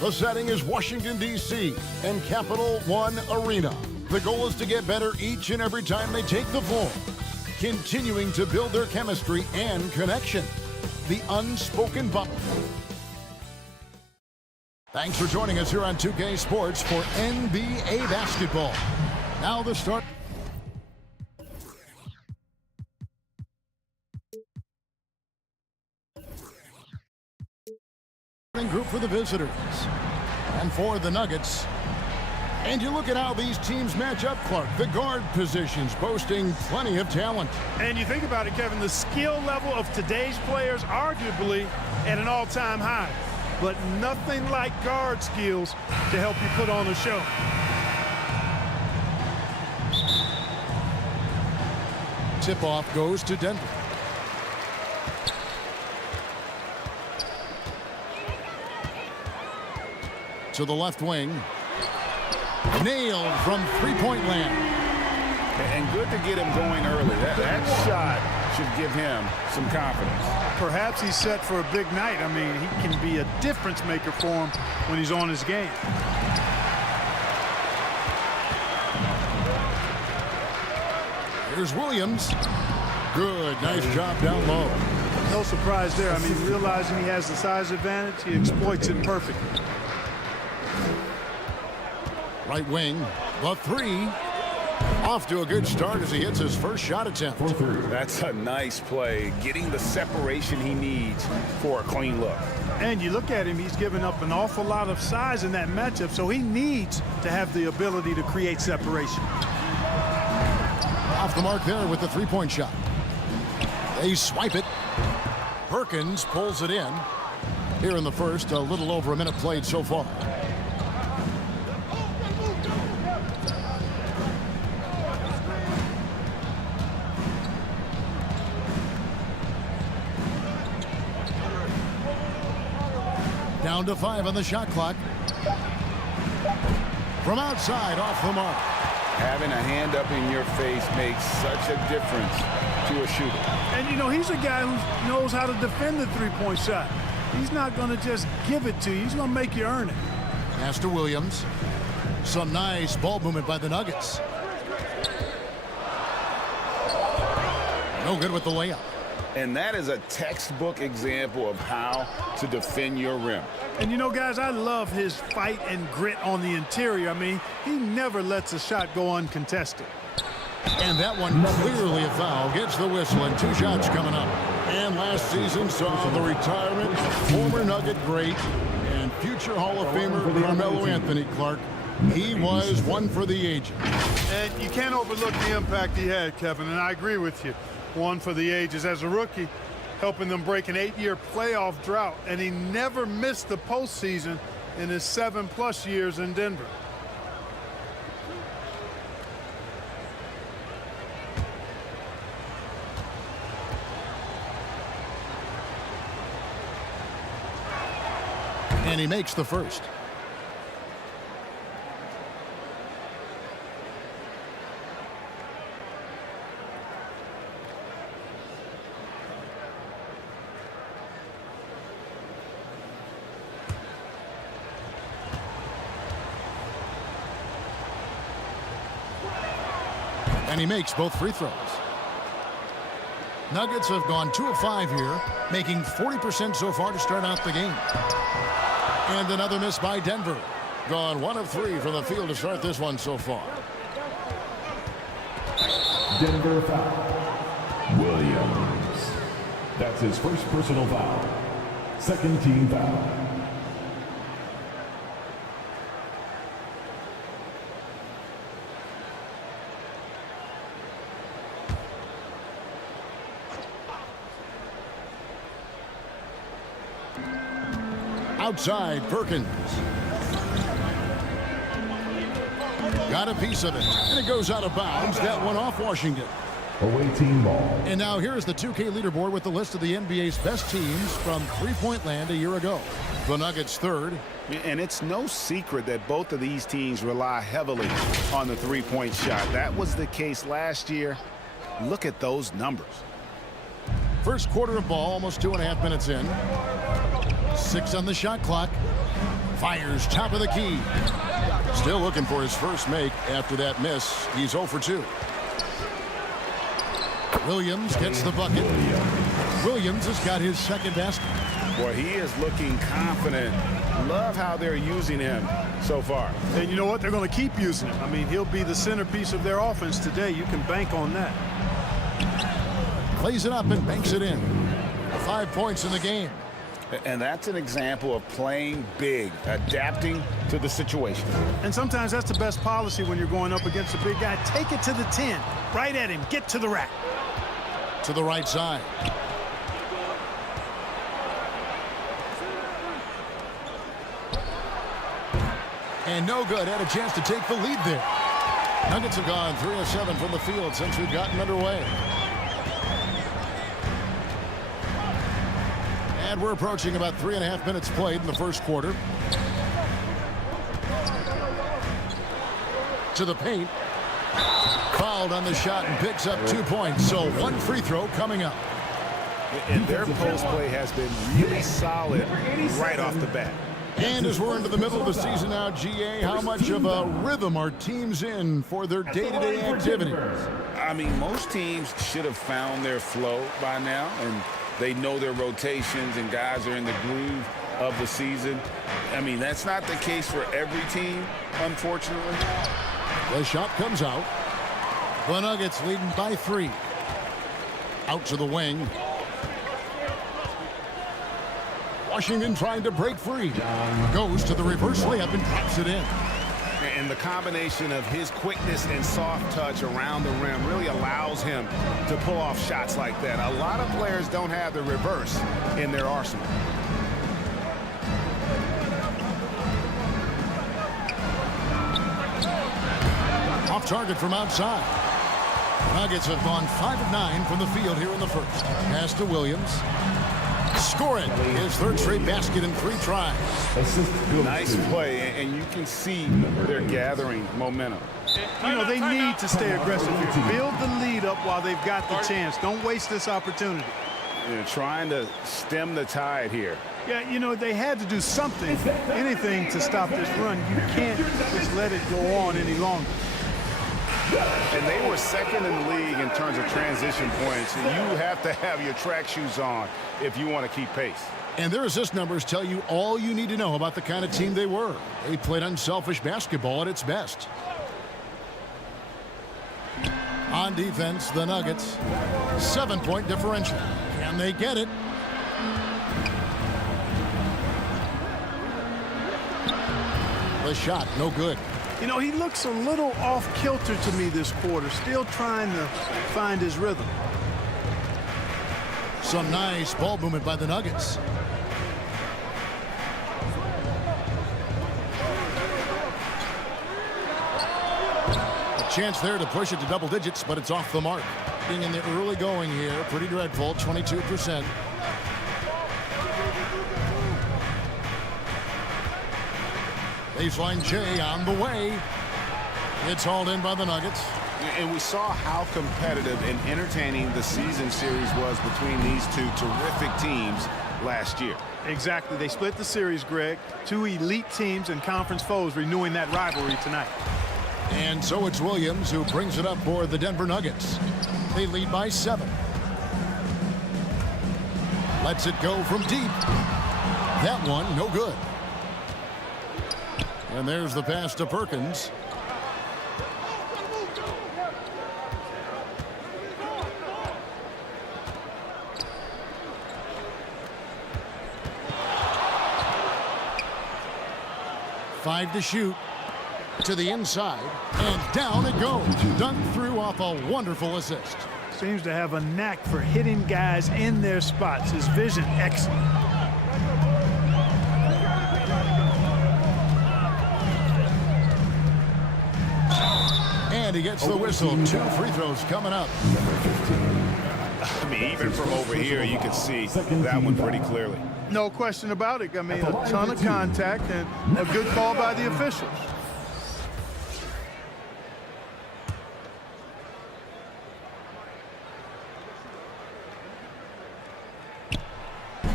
The setting is Washington, D.C. and Capital One Arena. The goal is to get better each and every time they take the floor, continuing to build their chemistry and connection. The unspoken bubble. Thanks for joining us here on 2K Sports for NBA basketball. Now the start. Group for the visitors. And for the Nuggets. And you look at how these teams match up, Clark. The guard positions boasting plenty of talent. And you think about it, Kevin, the skill level of today's players arguably at an all-time high. But nothing like guard skills to help you put on a show. Tip-off goes to Denver. To the left wing. Nailed from three-point land. And good to get him going early. That shot should give him some confidence. Perhaps he's set for a big night. I mean, he can be a difference maker for him when he's on his game. Here's Williams. Good, nice job down low. No surprise there. I mean, realizing he has the size advantage, he exploits it perfectly. Right wing, the three. Off to a good start as he hits his first shot attempt. That's a nice play, getting the separation he needs for a clean look. And you look at him, he's given up an awful lot of size in that matchup, so he needs to have the ability to create separation. Off the mark there with the three-point shot. They swipe it. Perkins pulls it in. Here in the first, a little over a minute played so far. Down to 5 on the shot clock. From outside, off the mark. Having a hand up in your face makes such a difference to a shooter. And, you know, he's a guy who knows how to defend the three-point shot. He's not going to just give it to you. He's going to make you earn it. Pass to Williams. Some nice ball movement by the Nuggets. No good with the layup. And that is a textbook example of how to defend your rim. And, you know, guys, I love his fight and grit on the interior. I mean, he never lets a shot go uncontested. And that one clearly a foul. Gets the whistle, and 2 shots coming up. And last season saw the retirement of former Nugget great and future Hall of Famer Carmelo Anthony, Clark. He was one for the ages. And you can't overlook the impact he had, Kevin, and I agree with you. One for the ages. As a rookie, helping them break an 8-year playoff drought, and he never missed the postseason in his 7+ years in Denver. And he makes the first. And he makes both free throws. Nuggets have gone 2 of 5 here, making 40% so far to start out the game. And another miss by Denver. Gone 1 of 3 from the field to start this one so far. Denver foul. Williams. That's his first personal foul. Second team foul. Outside, Perkins. Got a piece of it, and it goes out of bounds. That one off Washington. Away team ball. And now here's the 2K leaderboard with the list of the NBA's best teams from three-point land a year ago. The Nuggets third. And it's no secret that both of these teams rely heavily on the three-point shot. That was the case last year. Look at those numbers. First quarter of ball, almost 2.5 minutes in. 6 on the shot clock. Fires top of the key. Still looking for his first make after that miss. He's 0 for 2. Williams gets the bucket. Williams has got his second basket. Boy, he is looking confident. Love how they're using him so far. And you know what? They're going to keep using him. I mean, he'll be the centerpiece of their offense today. You can bank on that. Plays it up and banks it in. 5 points in the game. And that's an example of playing big, adapting to the situation. And sometimes that's the best policy when you're going up against a big guy. Take it to the 10. Right at him. Get to the rack. To the right side. And no good. Had a chance to take the lead there. Nuggets have gone 3 of 7 from the field since we've gotten underway. And we're approaching about 3.5 minutes played in the first quarter. To the paint. Fouled on the shot and picks up 2 points. So 1 free throw coming up. And their post play has been really solid right off the bat. And as we're into the middle of the season now, GA, how much of a rhythm are teams in for their day-to-day activity? I mean, most teams should have found their flow by now, and they know their rotations and guys are in the groove of the season. I mean, that's not the case for every team, unfortunately. The shot comes out. The Nuggets leading by 3. Out to the wing. Washington trying to break free. Goes to the reverse layup and drops it in. And the combination of his quickness and soft touch around the rim really allows him to pull off shots like that. A lot of players don't have the reverse in their arsenal. Off target from outside. Nuggets have gone 5 of 9 from the field here in the first. Pass to Williams. Score it. His 3rd straight basket in 3 tries. Nice play, and you can see they're gathering momentum. You know, they need to stay aggressive here. Build the lead up while they've got the chance. Don't waste this opportunity. They're trying to stem the tide here. Yeah, you know, they had to do something, anything to stop this run. You can't just let it go on any longer. And they were 2nd in the league in terms of transition points. And you have to have your track shoes on if you want to keep pace. And their assist numbers tell you all you need to know about the kind of team they were. They played unselfish basketball at its best. On defense, the Nuggets, 7-point differential. Can they get it? The shot, no good. You know, he looks a little off-kilter to me this quarter, still trying to find his rhythm. Some nice ball movement by the Nuggets. A chance there to push it to double digits, but it's off the mark. Being in the early going here, pretty dreadful, 22%. Baseline J on the way. It's hauled in by the Nuggets. And we saw how competitive and entertaining the season series was between these 2 terrific teams last year. Exactly. They split the series, Greg. 2 elite teams and conference foes renewing that rivalry tonight. And so it's Williams who brings it up for the Denver Nuggets. They lead by 7. Lets it go from deep. That one, no good. And there's the pass to Perkins. Five to shoot. To the inside. And down it goes. Dunk through off a wonderful assist. Seems to have a knack for hitting guys in their spots. His vision, excellent. And he gets the whistle. 2 free throws coming up. I mean, even from over here, you can see that one pretty clearly. No question about it. I mean, a ton of contact and a good call by the officials.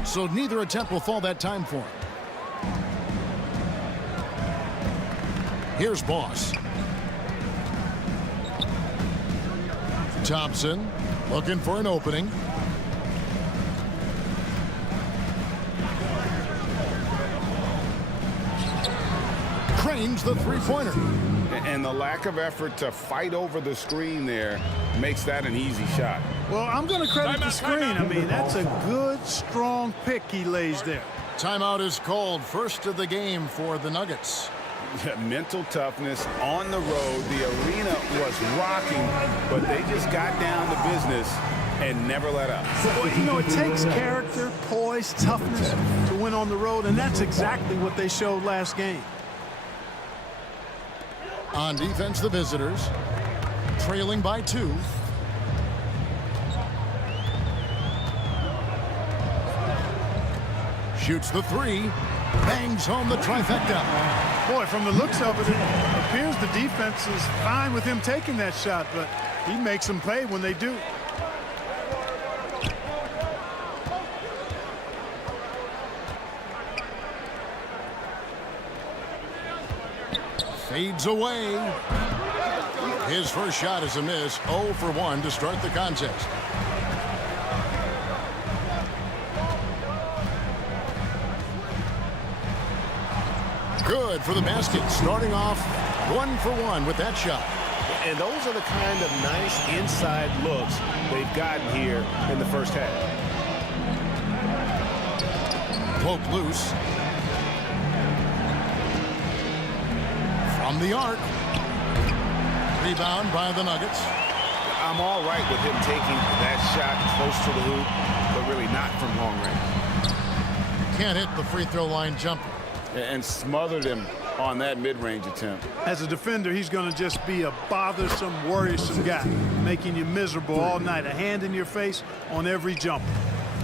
So neither attempt will fall that time for him. Here's Boss. Thompson looking for an opening. drains the three-pointer. And the lack of effort to fight over the screen there makes that an easy shot. Well, I'm going to credit the screen. I mean, that's a good, strong pick he lays there. Timeout is called. First of the game for the Nuggets. Mental toughness on the road. The arena was rocking, but they just got down to business and never let up. Well, you know, it takes character, poise, toughness to win on the road, and that's exactly what they showed last game. On defense, the visitors, trailing by 2. Shoots the 3, bangs home the trifecta. Boy, from the looks of it, it appears the defense is fine with him taking that shot, but he makes them pay when they do. Fades away. His first shot is a miss. 0 for 1 to start the contest. Good for the basket. Starting off 1 for 1 with that shot. And those are the kind of nice inside looks they've gotten here in the first half. Poke loose. From the arc. Rebound by the Nuggets. I'm all right with him taking that shot close to the hoop, but really not from long range. Can't hit the free throw line jumper. And smothered him on that mid-range attempt. As a defender, he's going to just be a bothersome, worrisome guy, making you miserable all night, a hand in your face on every jumper.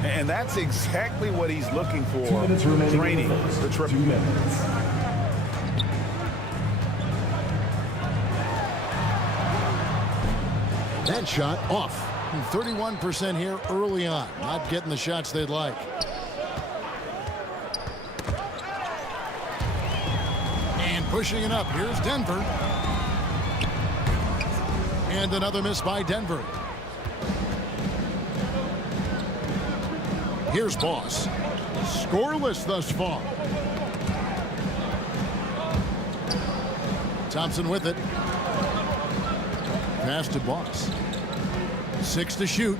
And that's exactly what he's looking for, draining the triple. 2 minutes. That shot off. 31% here early on. Not getting the shots they'd like. And pushing it up. Here's Denver. And another miss by Denver. Here's Boss. Scoreless thus far. Thompson with it. Pass to Boss. 6 to shoot.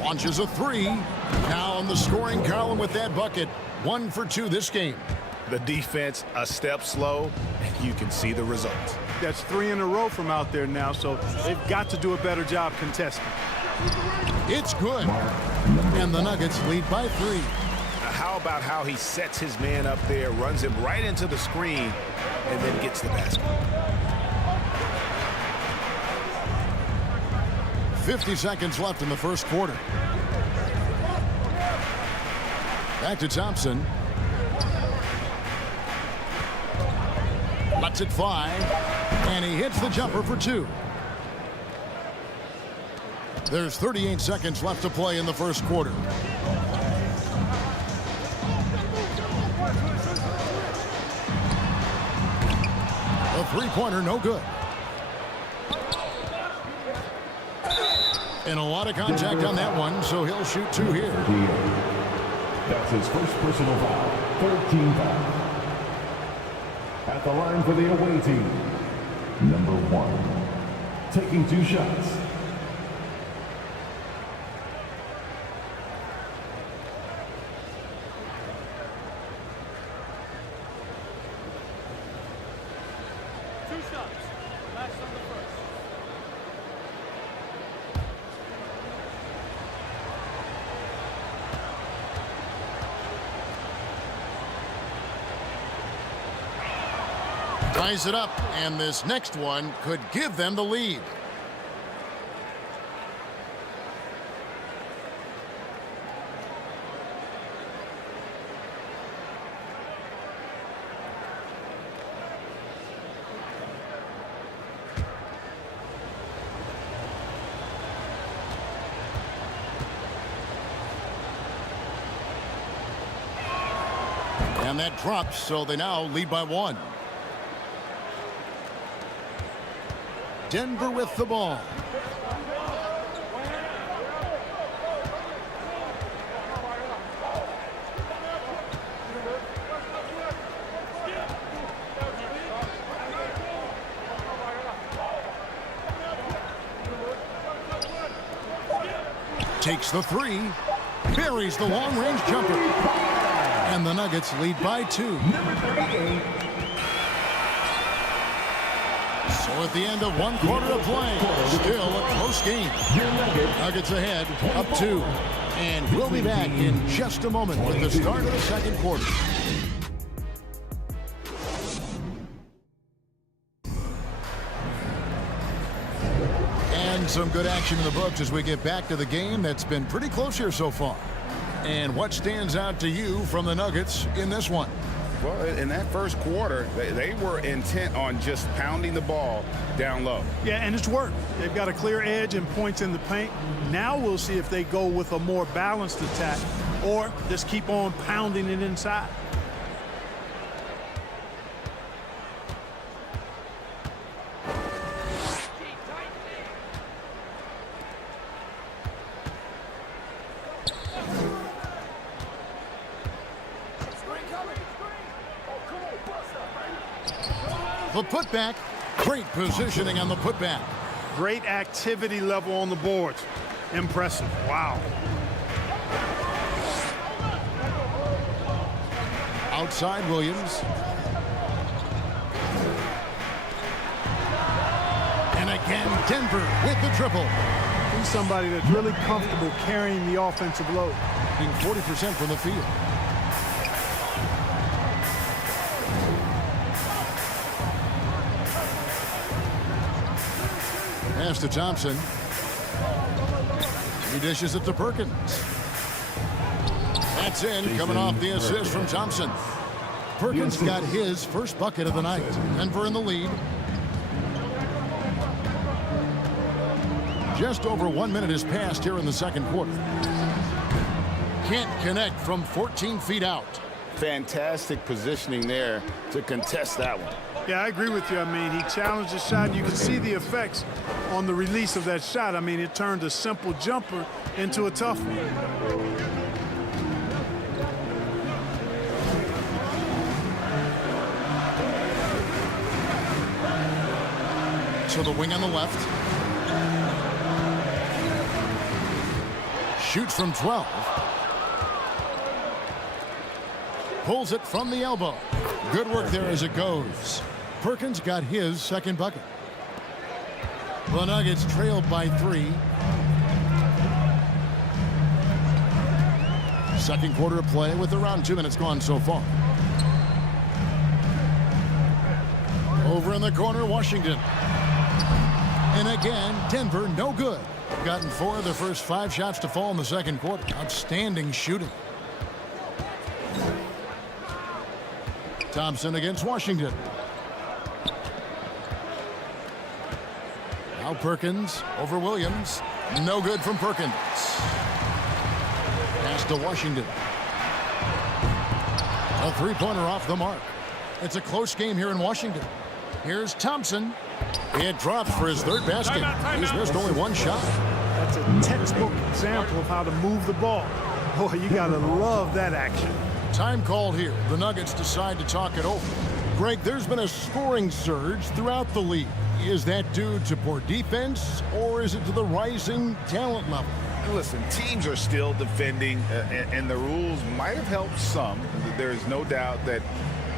Launches a 3. Now on the scoring column with that bucket. 1 for 2 this game. The defense a step slow, and you can see the results. That's 3 in a row from out there now, so they've got to do a better job contesting. It's good. And the Nuggets lead by 3. Now, how about how he sets his man up there, runs him right into the screen, and then gets the basket. 50 seconds left in the first quarter. Back to Thompson. Lets it fly. And he hits the jumper for 2. There's 38 seconds left to play in the first quarter. A three-pointer, no good. And a lot of contact on that one, so he'll shoot 2 here. That's his first personal foul. 3rd team foul. At the line for the away team, number 1. Taking 2 shots. Ties it up, and this next one could give them the lead. And that drops, so they now lead by 1. Denver with the ball. Takes the three. Buries the long-range jumper. And the Nuggets lead by 2. So at the end of 1 quarter of play, still a close game. Nuggets ahead, up 2. And we'll be back in just a moment with the start of the second quarter. And some good action in the books as we get back to the game that's been pretty close here so far. And what stands out to you from the Nuggets in this one? Well, in that first quarter, they were intent on just pounding the ball down low. Yeah, and it's worked. They've got a clear edge and points in the paint. Now we'll see if they go with a more balanced attack or just keep on pounding it inside. The putback. Great positioning on the putback. Great activity level on the boards. Impressive. Wow. Outside Williams. And again, Denver with the triple. He's somebody that's really comfortable carrying the offensive load. Being 40% from the field. Pass to Thompson. He dishes it to Perkins. That's in, coming off the assist from Thompson. Perkins got his first bucket of the night. Denver in the lead. Just over 1 minute has passed here in the second quarter. Can't connect from 14 feet out. Fantastic positioning there to contest that one. Yeah, I agree with you. I mean, he challenged the shot. You can see the effects on the release of that shot. I mean, it turned a simple jumper into a tough one. So the wing on the left. Shoots from 12. Pulls it from the elbow. Good work there as it goes. Perkins got his second bucket. The Nuggets trailed by 3. Second quarter of play with around 2 minutes gone so far. Over in the corner, Washington. And again, Denver no good. Gotten 4 of the first 5 shots to fall in the second quarter. Outstanding shooting. Thompson against Washington. Now Perkins over Williams. No good from Perkins. Pass to Washington. A three-pointer off the mark. It's a close game here in Washington. Here's Thompson. It drops for his third basket. He's missed only 1 shot. That's a textbook example of how to move the ball. Boy, you got to love that action. Time called here. The Nuggets decide to talk it over. Greg, there's been a scoring surge throughout the league. Is that due to poor defense, or is it to the rising talent level? Listen, teams are still defending, and the rules might have helped some. There's no doubt that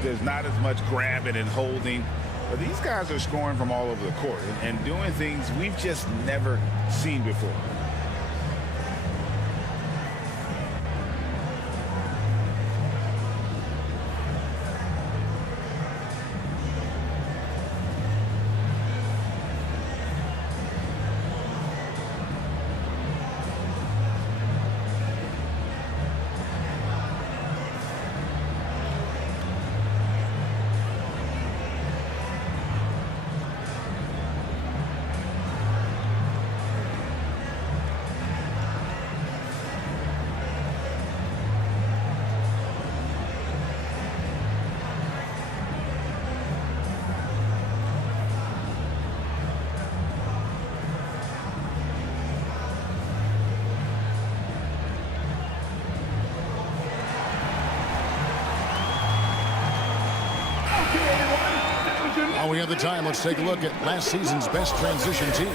there's not as much grabbing and holding. But these guys are scoring from all over the court and doing things we've just never seen before. While we have the time, let's take a look at last season's best transition team.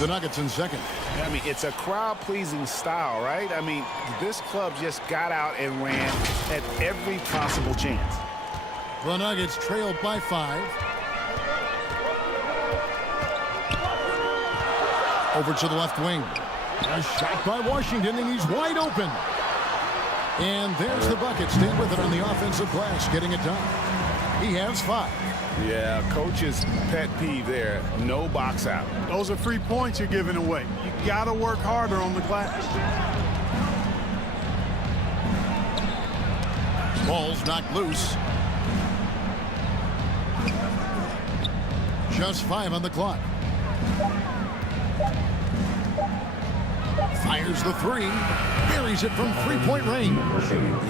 The Nuggets in second. I mean, it's a crowd-pleasing style, right? I mean, this club just got out and ran at every possible chance. The Nuggets trailed by 5. Over to the left wing. A shot by Washington, and he's wide open. And there's the bucket. Stay with it on the offensive glass, getting it done. He has 5. Yeah, coach's pet peeve there. No box out. Those are free points you're giving away. You got to work harder on the glass. Ball's knocked loose. Just 5 on the clock. Fires the 3. Buries it from 3-point range.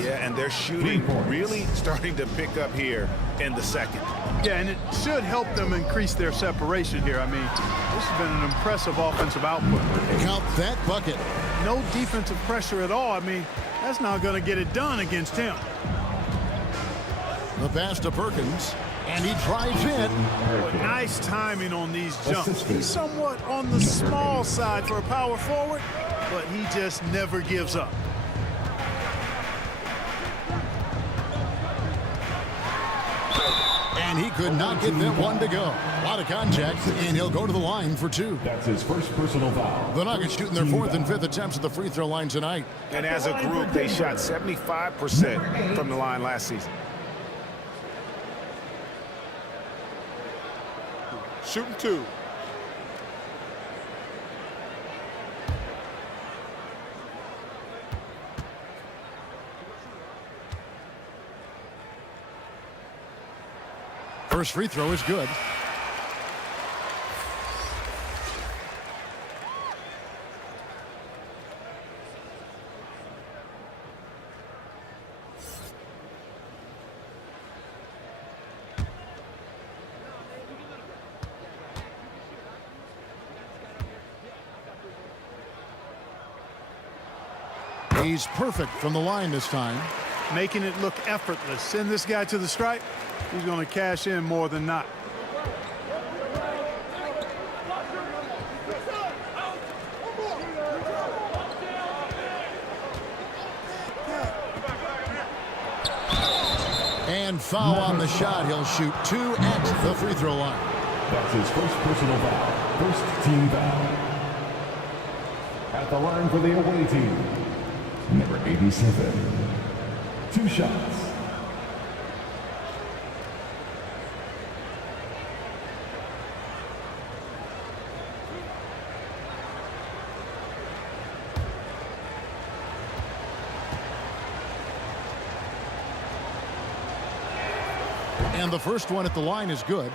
Yeah, and they're shooting really starting to pick up here in the second. Yeah, and it should help them increase their separation here. I mean, this has been an impressive offensive output. Count that bucket. No defensive pressure at all. I mean, that's not going to get it done against him. The pass to Perkins, and he drives in. Nice timing on these jumps. He's somewhat on the small side for a power forward, but he just never gives up. And he could not get that one to go. A lot of contact, and he'll go to the line for 2. That's his first personal foul. The Nuggets shooting their 4th and 5th attempts at the free throw line tonight. And as a group, they shot 75% from the line last season. Shooting 2. First free throw is good. He's perfect from the line this time. Making it look effortless. Send this guy to the stripe. He's going to cash in more than not. And foul on the shot. He'll shoot 2 at the free throw line. That's his first personal foul. First team foul. At the line for the away team, number 87. 2 shots. And the first one at the line is good.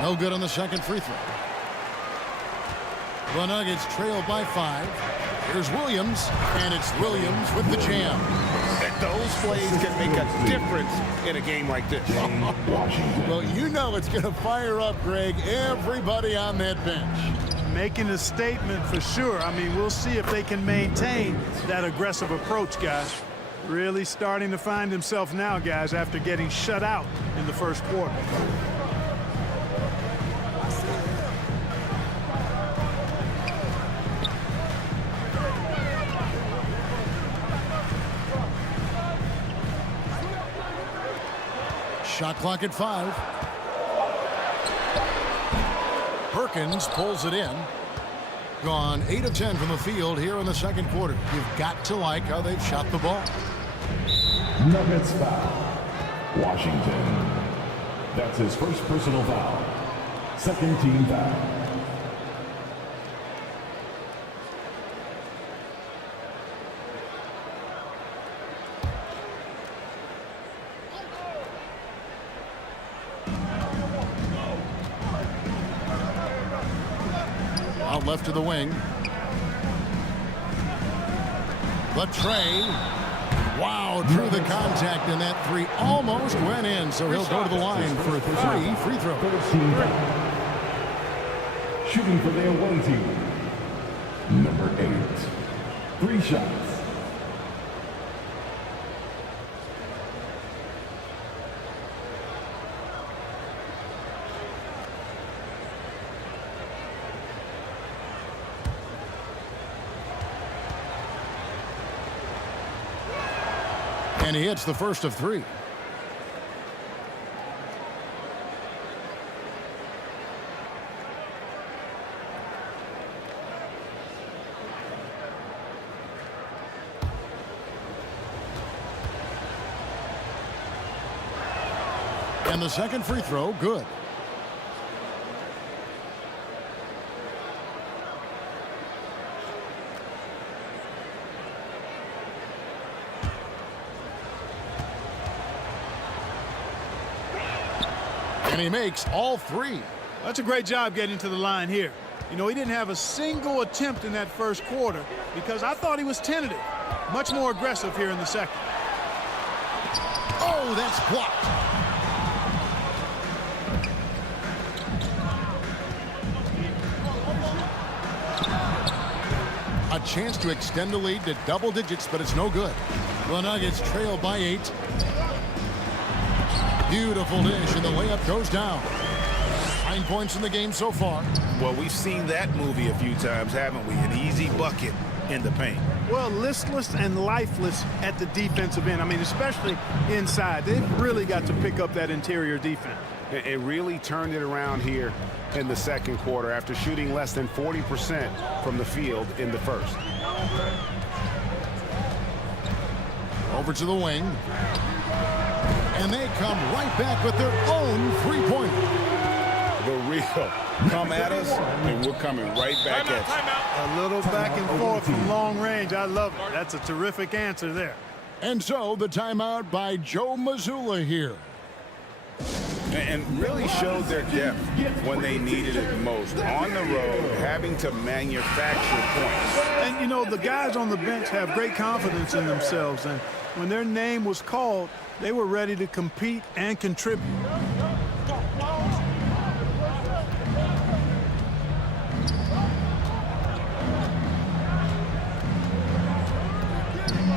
No good on the second free throw. The Nuggets trail by 5. Here's Williams, and it's Williams with the jam. Those plays can make a difference in a game like this. Well, you know it's going to fire up, Greg, everybody on that bench. Making a statement for sure. I mean, we'll see if they can maintain that aggressive approach, guys. Really starting to find himself now, guys, after getting shut out in the first quarter. Shot clock at 5. Perkins pulls it in. Gone 8 of 10 from the field here in the second quarter. You've got to like how they've shot the ball. Nuggets foul. Washington. That's his first personal foul. Second team foul. Out left to the wing. The tray. Wow, drew the contact, and that three almost went in, so he'll go to the line for 3 free throws. Shooting for the away team. Number 8. 3 shots. And he hits the first of 3. And the second free throw, good. And he makes all 3. That's a great job getting to the line here. You know, he didn't have a single attempt in that first quarter because I thought he was tentative. Much more aggressive here in the second. Oh, that's blocked. A chance to extend the lead to double digits, but it's no good. The Nuggets trail by 8. Beautiful dish, and the layup goes down. 9 points in the game so far. Well, we've seen that movie a few times, haven't we? An easy bucket in the paint. Well, listless and lifeless at the defensive end. I mean, especially inside. They've really got to pick up that interior defense. It really turned it around here in the second quarter after shooting less than 40% from the field in the first. Over to the wing. And they come right back with their own three-pointer. The real come at us, and we're coming right back at you. A little back and forth from long range. I love it. That's a terrific answer there. And so the timeout by Joe Mazzulla here. And really showed their depth when they needed it most. On the road, having to manufacture points. And, you know, the guys on the bench have great confidence in themselves. And when their name was called, they were ready to compete and contribute.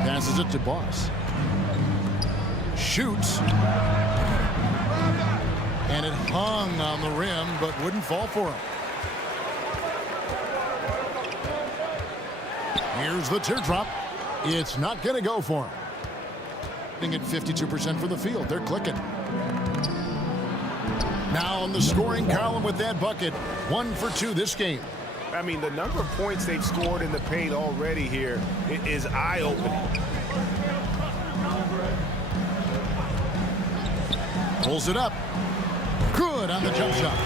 Passes it to Boss. Shoots. And it hung on the rim, but wouldn't fall for him. Here's the teardrop. It's not going to go for him. At 52% for the field. They're clicking. Now on the scoring column with that bucket. 1 for 2 this game. I mean, the number of points they've scored in the paint already here is eye-opening. Pulls it up. Good on the jump shot.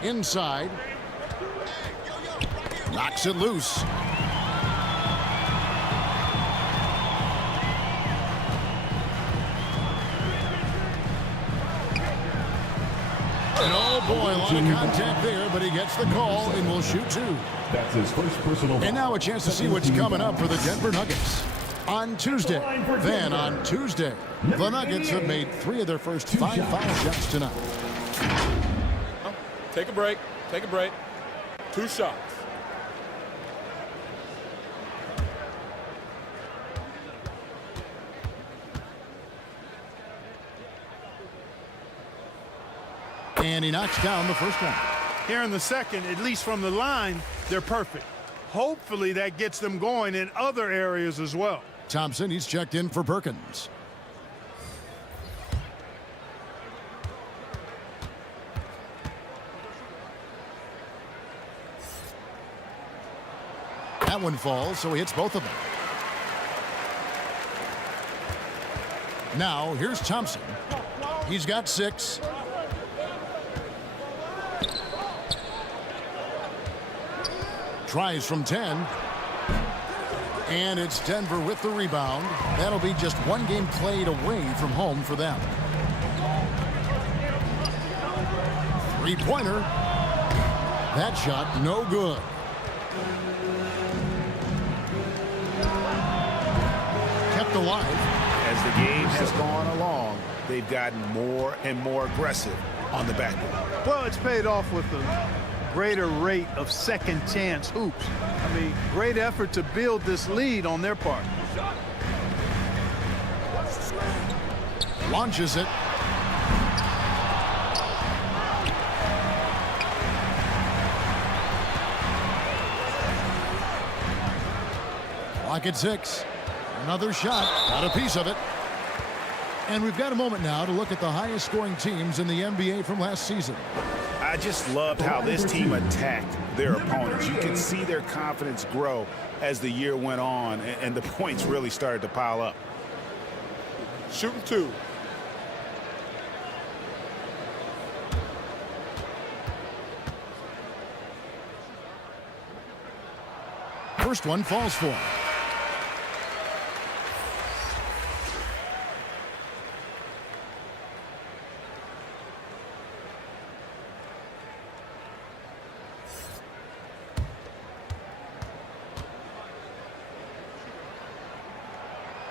Inside. Knocks it loose. And oh boy, a lot of contact there, but he gets the call and will shoot 2. That's his first personal foul. And now a chance to see what's coming up for the Denver Nuggets. On Tuesday, then on Tuesday, the Nuggets have made 3 of their first 5 foul shots tonight. Take a break. Take a break. 2 shots. And he knocks down the first one. Here in the second, at least from the line, they're perfect. Hopefully that gets them going in other areas as well. Thompson, he's checked in for Perkins. That one falls, so he hits both of them. Now, here's Thompson. He's got 6. Tries from 10. And it's Denver with the rebound. That'll be just one game played away from home for them. Three-pointer. That shot, no good. Kept alive. As the game has gone along, they've gotten more and more aggressive on the backboard. Well, it's paid off with a greater rate of second chance hoops. I mean, great effort to build this lead on their part. Launches it. Clock at 6. Another shot. Got a piece of it. And we've got a moment now to look at the highest scoring teams in the NBA from last season. I just loved how this team attacked their opponents. You could see their confidence grow as the year went on, and the points really started to pile up. Shooting 2. First one falls for him.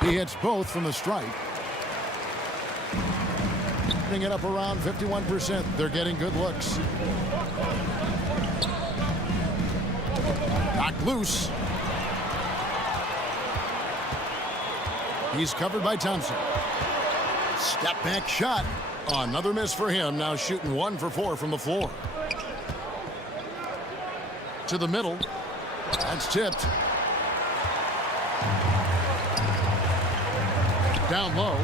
He hits both from the stripe. Putting it up around 51%. They're getting good looks. Knocked loose. He's covered by Thompson. Step back shot. Oh, another miss for him. Now shooting 1 for 4 from the floor. To the middle. That's tipped. Down low.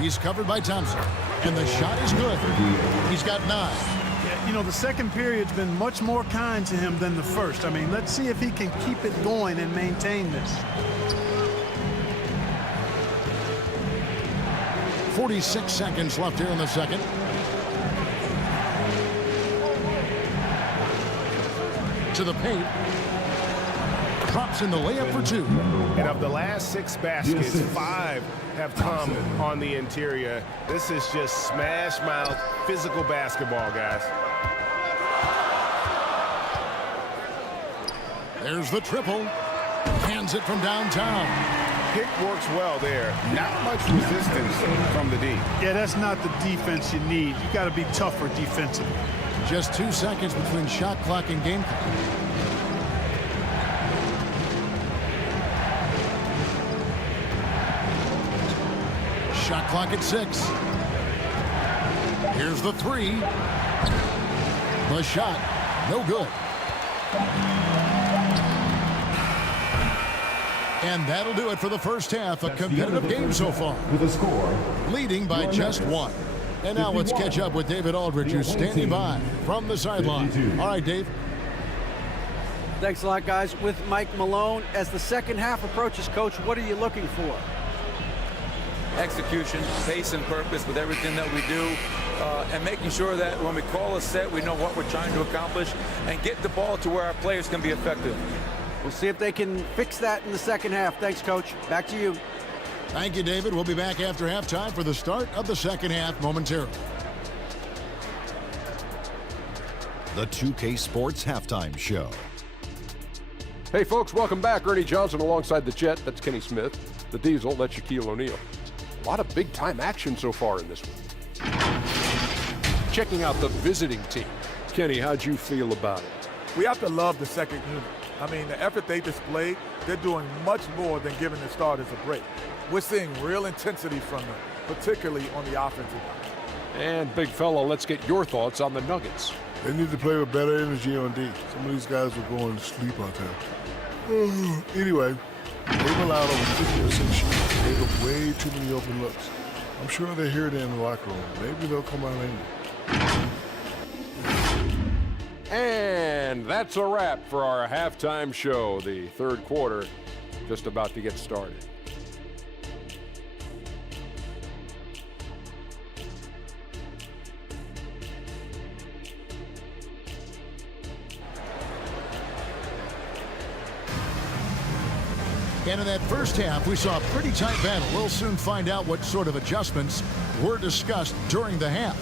He's covered by Thompson. And the shot is good. He's got 9. Yeah, you know, the second period's been much more kind to him than the first. I mean, let's see if he can keep it going and maintain this. 46 seconds left here in the second. To the paint. Drops in the layup for 2. And of the last 6 baskets, 5 have come on the interior. This is just smash mouth physical basketball, guys. There's the triple. Hands it from downtown. Pick works well there. Not much resistance from the D. Yeah, that's not the defense you need. You got to be tougher defensively. Just 2 seconds between shot clock and game clock. Shot clock at 6. Here's the 3. The shot, no good. And that'll do it for the first half. A competitive game so far. With a score, leading by just 1. And now let's catch up with David Aldridge, who's standing by from the sideline. All right, Dave. Thanks a lot, guys. With Mike Malone, as the second half approaches, Coach, what are you looking for? Execution, pace and purpose with everything that we do, and making sure that when we call a set, we know what we're trying to accomplish and get the ball to where our players can be effective. We'll see if they can fix that in the second half. Thanks, Coach. Back to you. Thank you, David. We'll be back after halftime for the start of the second half momentarily. The 2K Sports Halftime Show. Hey, folks, welcome back. Ernie Johnson alongside the Jet. That's Kenny Smith. The Diesel, that's Shaquille O'Neal. A lot of big-time action so far in this one. Checking out the visiting team. Kenny, how'd you feel about it? We have to love the second unit. I mean, the effort they displayed, they're doing much more than giving the starters a break. We're seeing real intensity from them, particularly on the offensive line. And, big fella, let's get your thoughts on the Nuggets. They need to play with better energy on D. Some of these guys were going to sleep out there. Anyway, they've allowed over 50% shooting. They have way too many open looks. I'm sure they hear it in the locker room. Maybe they'll come out angry. And that's a wrap for our halftime show. The third quarter just about to get started. And in that first half, we saw a pretty tight battle. We'll soon find out what sort of adjustments were discussed during the half.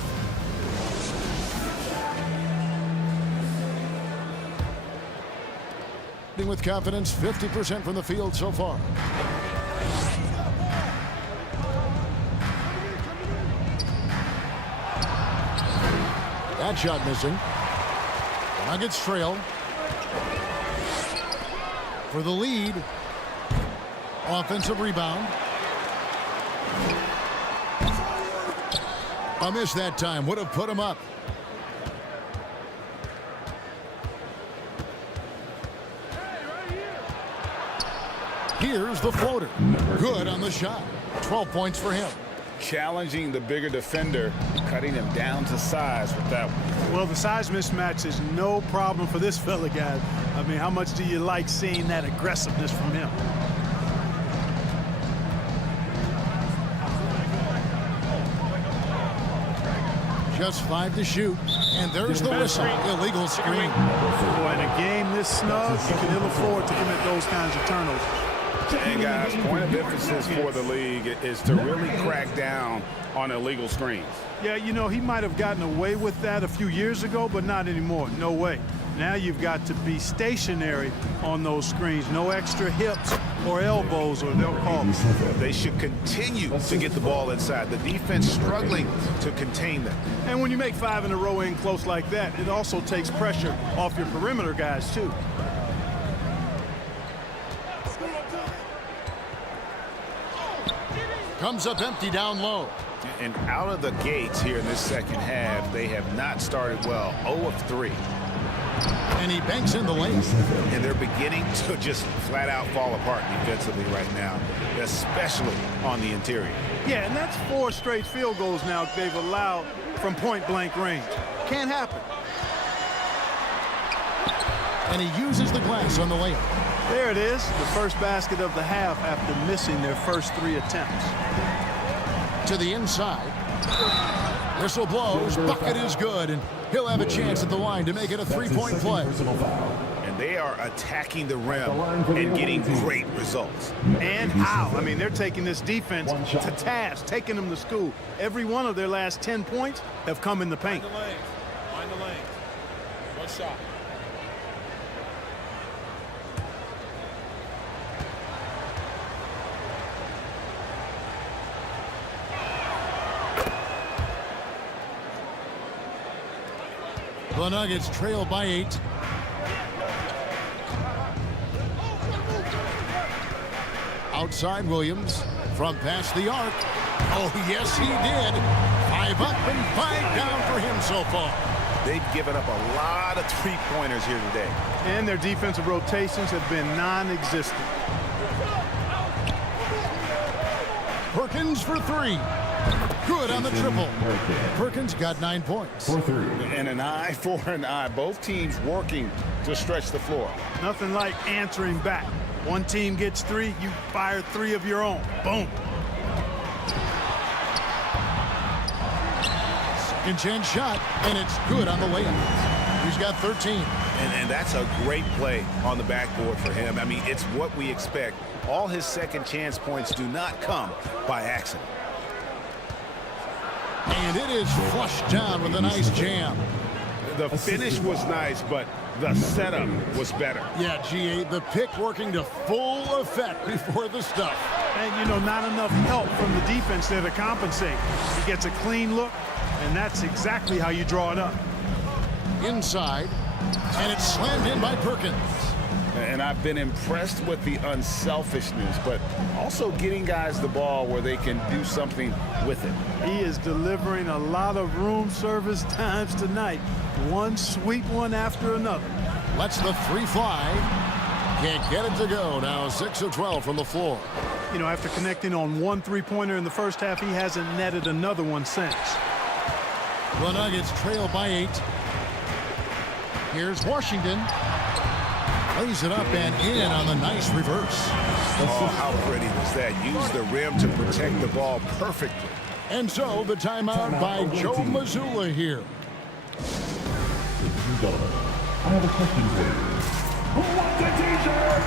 With confidence, 50% from the field so far. That shot missing. The Nuggets trail for the lead. Offensive rebound. A miss that time. Would have put him up. Here's the floater. Good on the shot. 12 points for him. Challenging the bigger defender, cutting him down to size with that one. Well, the size mismatch is no problem for this fella, guys. I mean, how much do you like seeing that aggressiveness from him? Just 5 to shoot. And there's the whistle. Illegal screen. Boy, in a game this snug, you can ill afford to commit those kinds of turnovers. And guys, point of emphasis for the league is to really crack down on illegal screens. Yeah, you know, he might have gotten away with that a few years ago, but not anymore. No way. Now you've got to be stationary on those screens. No extra hips or elbows, or they'll call it. They should continue to get the ball inside. The defense struggling to contain them. And when you make 5 in a row in close like that, it also takes pressure off your perimeter guys, too. Comes up empty down low. And out of the gates here in this second half, they have not started well. 0 of 3. And he banks in the lane. And they're beginning to just flat out fall apart defensively right now, especially on the interior. Yeah, and that's 4 straight field goals now they've allowed from point-blank range. Can't happen. And he uses the glass on the layup. There it is, the first basket of the half after missing their first 3 attempts. To the inside. Whistle blows. Bucket is good, and he'll have a chance at the line to make it a 3-point play. And they are attacking the rim and getting great results. And how? I mean, they're taking this defense to task, taking them to school. Every one of their last 10 points have come in the paint. Mind the lane. One shot. The Nuggets trail by 8. Outside Williams from past the arc. Oh, yes, he did. 5 up and 5 down for him so far. They've given up a lot of three-pointers here today. And their defensive rotations have been non-existent. Perkins for 3. Good on the triple. Perkins got 9 points. And an eye for an eye. Both teams working to stretch the floor. Nothing like answering back. One team gets 3, you fire 3 of your own. Boom. Second chance shot, and it's good on the layup. He's got 13. And that's a great play on the backboard for him. I mean, it's what we expect. All his second chance points do not come by accident. And it is flushed down with a nice jam. The finish was nice, but the setup was better. Yeah, GA, the pick working to full effect before the stuff. And, you know, not enough help from the defense there to compensate. He gets a clean look, and that's exactly how you draw it up. Inside, and it's slammed in by Perkins. And I've been impressed with the unselfishness, but also getting guys the ball where they can do something with it. He is delivering a lot of room service times tonight. One sweet one after another. Lets the 3 fly. Can't get it to go. Now 6 of 12 from the floor. You know, after connecting on 1 3-pointer in the first half, he hasn't netted another one since. The Nuggets trail by 8. Here's Washington. Lays it up and in on the nice reverse. Oh, how pretty was that? Use the rim to protect the ball perfectly. And so the timeout by Joe Mazzulla here. Ladies and gentlemen, I have a question for you. Who wants a t-shirt?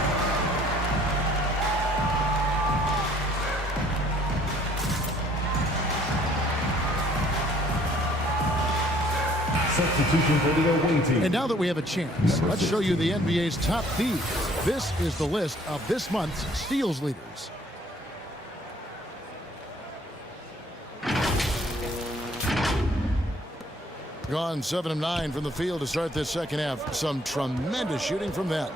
Substitution for the away team. And now that we have a chance, let's show you the NBA's top thieves. This is the list of this month's steals leaders. Gone 7 of 9 from the field to start this second half. Some tremendous shooting from them.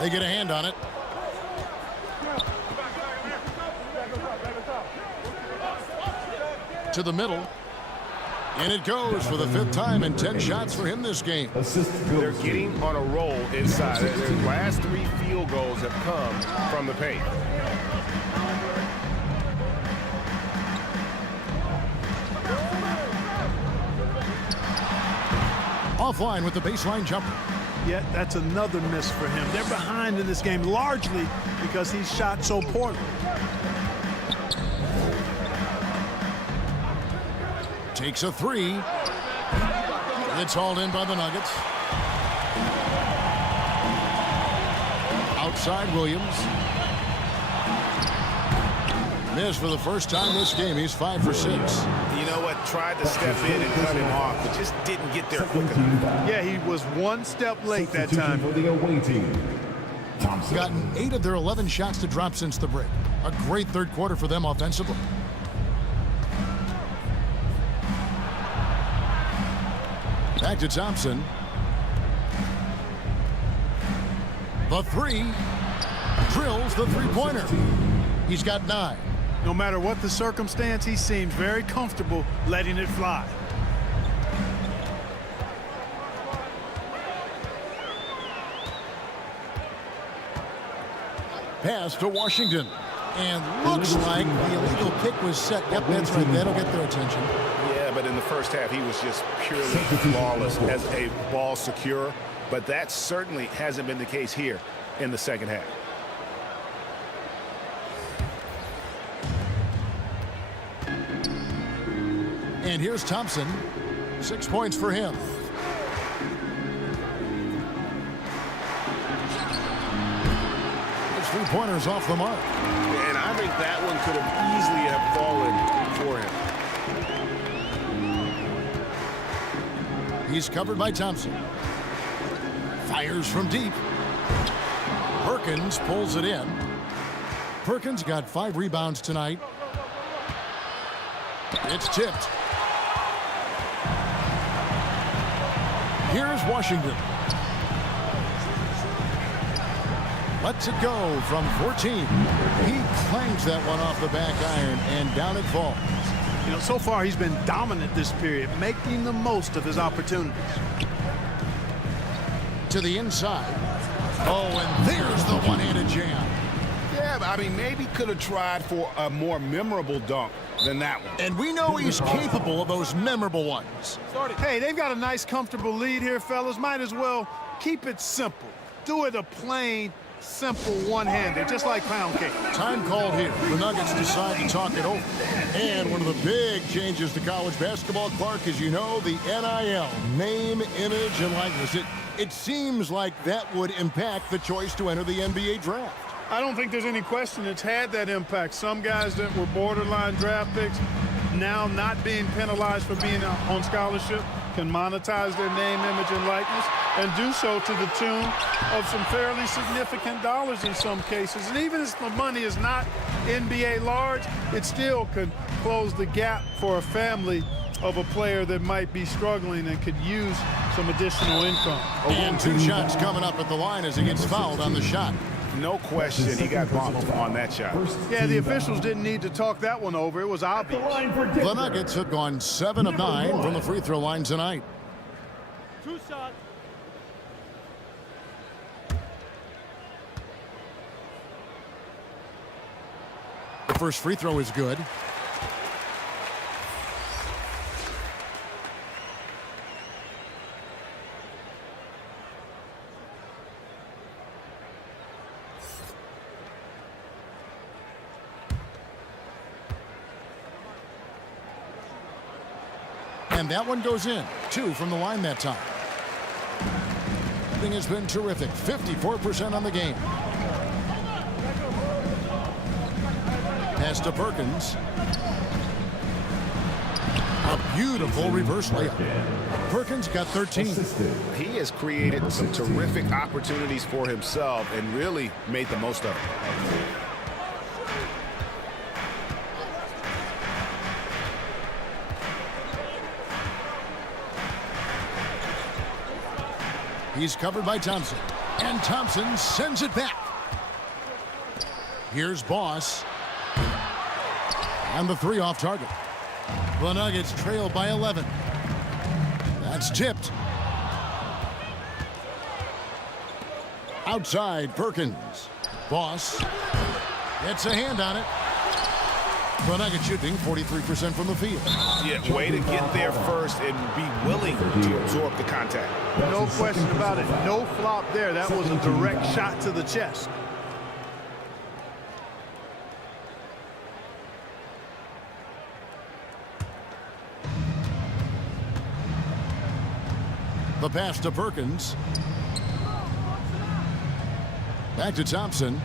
They get a hand on it. To the middle. And it goes for the 5th time and 10 shots for him this game. They're getting on a roll inside. Their last 3 field goals have come from the paint. Offline with the baseline jumper. Yeah, that's another miss for him. They're behind in this game largely because he shot so poorly. Takes a 3. It's hauled in by the Nuggets. Outside Williams. Missed for the first time this game. He's 5 for 6. You know what? Tried to step in and cut him off, but just didn't get there quick enough. Yeah, he was 1 step late that time. For the away team. Thompson. Gotten 8 of their 11 shots to drop since the break. A great third quarter for them offensively. Back to Thompson. The 3. Drills the three-pointer. He's got 9. No matter what the circumstance, he seems very comfortable letting it fly. Pass to Washington. And looks like the illegal kick was set. Yep, that's right. That'll get their attention. Yeah, but in the first half, he was just purely flawless as a ball securer. But that certainly hasn't been the case here in the second half. And here's Thompson. 6 points for him. His three-pointer's off the mark. And I think that one could have easily have fallen for him. He's covered by Thompson. Fires from deep. Perkins pulls it in. Perkins got 5 rebounds tonight. It's tipped. Here's Washington. Lets it go from 14. He clangs that one off the back iron, and down it falls. You know, so far he's been dominant this period, making the most of his opportunities. To the inside. Oh, and there's the one-handed jam. Yeah, but I mean, maybe could have tried for a more memorable dunk than that one. And we know he's capable of those memorable ones. Hey, they've got a nice, comfortable lead here, fellas. Might as well keep it simple. Do it a plain, simple one-hander, just like pound cake. Time called here. The Nuggets decide to talk it over. And one of the big changes to college basketball, Clark, as you know, the NIL, name, image, and likeness. It seems like that would impact the choice to enter the NBA draft. I don't think there's any question it's had that impact. Some guys that were borderline draft picks now not being penalized for being on scholarship can monetize their name, image, and likeness and do so to the tune of some fairly significant dollars in some cases. And even if the money is not NBA large, it still could close the gap for a family of a player that might be struggling and could use some additional income. And 2 shots coming up at the line as he gets fouled on the shot. No question he got bumped on that shot. Yeah, the officials didn't need to talk that one over. It was obvious. The Nuggets have gone 7 of 9 from the free throw line tonight. 2 shots. The first free throw is good. And that one goes in. 2 from the line that time. Everything has been terrific. 54% on the game. Pass to Perkins. A beautiful reverse layup. Perkins got 13. He has created some terrific opportunities for himself and really made the most of it. He's covered by Thompson. And Thompson sends it back. Here's Boss. And the 3 off target. The Nuggets trail by 11. That's tipped. Outside, Perkins. Boss gets a hand on it. The Nuggets shooting 43% from the field. Yeah, way to get there first and be willing to absorb the contact. No question about it. No flop there. That was a direct shot to the chest. The pass to Perkins. Back to Thompson.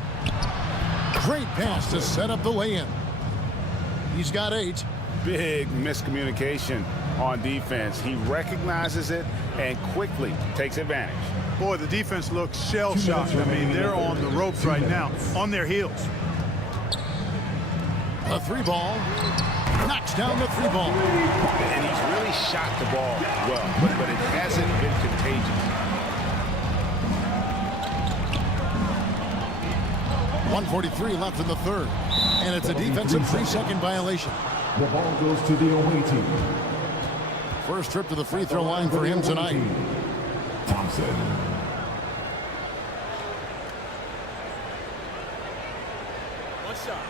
Great pass to set up the lay-in. He's got 8. Big miscommunication on defense. He recognizes it and quickly takes advantage. Boy, the defense looks shell-shocked. I mean, they're on the ropes right now, on their heels. A 3-ball. Knocks down the 3-ball. And he's really shot the ball well, but it hasn't been contagious. 1:43 left in the third. And it's a defensive 3-second violation. The ball goes to the away team. First trip to the free throw line for him tonight. Thompson. One shot.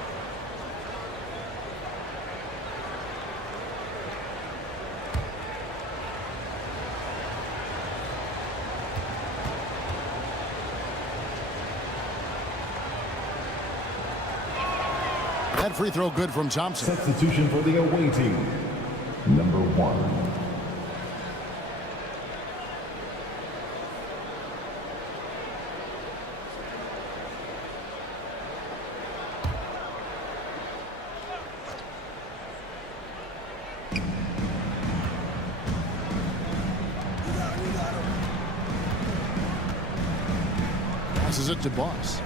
That free throw good from Thompson. Substitution for the away team. Number 1. Passes it to Boss.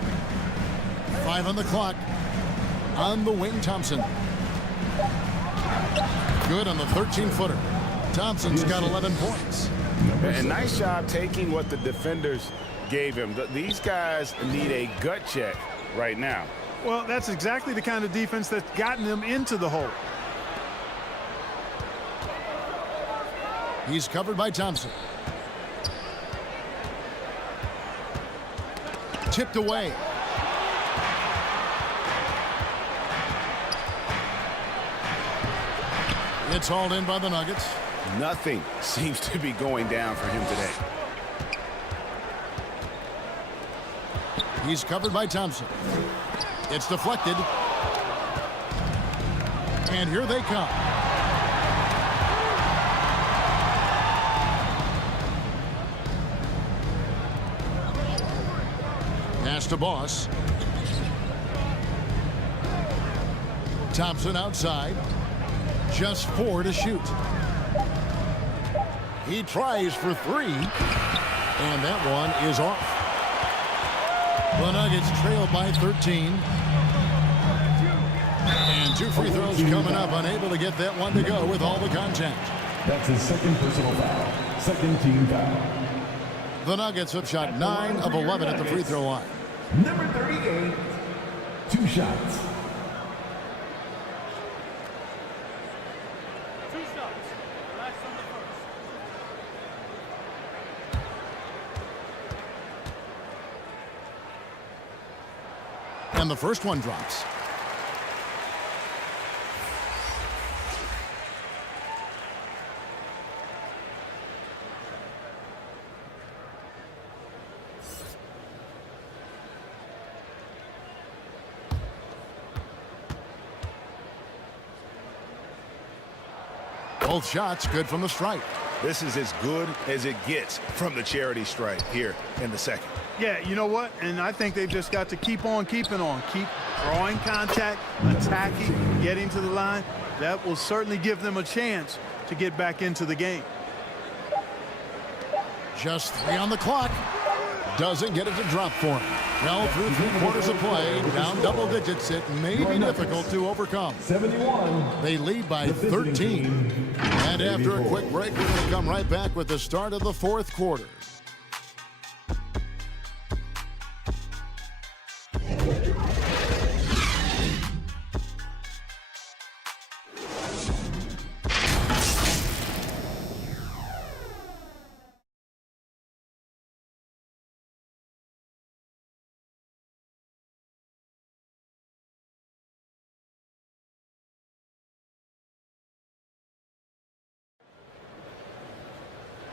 5 on the clock. On the wing, Thompson. Good on the 13-footer. Thompson's got 11 points. And nice job taking what the defenders gave him. These guys need a gut check right now. Well, that's exactly the kind of defense that's gotten them into the hole. He's covered by Thompson. Tipped away. It's hauled in by the Nuggets. Nothing seems to be going down for him today. He's covered by Thompson. It's deflected. And here they come. Pass to Boss. Thompson outside. Just 4 to shoot. He tries for 3. And that one is off. The Nuggets trail by 13. And 2 free throws coming up. Unable to get that one to go with all the contact. That's his second personal foul. Second team foul. The Nuggets have shot 9 of 11 at the free throw line. Number 38. 2 shots. And the first one drops. Both shots good from the stripe. This is as good as it gets from the charity stripe here in the second. Yeah, you know what? And I think they've just got to keep on keeping on. Keep drawing contact, attacking, getting to the line. That will certainly give them a chance to get back into the game. Just 3 on the clock. Doesn't get it to drop for him. Well, through 3 quarters of play, down double digits, it may be difficult to overcome. 71. They lead by 13. And after a quick break, we're going to come right back with the start of the 4th quarter.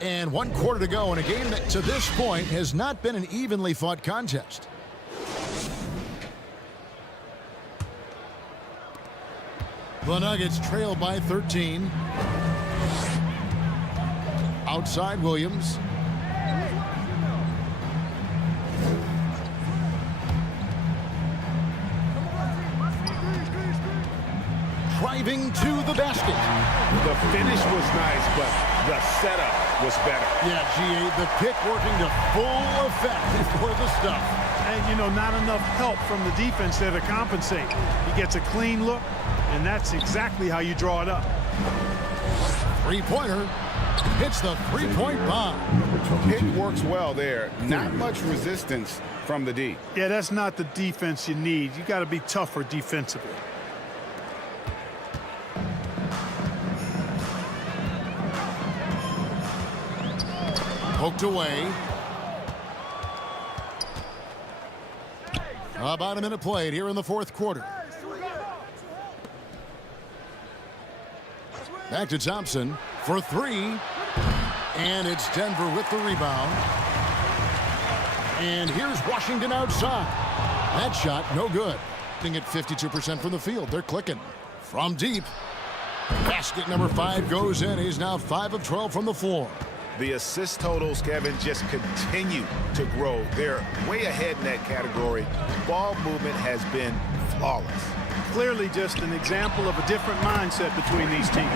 And 1 quarter to go in a game that to this point has not been an evenly fought contest. The Nuggets trail by 13. Outside Williams. Driving to the basket. The finish was nice, but the setup was better. Yeah, GA, the pick working to full effect for the stuff. And, you know, not enough help from the defense there to compensate. He gets a clean look, and that's exactly how you draw it up. 3-pointer. Hits the 3-point bomb. Pick works well there. Not much resistance from the D. Yeah, that's not the defense you need. You got to be tougher defensively. Poked away. About a minute played here in the 4th quarter. Back to Thompson for 3. And it's Denver with the rebound. And here's Washington outside. That shot, no good. At 52% from the field. They're clicking. From deep. Basket number 5 goes in. He's now 5 of 12 from the floor. The assist totals, Kevin, just continue to grow. They're way ahead in that category. Ball movement has been flawless. Clearly just an example of a different mindset between these teams.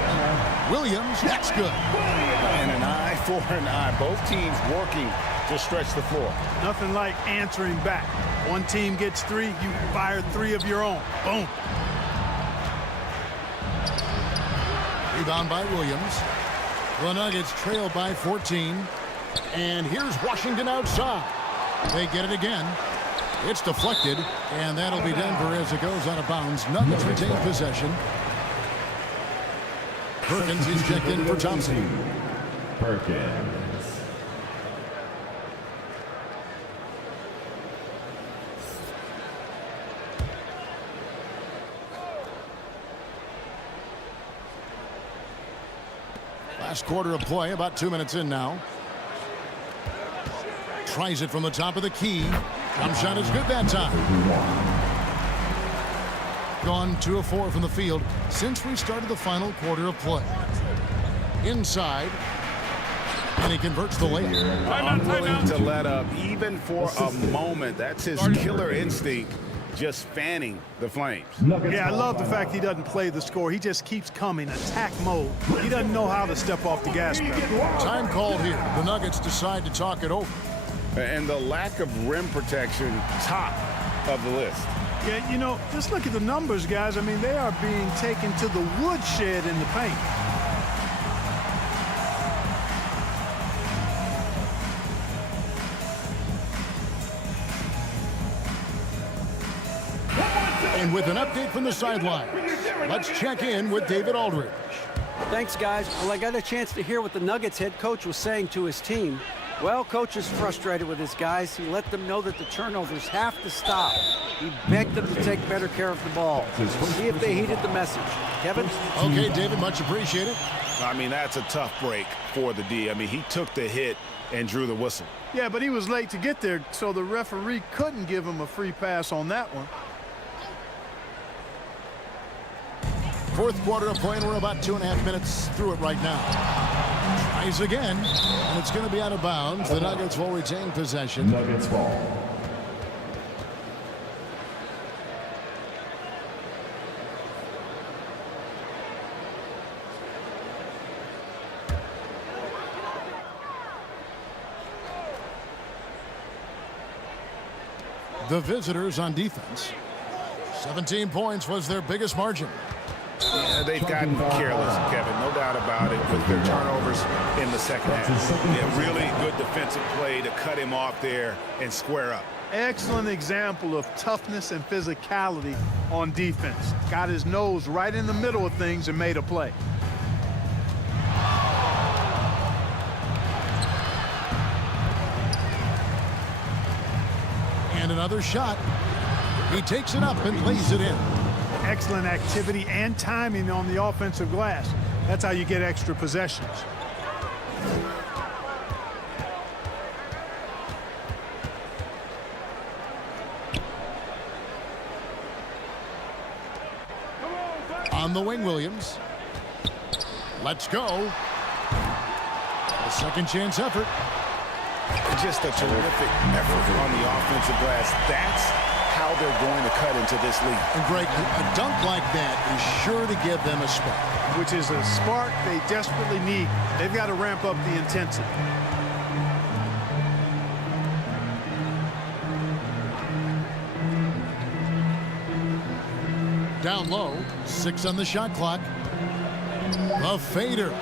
Williams, that's good. And an eye for an eye. Both teams working to stretch the floor. Nothing like answering back. One team gets 3, you fire 3 of your own. Boom. Rebound by Williams. The Nuggets trail by 14. And here's Washington outside. They get it again. It's deflected, and that'll be Denver as it goes out of bounds. Nuggets retain possession. Perkins is checked in for Thompson. Perkins. Last quarter of play, about 2 minutes in now. Tries it from the top of the key. Jump shot is good that time. Gone 2 of 4 from the field since we started the final quarter of play. Inside. And he converts the layup. Unwilling to let up even for a moment. That's his killer instinct, just fanning the flames. Yeah, I love the fact he doesn't play the score. He just keeps coming, attack mode. He doesn't know how to step off the gas pedal. Time called here. The Nuggets decide to talk it over. And the lack of rim protection, top of the list. Yeah, you know, just look at the numbers, guys. I mean, they are being taken to the woodshed in the paint. And with an update from the sideline, let's check in with David Aldridge. Thanks, guys. Well, I got a chance to hear what the Nuggets head coach was saying to his team. Well, coach is frustrated with his guys. He let them know that the turnovers have to stop. He begged them to take better care of the ball. See if they heeded the message. Kevin? Okay, David, much appreciated. I mean, that's a tough break for the D. I mean, he took the hit and drew the whistle. Yeah, but he was late to get there, so the referee couldn't give him a free pass on that one. 4th quarter of play, and we're about 2.5 minutes through it right now. Tries again, and it's going to be out of bounds. The Nuggets will retain possession. Nuggets ball. The visitors on defense. 17 points was their biggest margin. Yeah, they've gotten careless, Kevin, no doubt about it, with their turnovers in the second half. Yeah, really good defensive play to cut him off there and square up. Excellent example of toughness and physicality on defense. Got his nose right in the middle of things and made a play. And another shot. He takes it up and lays it in. Excellent activity and timing on the offensive glass. That's how you get extra possessions. On the wing, Williams. Let's go. A second chance effort. Just a terrific effort on the offensive glass. That's how they're going to cut into this league. And Greg, a dunk like that is sure to give them a spark. Which is a spark they desperately need. They've got to ramp up the intensity. Down low, 6 on the shot clock. A fader.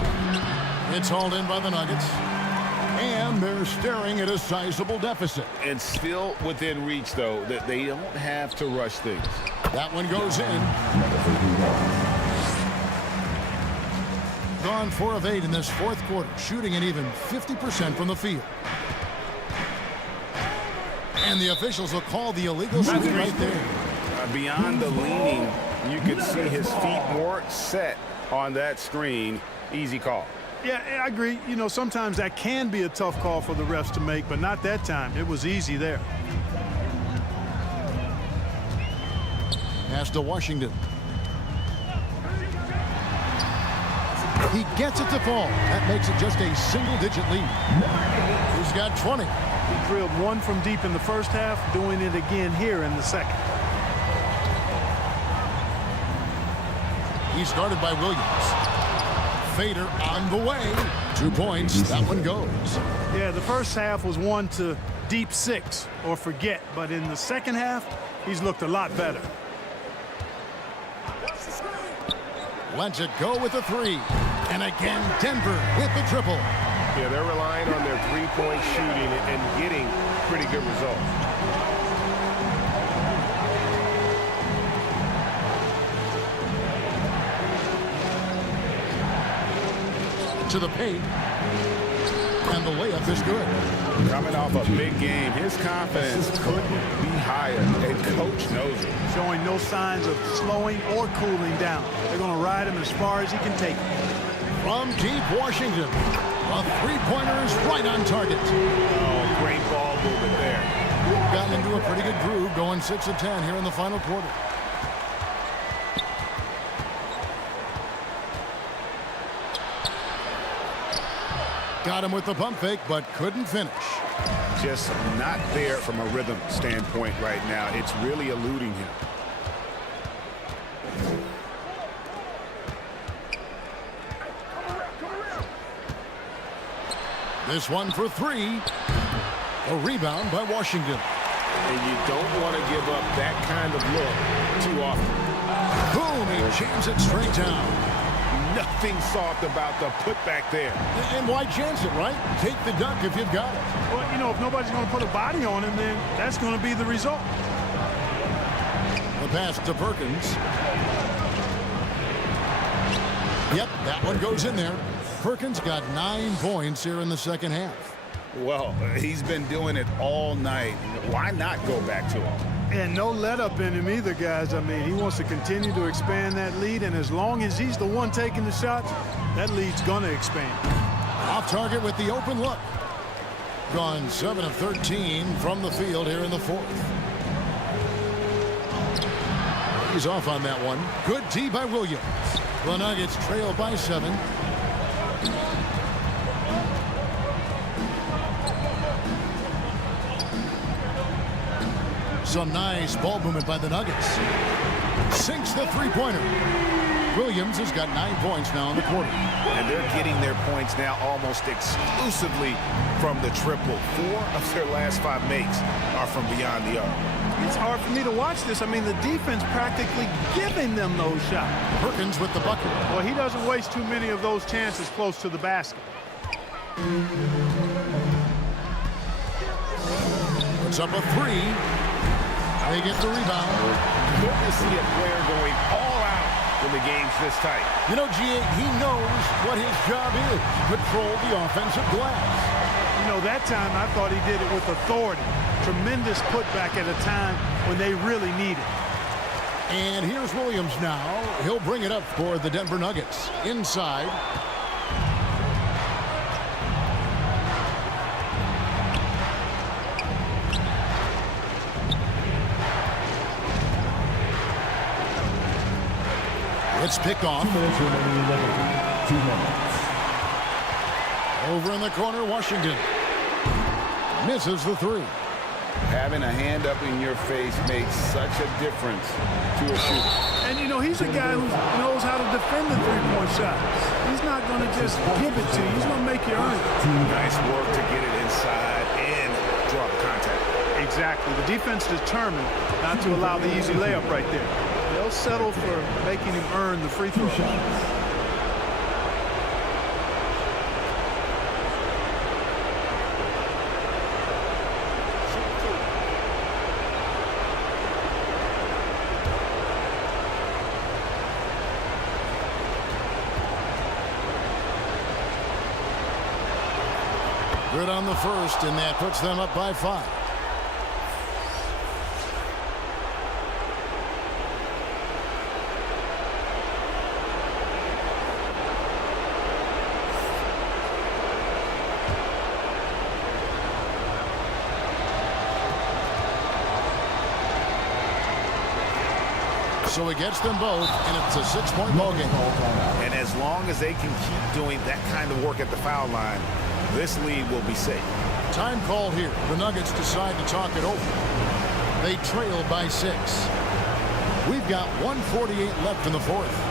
It's hauled in by the Nuggets. And they're staring at a sizable deficit. And still within reach, though, that they don't have to rush things. That one goes in. Gone 4 of 8 in this fourth quarter, shooting an even 50% from the field. And the officials will call the illegal shooting right there. Beyond the leaning, you could see his feet more set on that screen. Easy call. Yeah, I agree. You know, sometimes that can be a tough call for the refs to make, but not that time. It was easy there. Pass to Washington. He gets it to fall. That makes it just a single-digit lead. He's got 20. He drilled one from deep in the first half, doing it again here in the second. He started by Williams. Fader on the way. 2 points. That one goes. Yeah, the first half was one to deep 6 or forget, but in the second half, he's looked a lot better. Lets it go with a 3. And again, Denver with the triple. Yeah, they're relying on their three-point shooting and getting pretty good results. To the paint. And the layup is good. Coming off a big game, his confidence couldn't be higher, and coach knows it. Showing no signs of slowing or cooling down. They're going to ride him as far as he can take him. From deep Washington, a three-pointer is right on target. Oh, great ball movement there. Gotten into a pretty good groove, going 6 of 10 here in the final quarter. Got him with the pump fake, but couldn't finish. Just not there from a rhythm standpoint right now. It's really eluding him. This one for 3. A rebound by Washington. And you don't want to give up that kind of look too often. Boom, he jams it straight down. Nothing soft about the putback there. And why chance it, right? Take the dunk if you've got it. Well, you know, if nobody's going to put a body on him, then that's going to be the result. The pass to Perkins. Yep, that one goes in there. Perkins got 9 points here in the second half. Well, he's been doing it all night. Why not go back to him? And no let up in him either, guys. I mean, he wants to continue to expand that lead, and as long as he's the one taking the shots, that lead's going to expand. Off target with the open look. Gone 7 of 13 from the field here in the fourth. He's off on that one. Good D by Williams. The Nuggets trail by 7. Some nice ball movement by the Nuggets. Sinks the three-pointer. Williams has got 9 points now in the quarter. And they're getting their points now almost exclusively from the triple. 4 of their last 5 makes are from beyond the arc. It's hard for me to watch this. I mean, the defense practically giving them those shots. Perkins with the bucket. Well, he doesn't waste too many of those chances close to the basket. Puts up a 3. They get the rebound. Good to see a player going all out when the game's this tight. You know, G.A., he knows what his job is. Control the offensive glass. You know, that time I thought he did it with authority. Tremendous putback at a time when they really need it. And here's Williams now. He'll bring it up for the Denver Nuggets. Inside. It's picked off. 2 minutes remaining in the game. 2 minutes. Over in the corner, Washington. Misses the 3. Having a hand up in your face makes such a difference to a shooter. And, you know, he's a guy who knows how to defend the three-point shots. He's not going to just give it to you. He's going to make you earn it. Nice work to get it inside and draw the contact. Exactly. The defense determined not to allow the easy layup right there. They'll settle for making him earn the free throw. Good on the first, and that puts them up by 5. So he gets them both, and it's a 6-point ball game. And as long as they can keep doing that kind of work at the foul line, this lead will be safe. Time call here. The Nuggets decide to talk it over. They trail by 6. We've got 1:48 left in the fourth.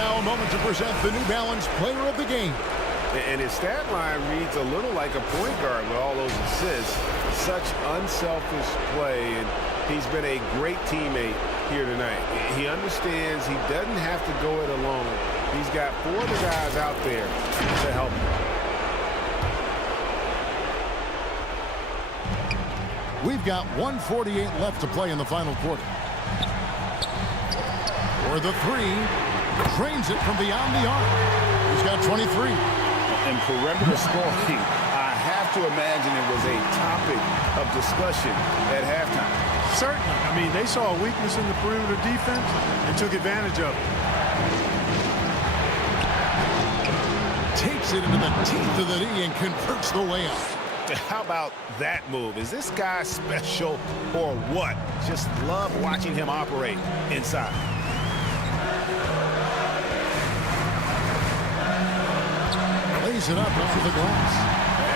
A moment to present the New Balance Player of the Game. And his stat line reads a little like a point guard with all those assists. Such unselfish play, and he's been a great teammate here tonight. He understands he doesn't have to go it alone. He's got 4 of the guys out there to help him. We've got 1:48 left to play in the final quarter. For the 3. Trains it from beyond the arc. He's got 23. And perimeter scoring, I have to imagine it was a topic of discussion at halftime. Certainly. I mean, they saw a weakness in the perimeter defense and took advantage of it. Takes it into the teeth of the knee and converts the layup. How about that move? Is this guy special or what? Just love watching him operate inside. Lays it up off the glass.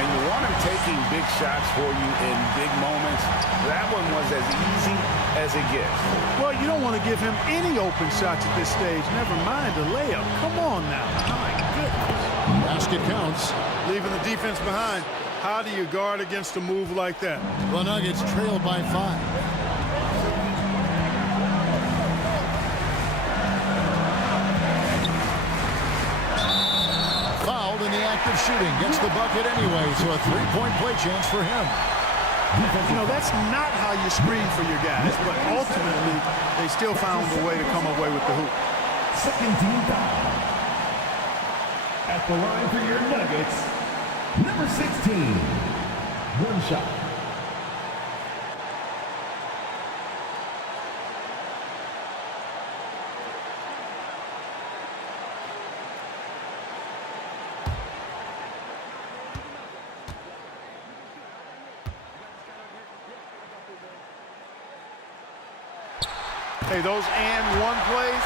And you want him taking big shots for you in big moments. That one was as easy as it gets. Well, you don't want to give him any open shots at this stage. Never mind a layup. Come on now. My goodness. Basket counts. Leaving the defense behind. How do you guard against a move like that? The Nuggets trail by 5. Fouled in the act of shooting. Gets the bucket anyway, so a three-point play chance for him. You know, that's not how you screen for your guys, but ultimately, they still found a way to come away with the hoop. Second team foul. At the line for your Nuggets, number 16. One shot. Hey, those and one plays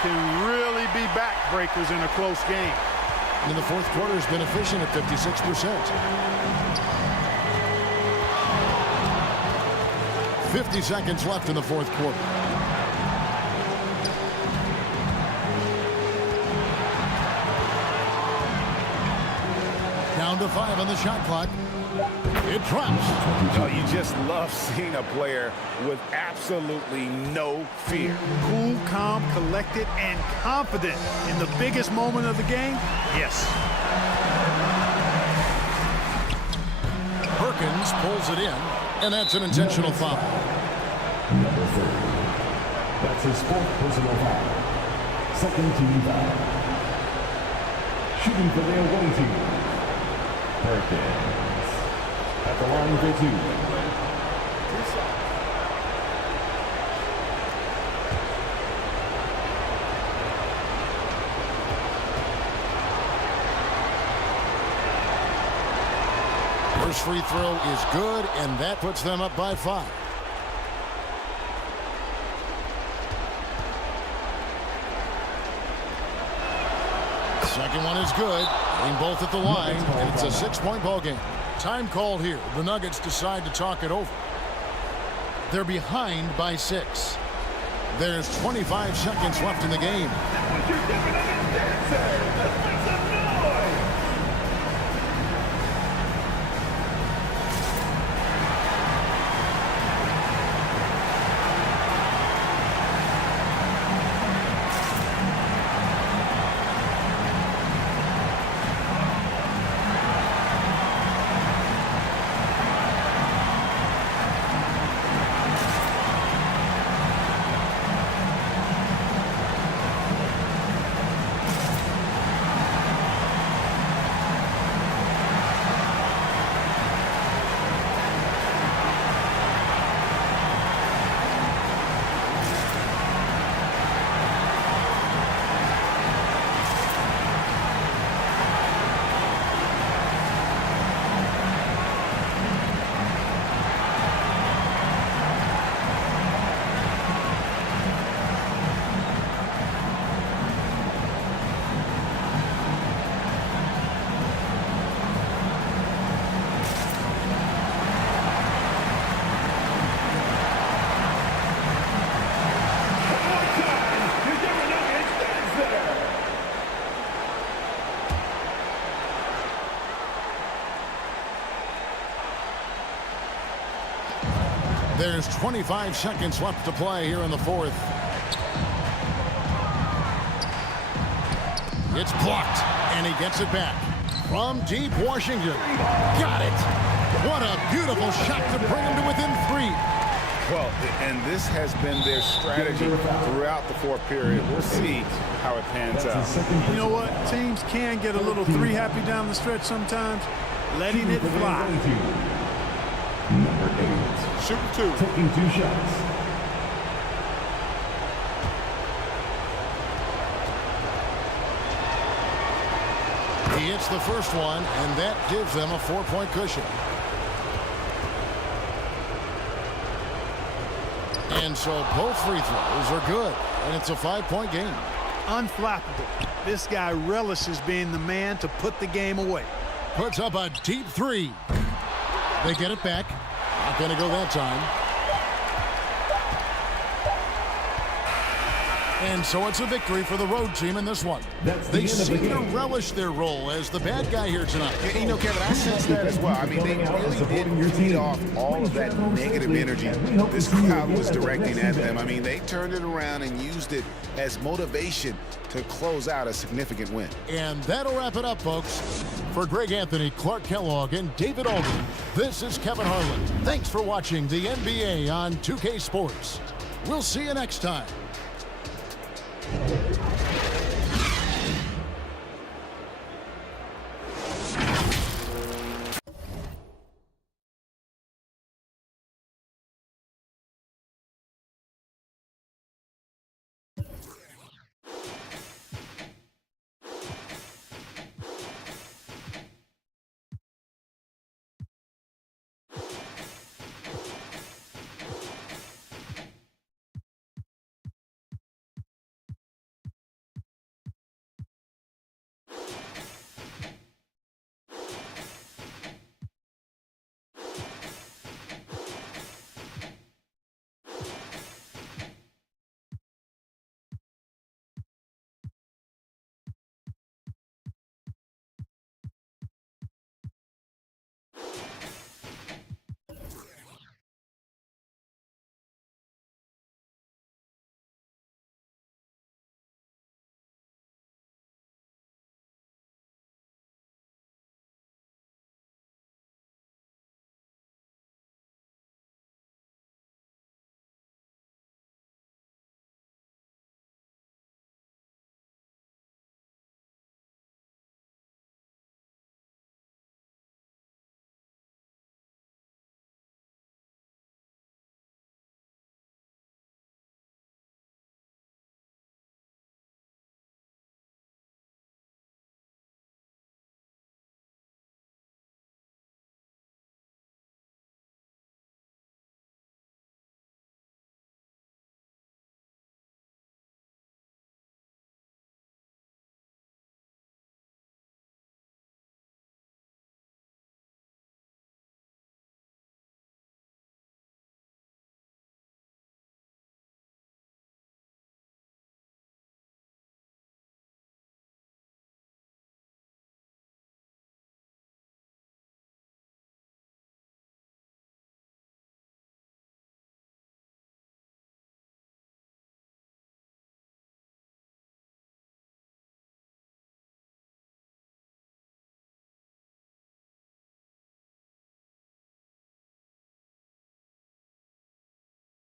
can really be backbreakers in a close game. In the fourth quarter has been efficient at 56%. 50 seconds left in the fourth quarter. Down to 5 on the shot clock. It drops. Oh, you just love seeing a player with absolutely no fear. Cool, calm, collected, and confident in the biggest moment of the game. Yes. Perkins pulls it in, and that's an intentional foul. Number 30. That's his 4th personal foul. Second team foul. Shooting for the away team. Perkins. At the line for 2. First free throw is good, and that puts them up by 5. Second one is good. Aim both at the line, and it's a 6-point ball game. Time called here. The Nuggets decide to talk it over. They're behind by 6. There's 25 seconds left in the game. There's 25 seconds left to play here in the fourth. It's blocked, and he gets it back. From deep Washington. Got it. What a beautiful shot to bring him to within 3. Well, and this has been their strategy throughout the fourth period. We'll see how it pans out. You know what? Teams can get a little 3 happy down the stretch sometimes. Letting it fly. Number 8. Shooting 2. Taking 2 shots. He hits the first one, and that gives them a 4-point cushion. And so both free throws are good, and it's a 5-point game. Unflappable. This guy relishes being the man to put the game away. Puts up a deep 3. They get it back. Not going to go that time. And so it's a victory for the road team in this one. They seem to relish their role as the bad guy here tonight. You know, Kevin, I sense that as well. I mean, they really did feed off all of that negative energy this crowd was directing at them. I mean, they turned it around and used it as motivation to close out a significant win. And that'll wrap it up, folks. For Greg Anthony, Clark Kellogg, and David Aldridge, this is Kevin Harlan. Thanks for watching the NBA on 2K Sports. We'll see you next time.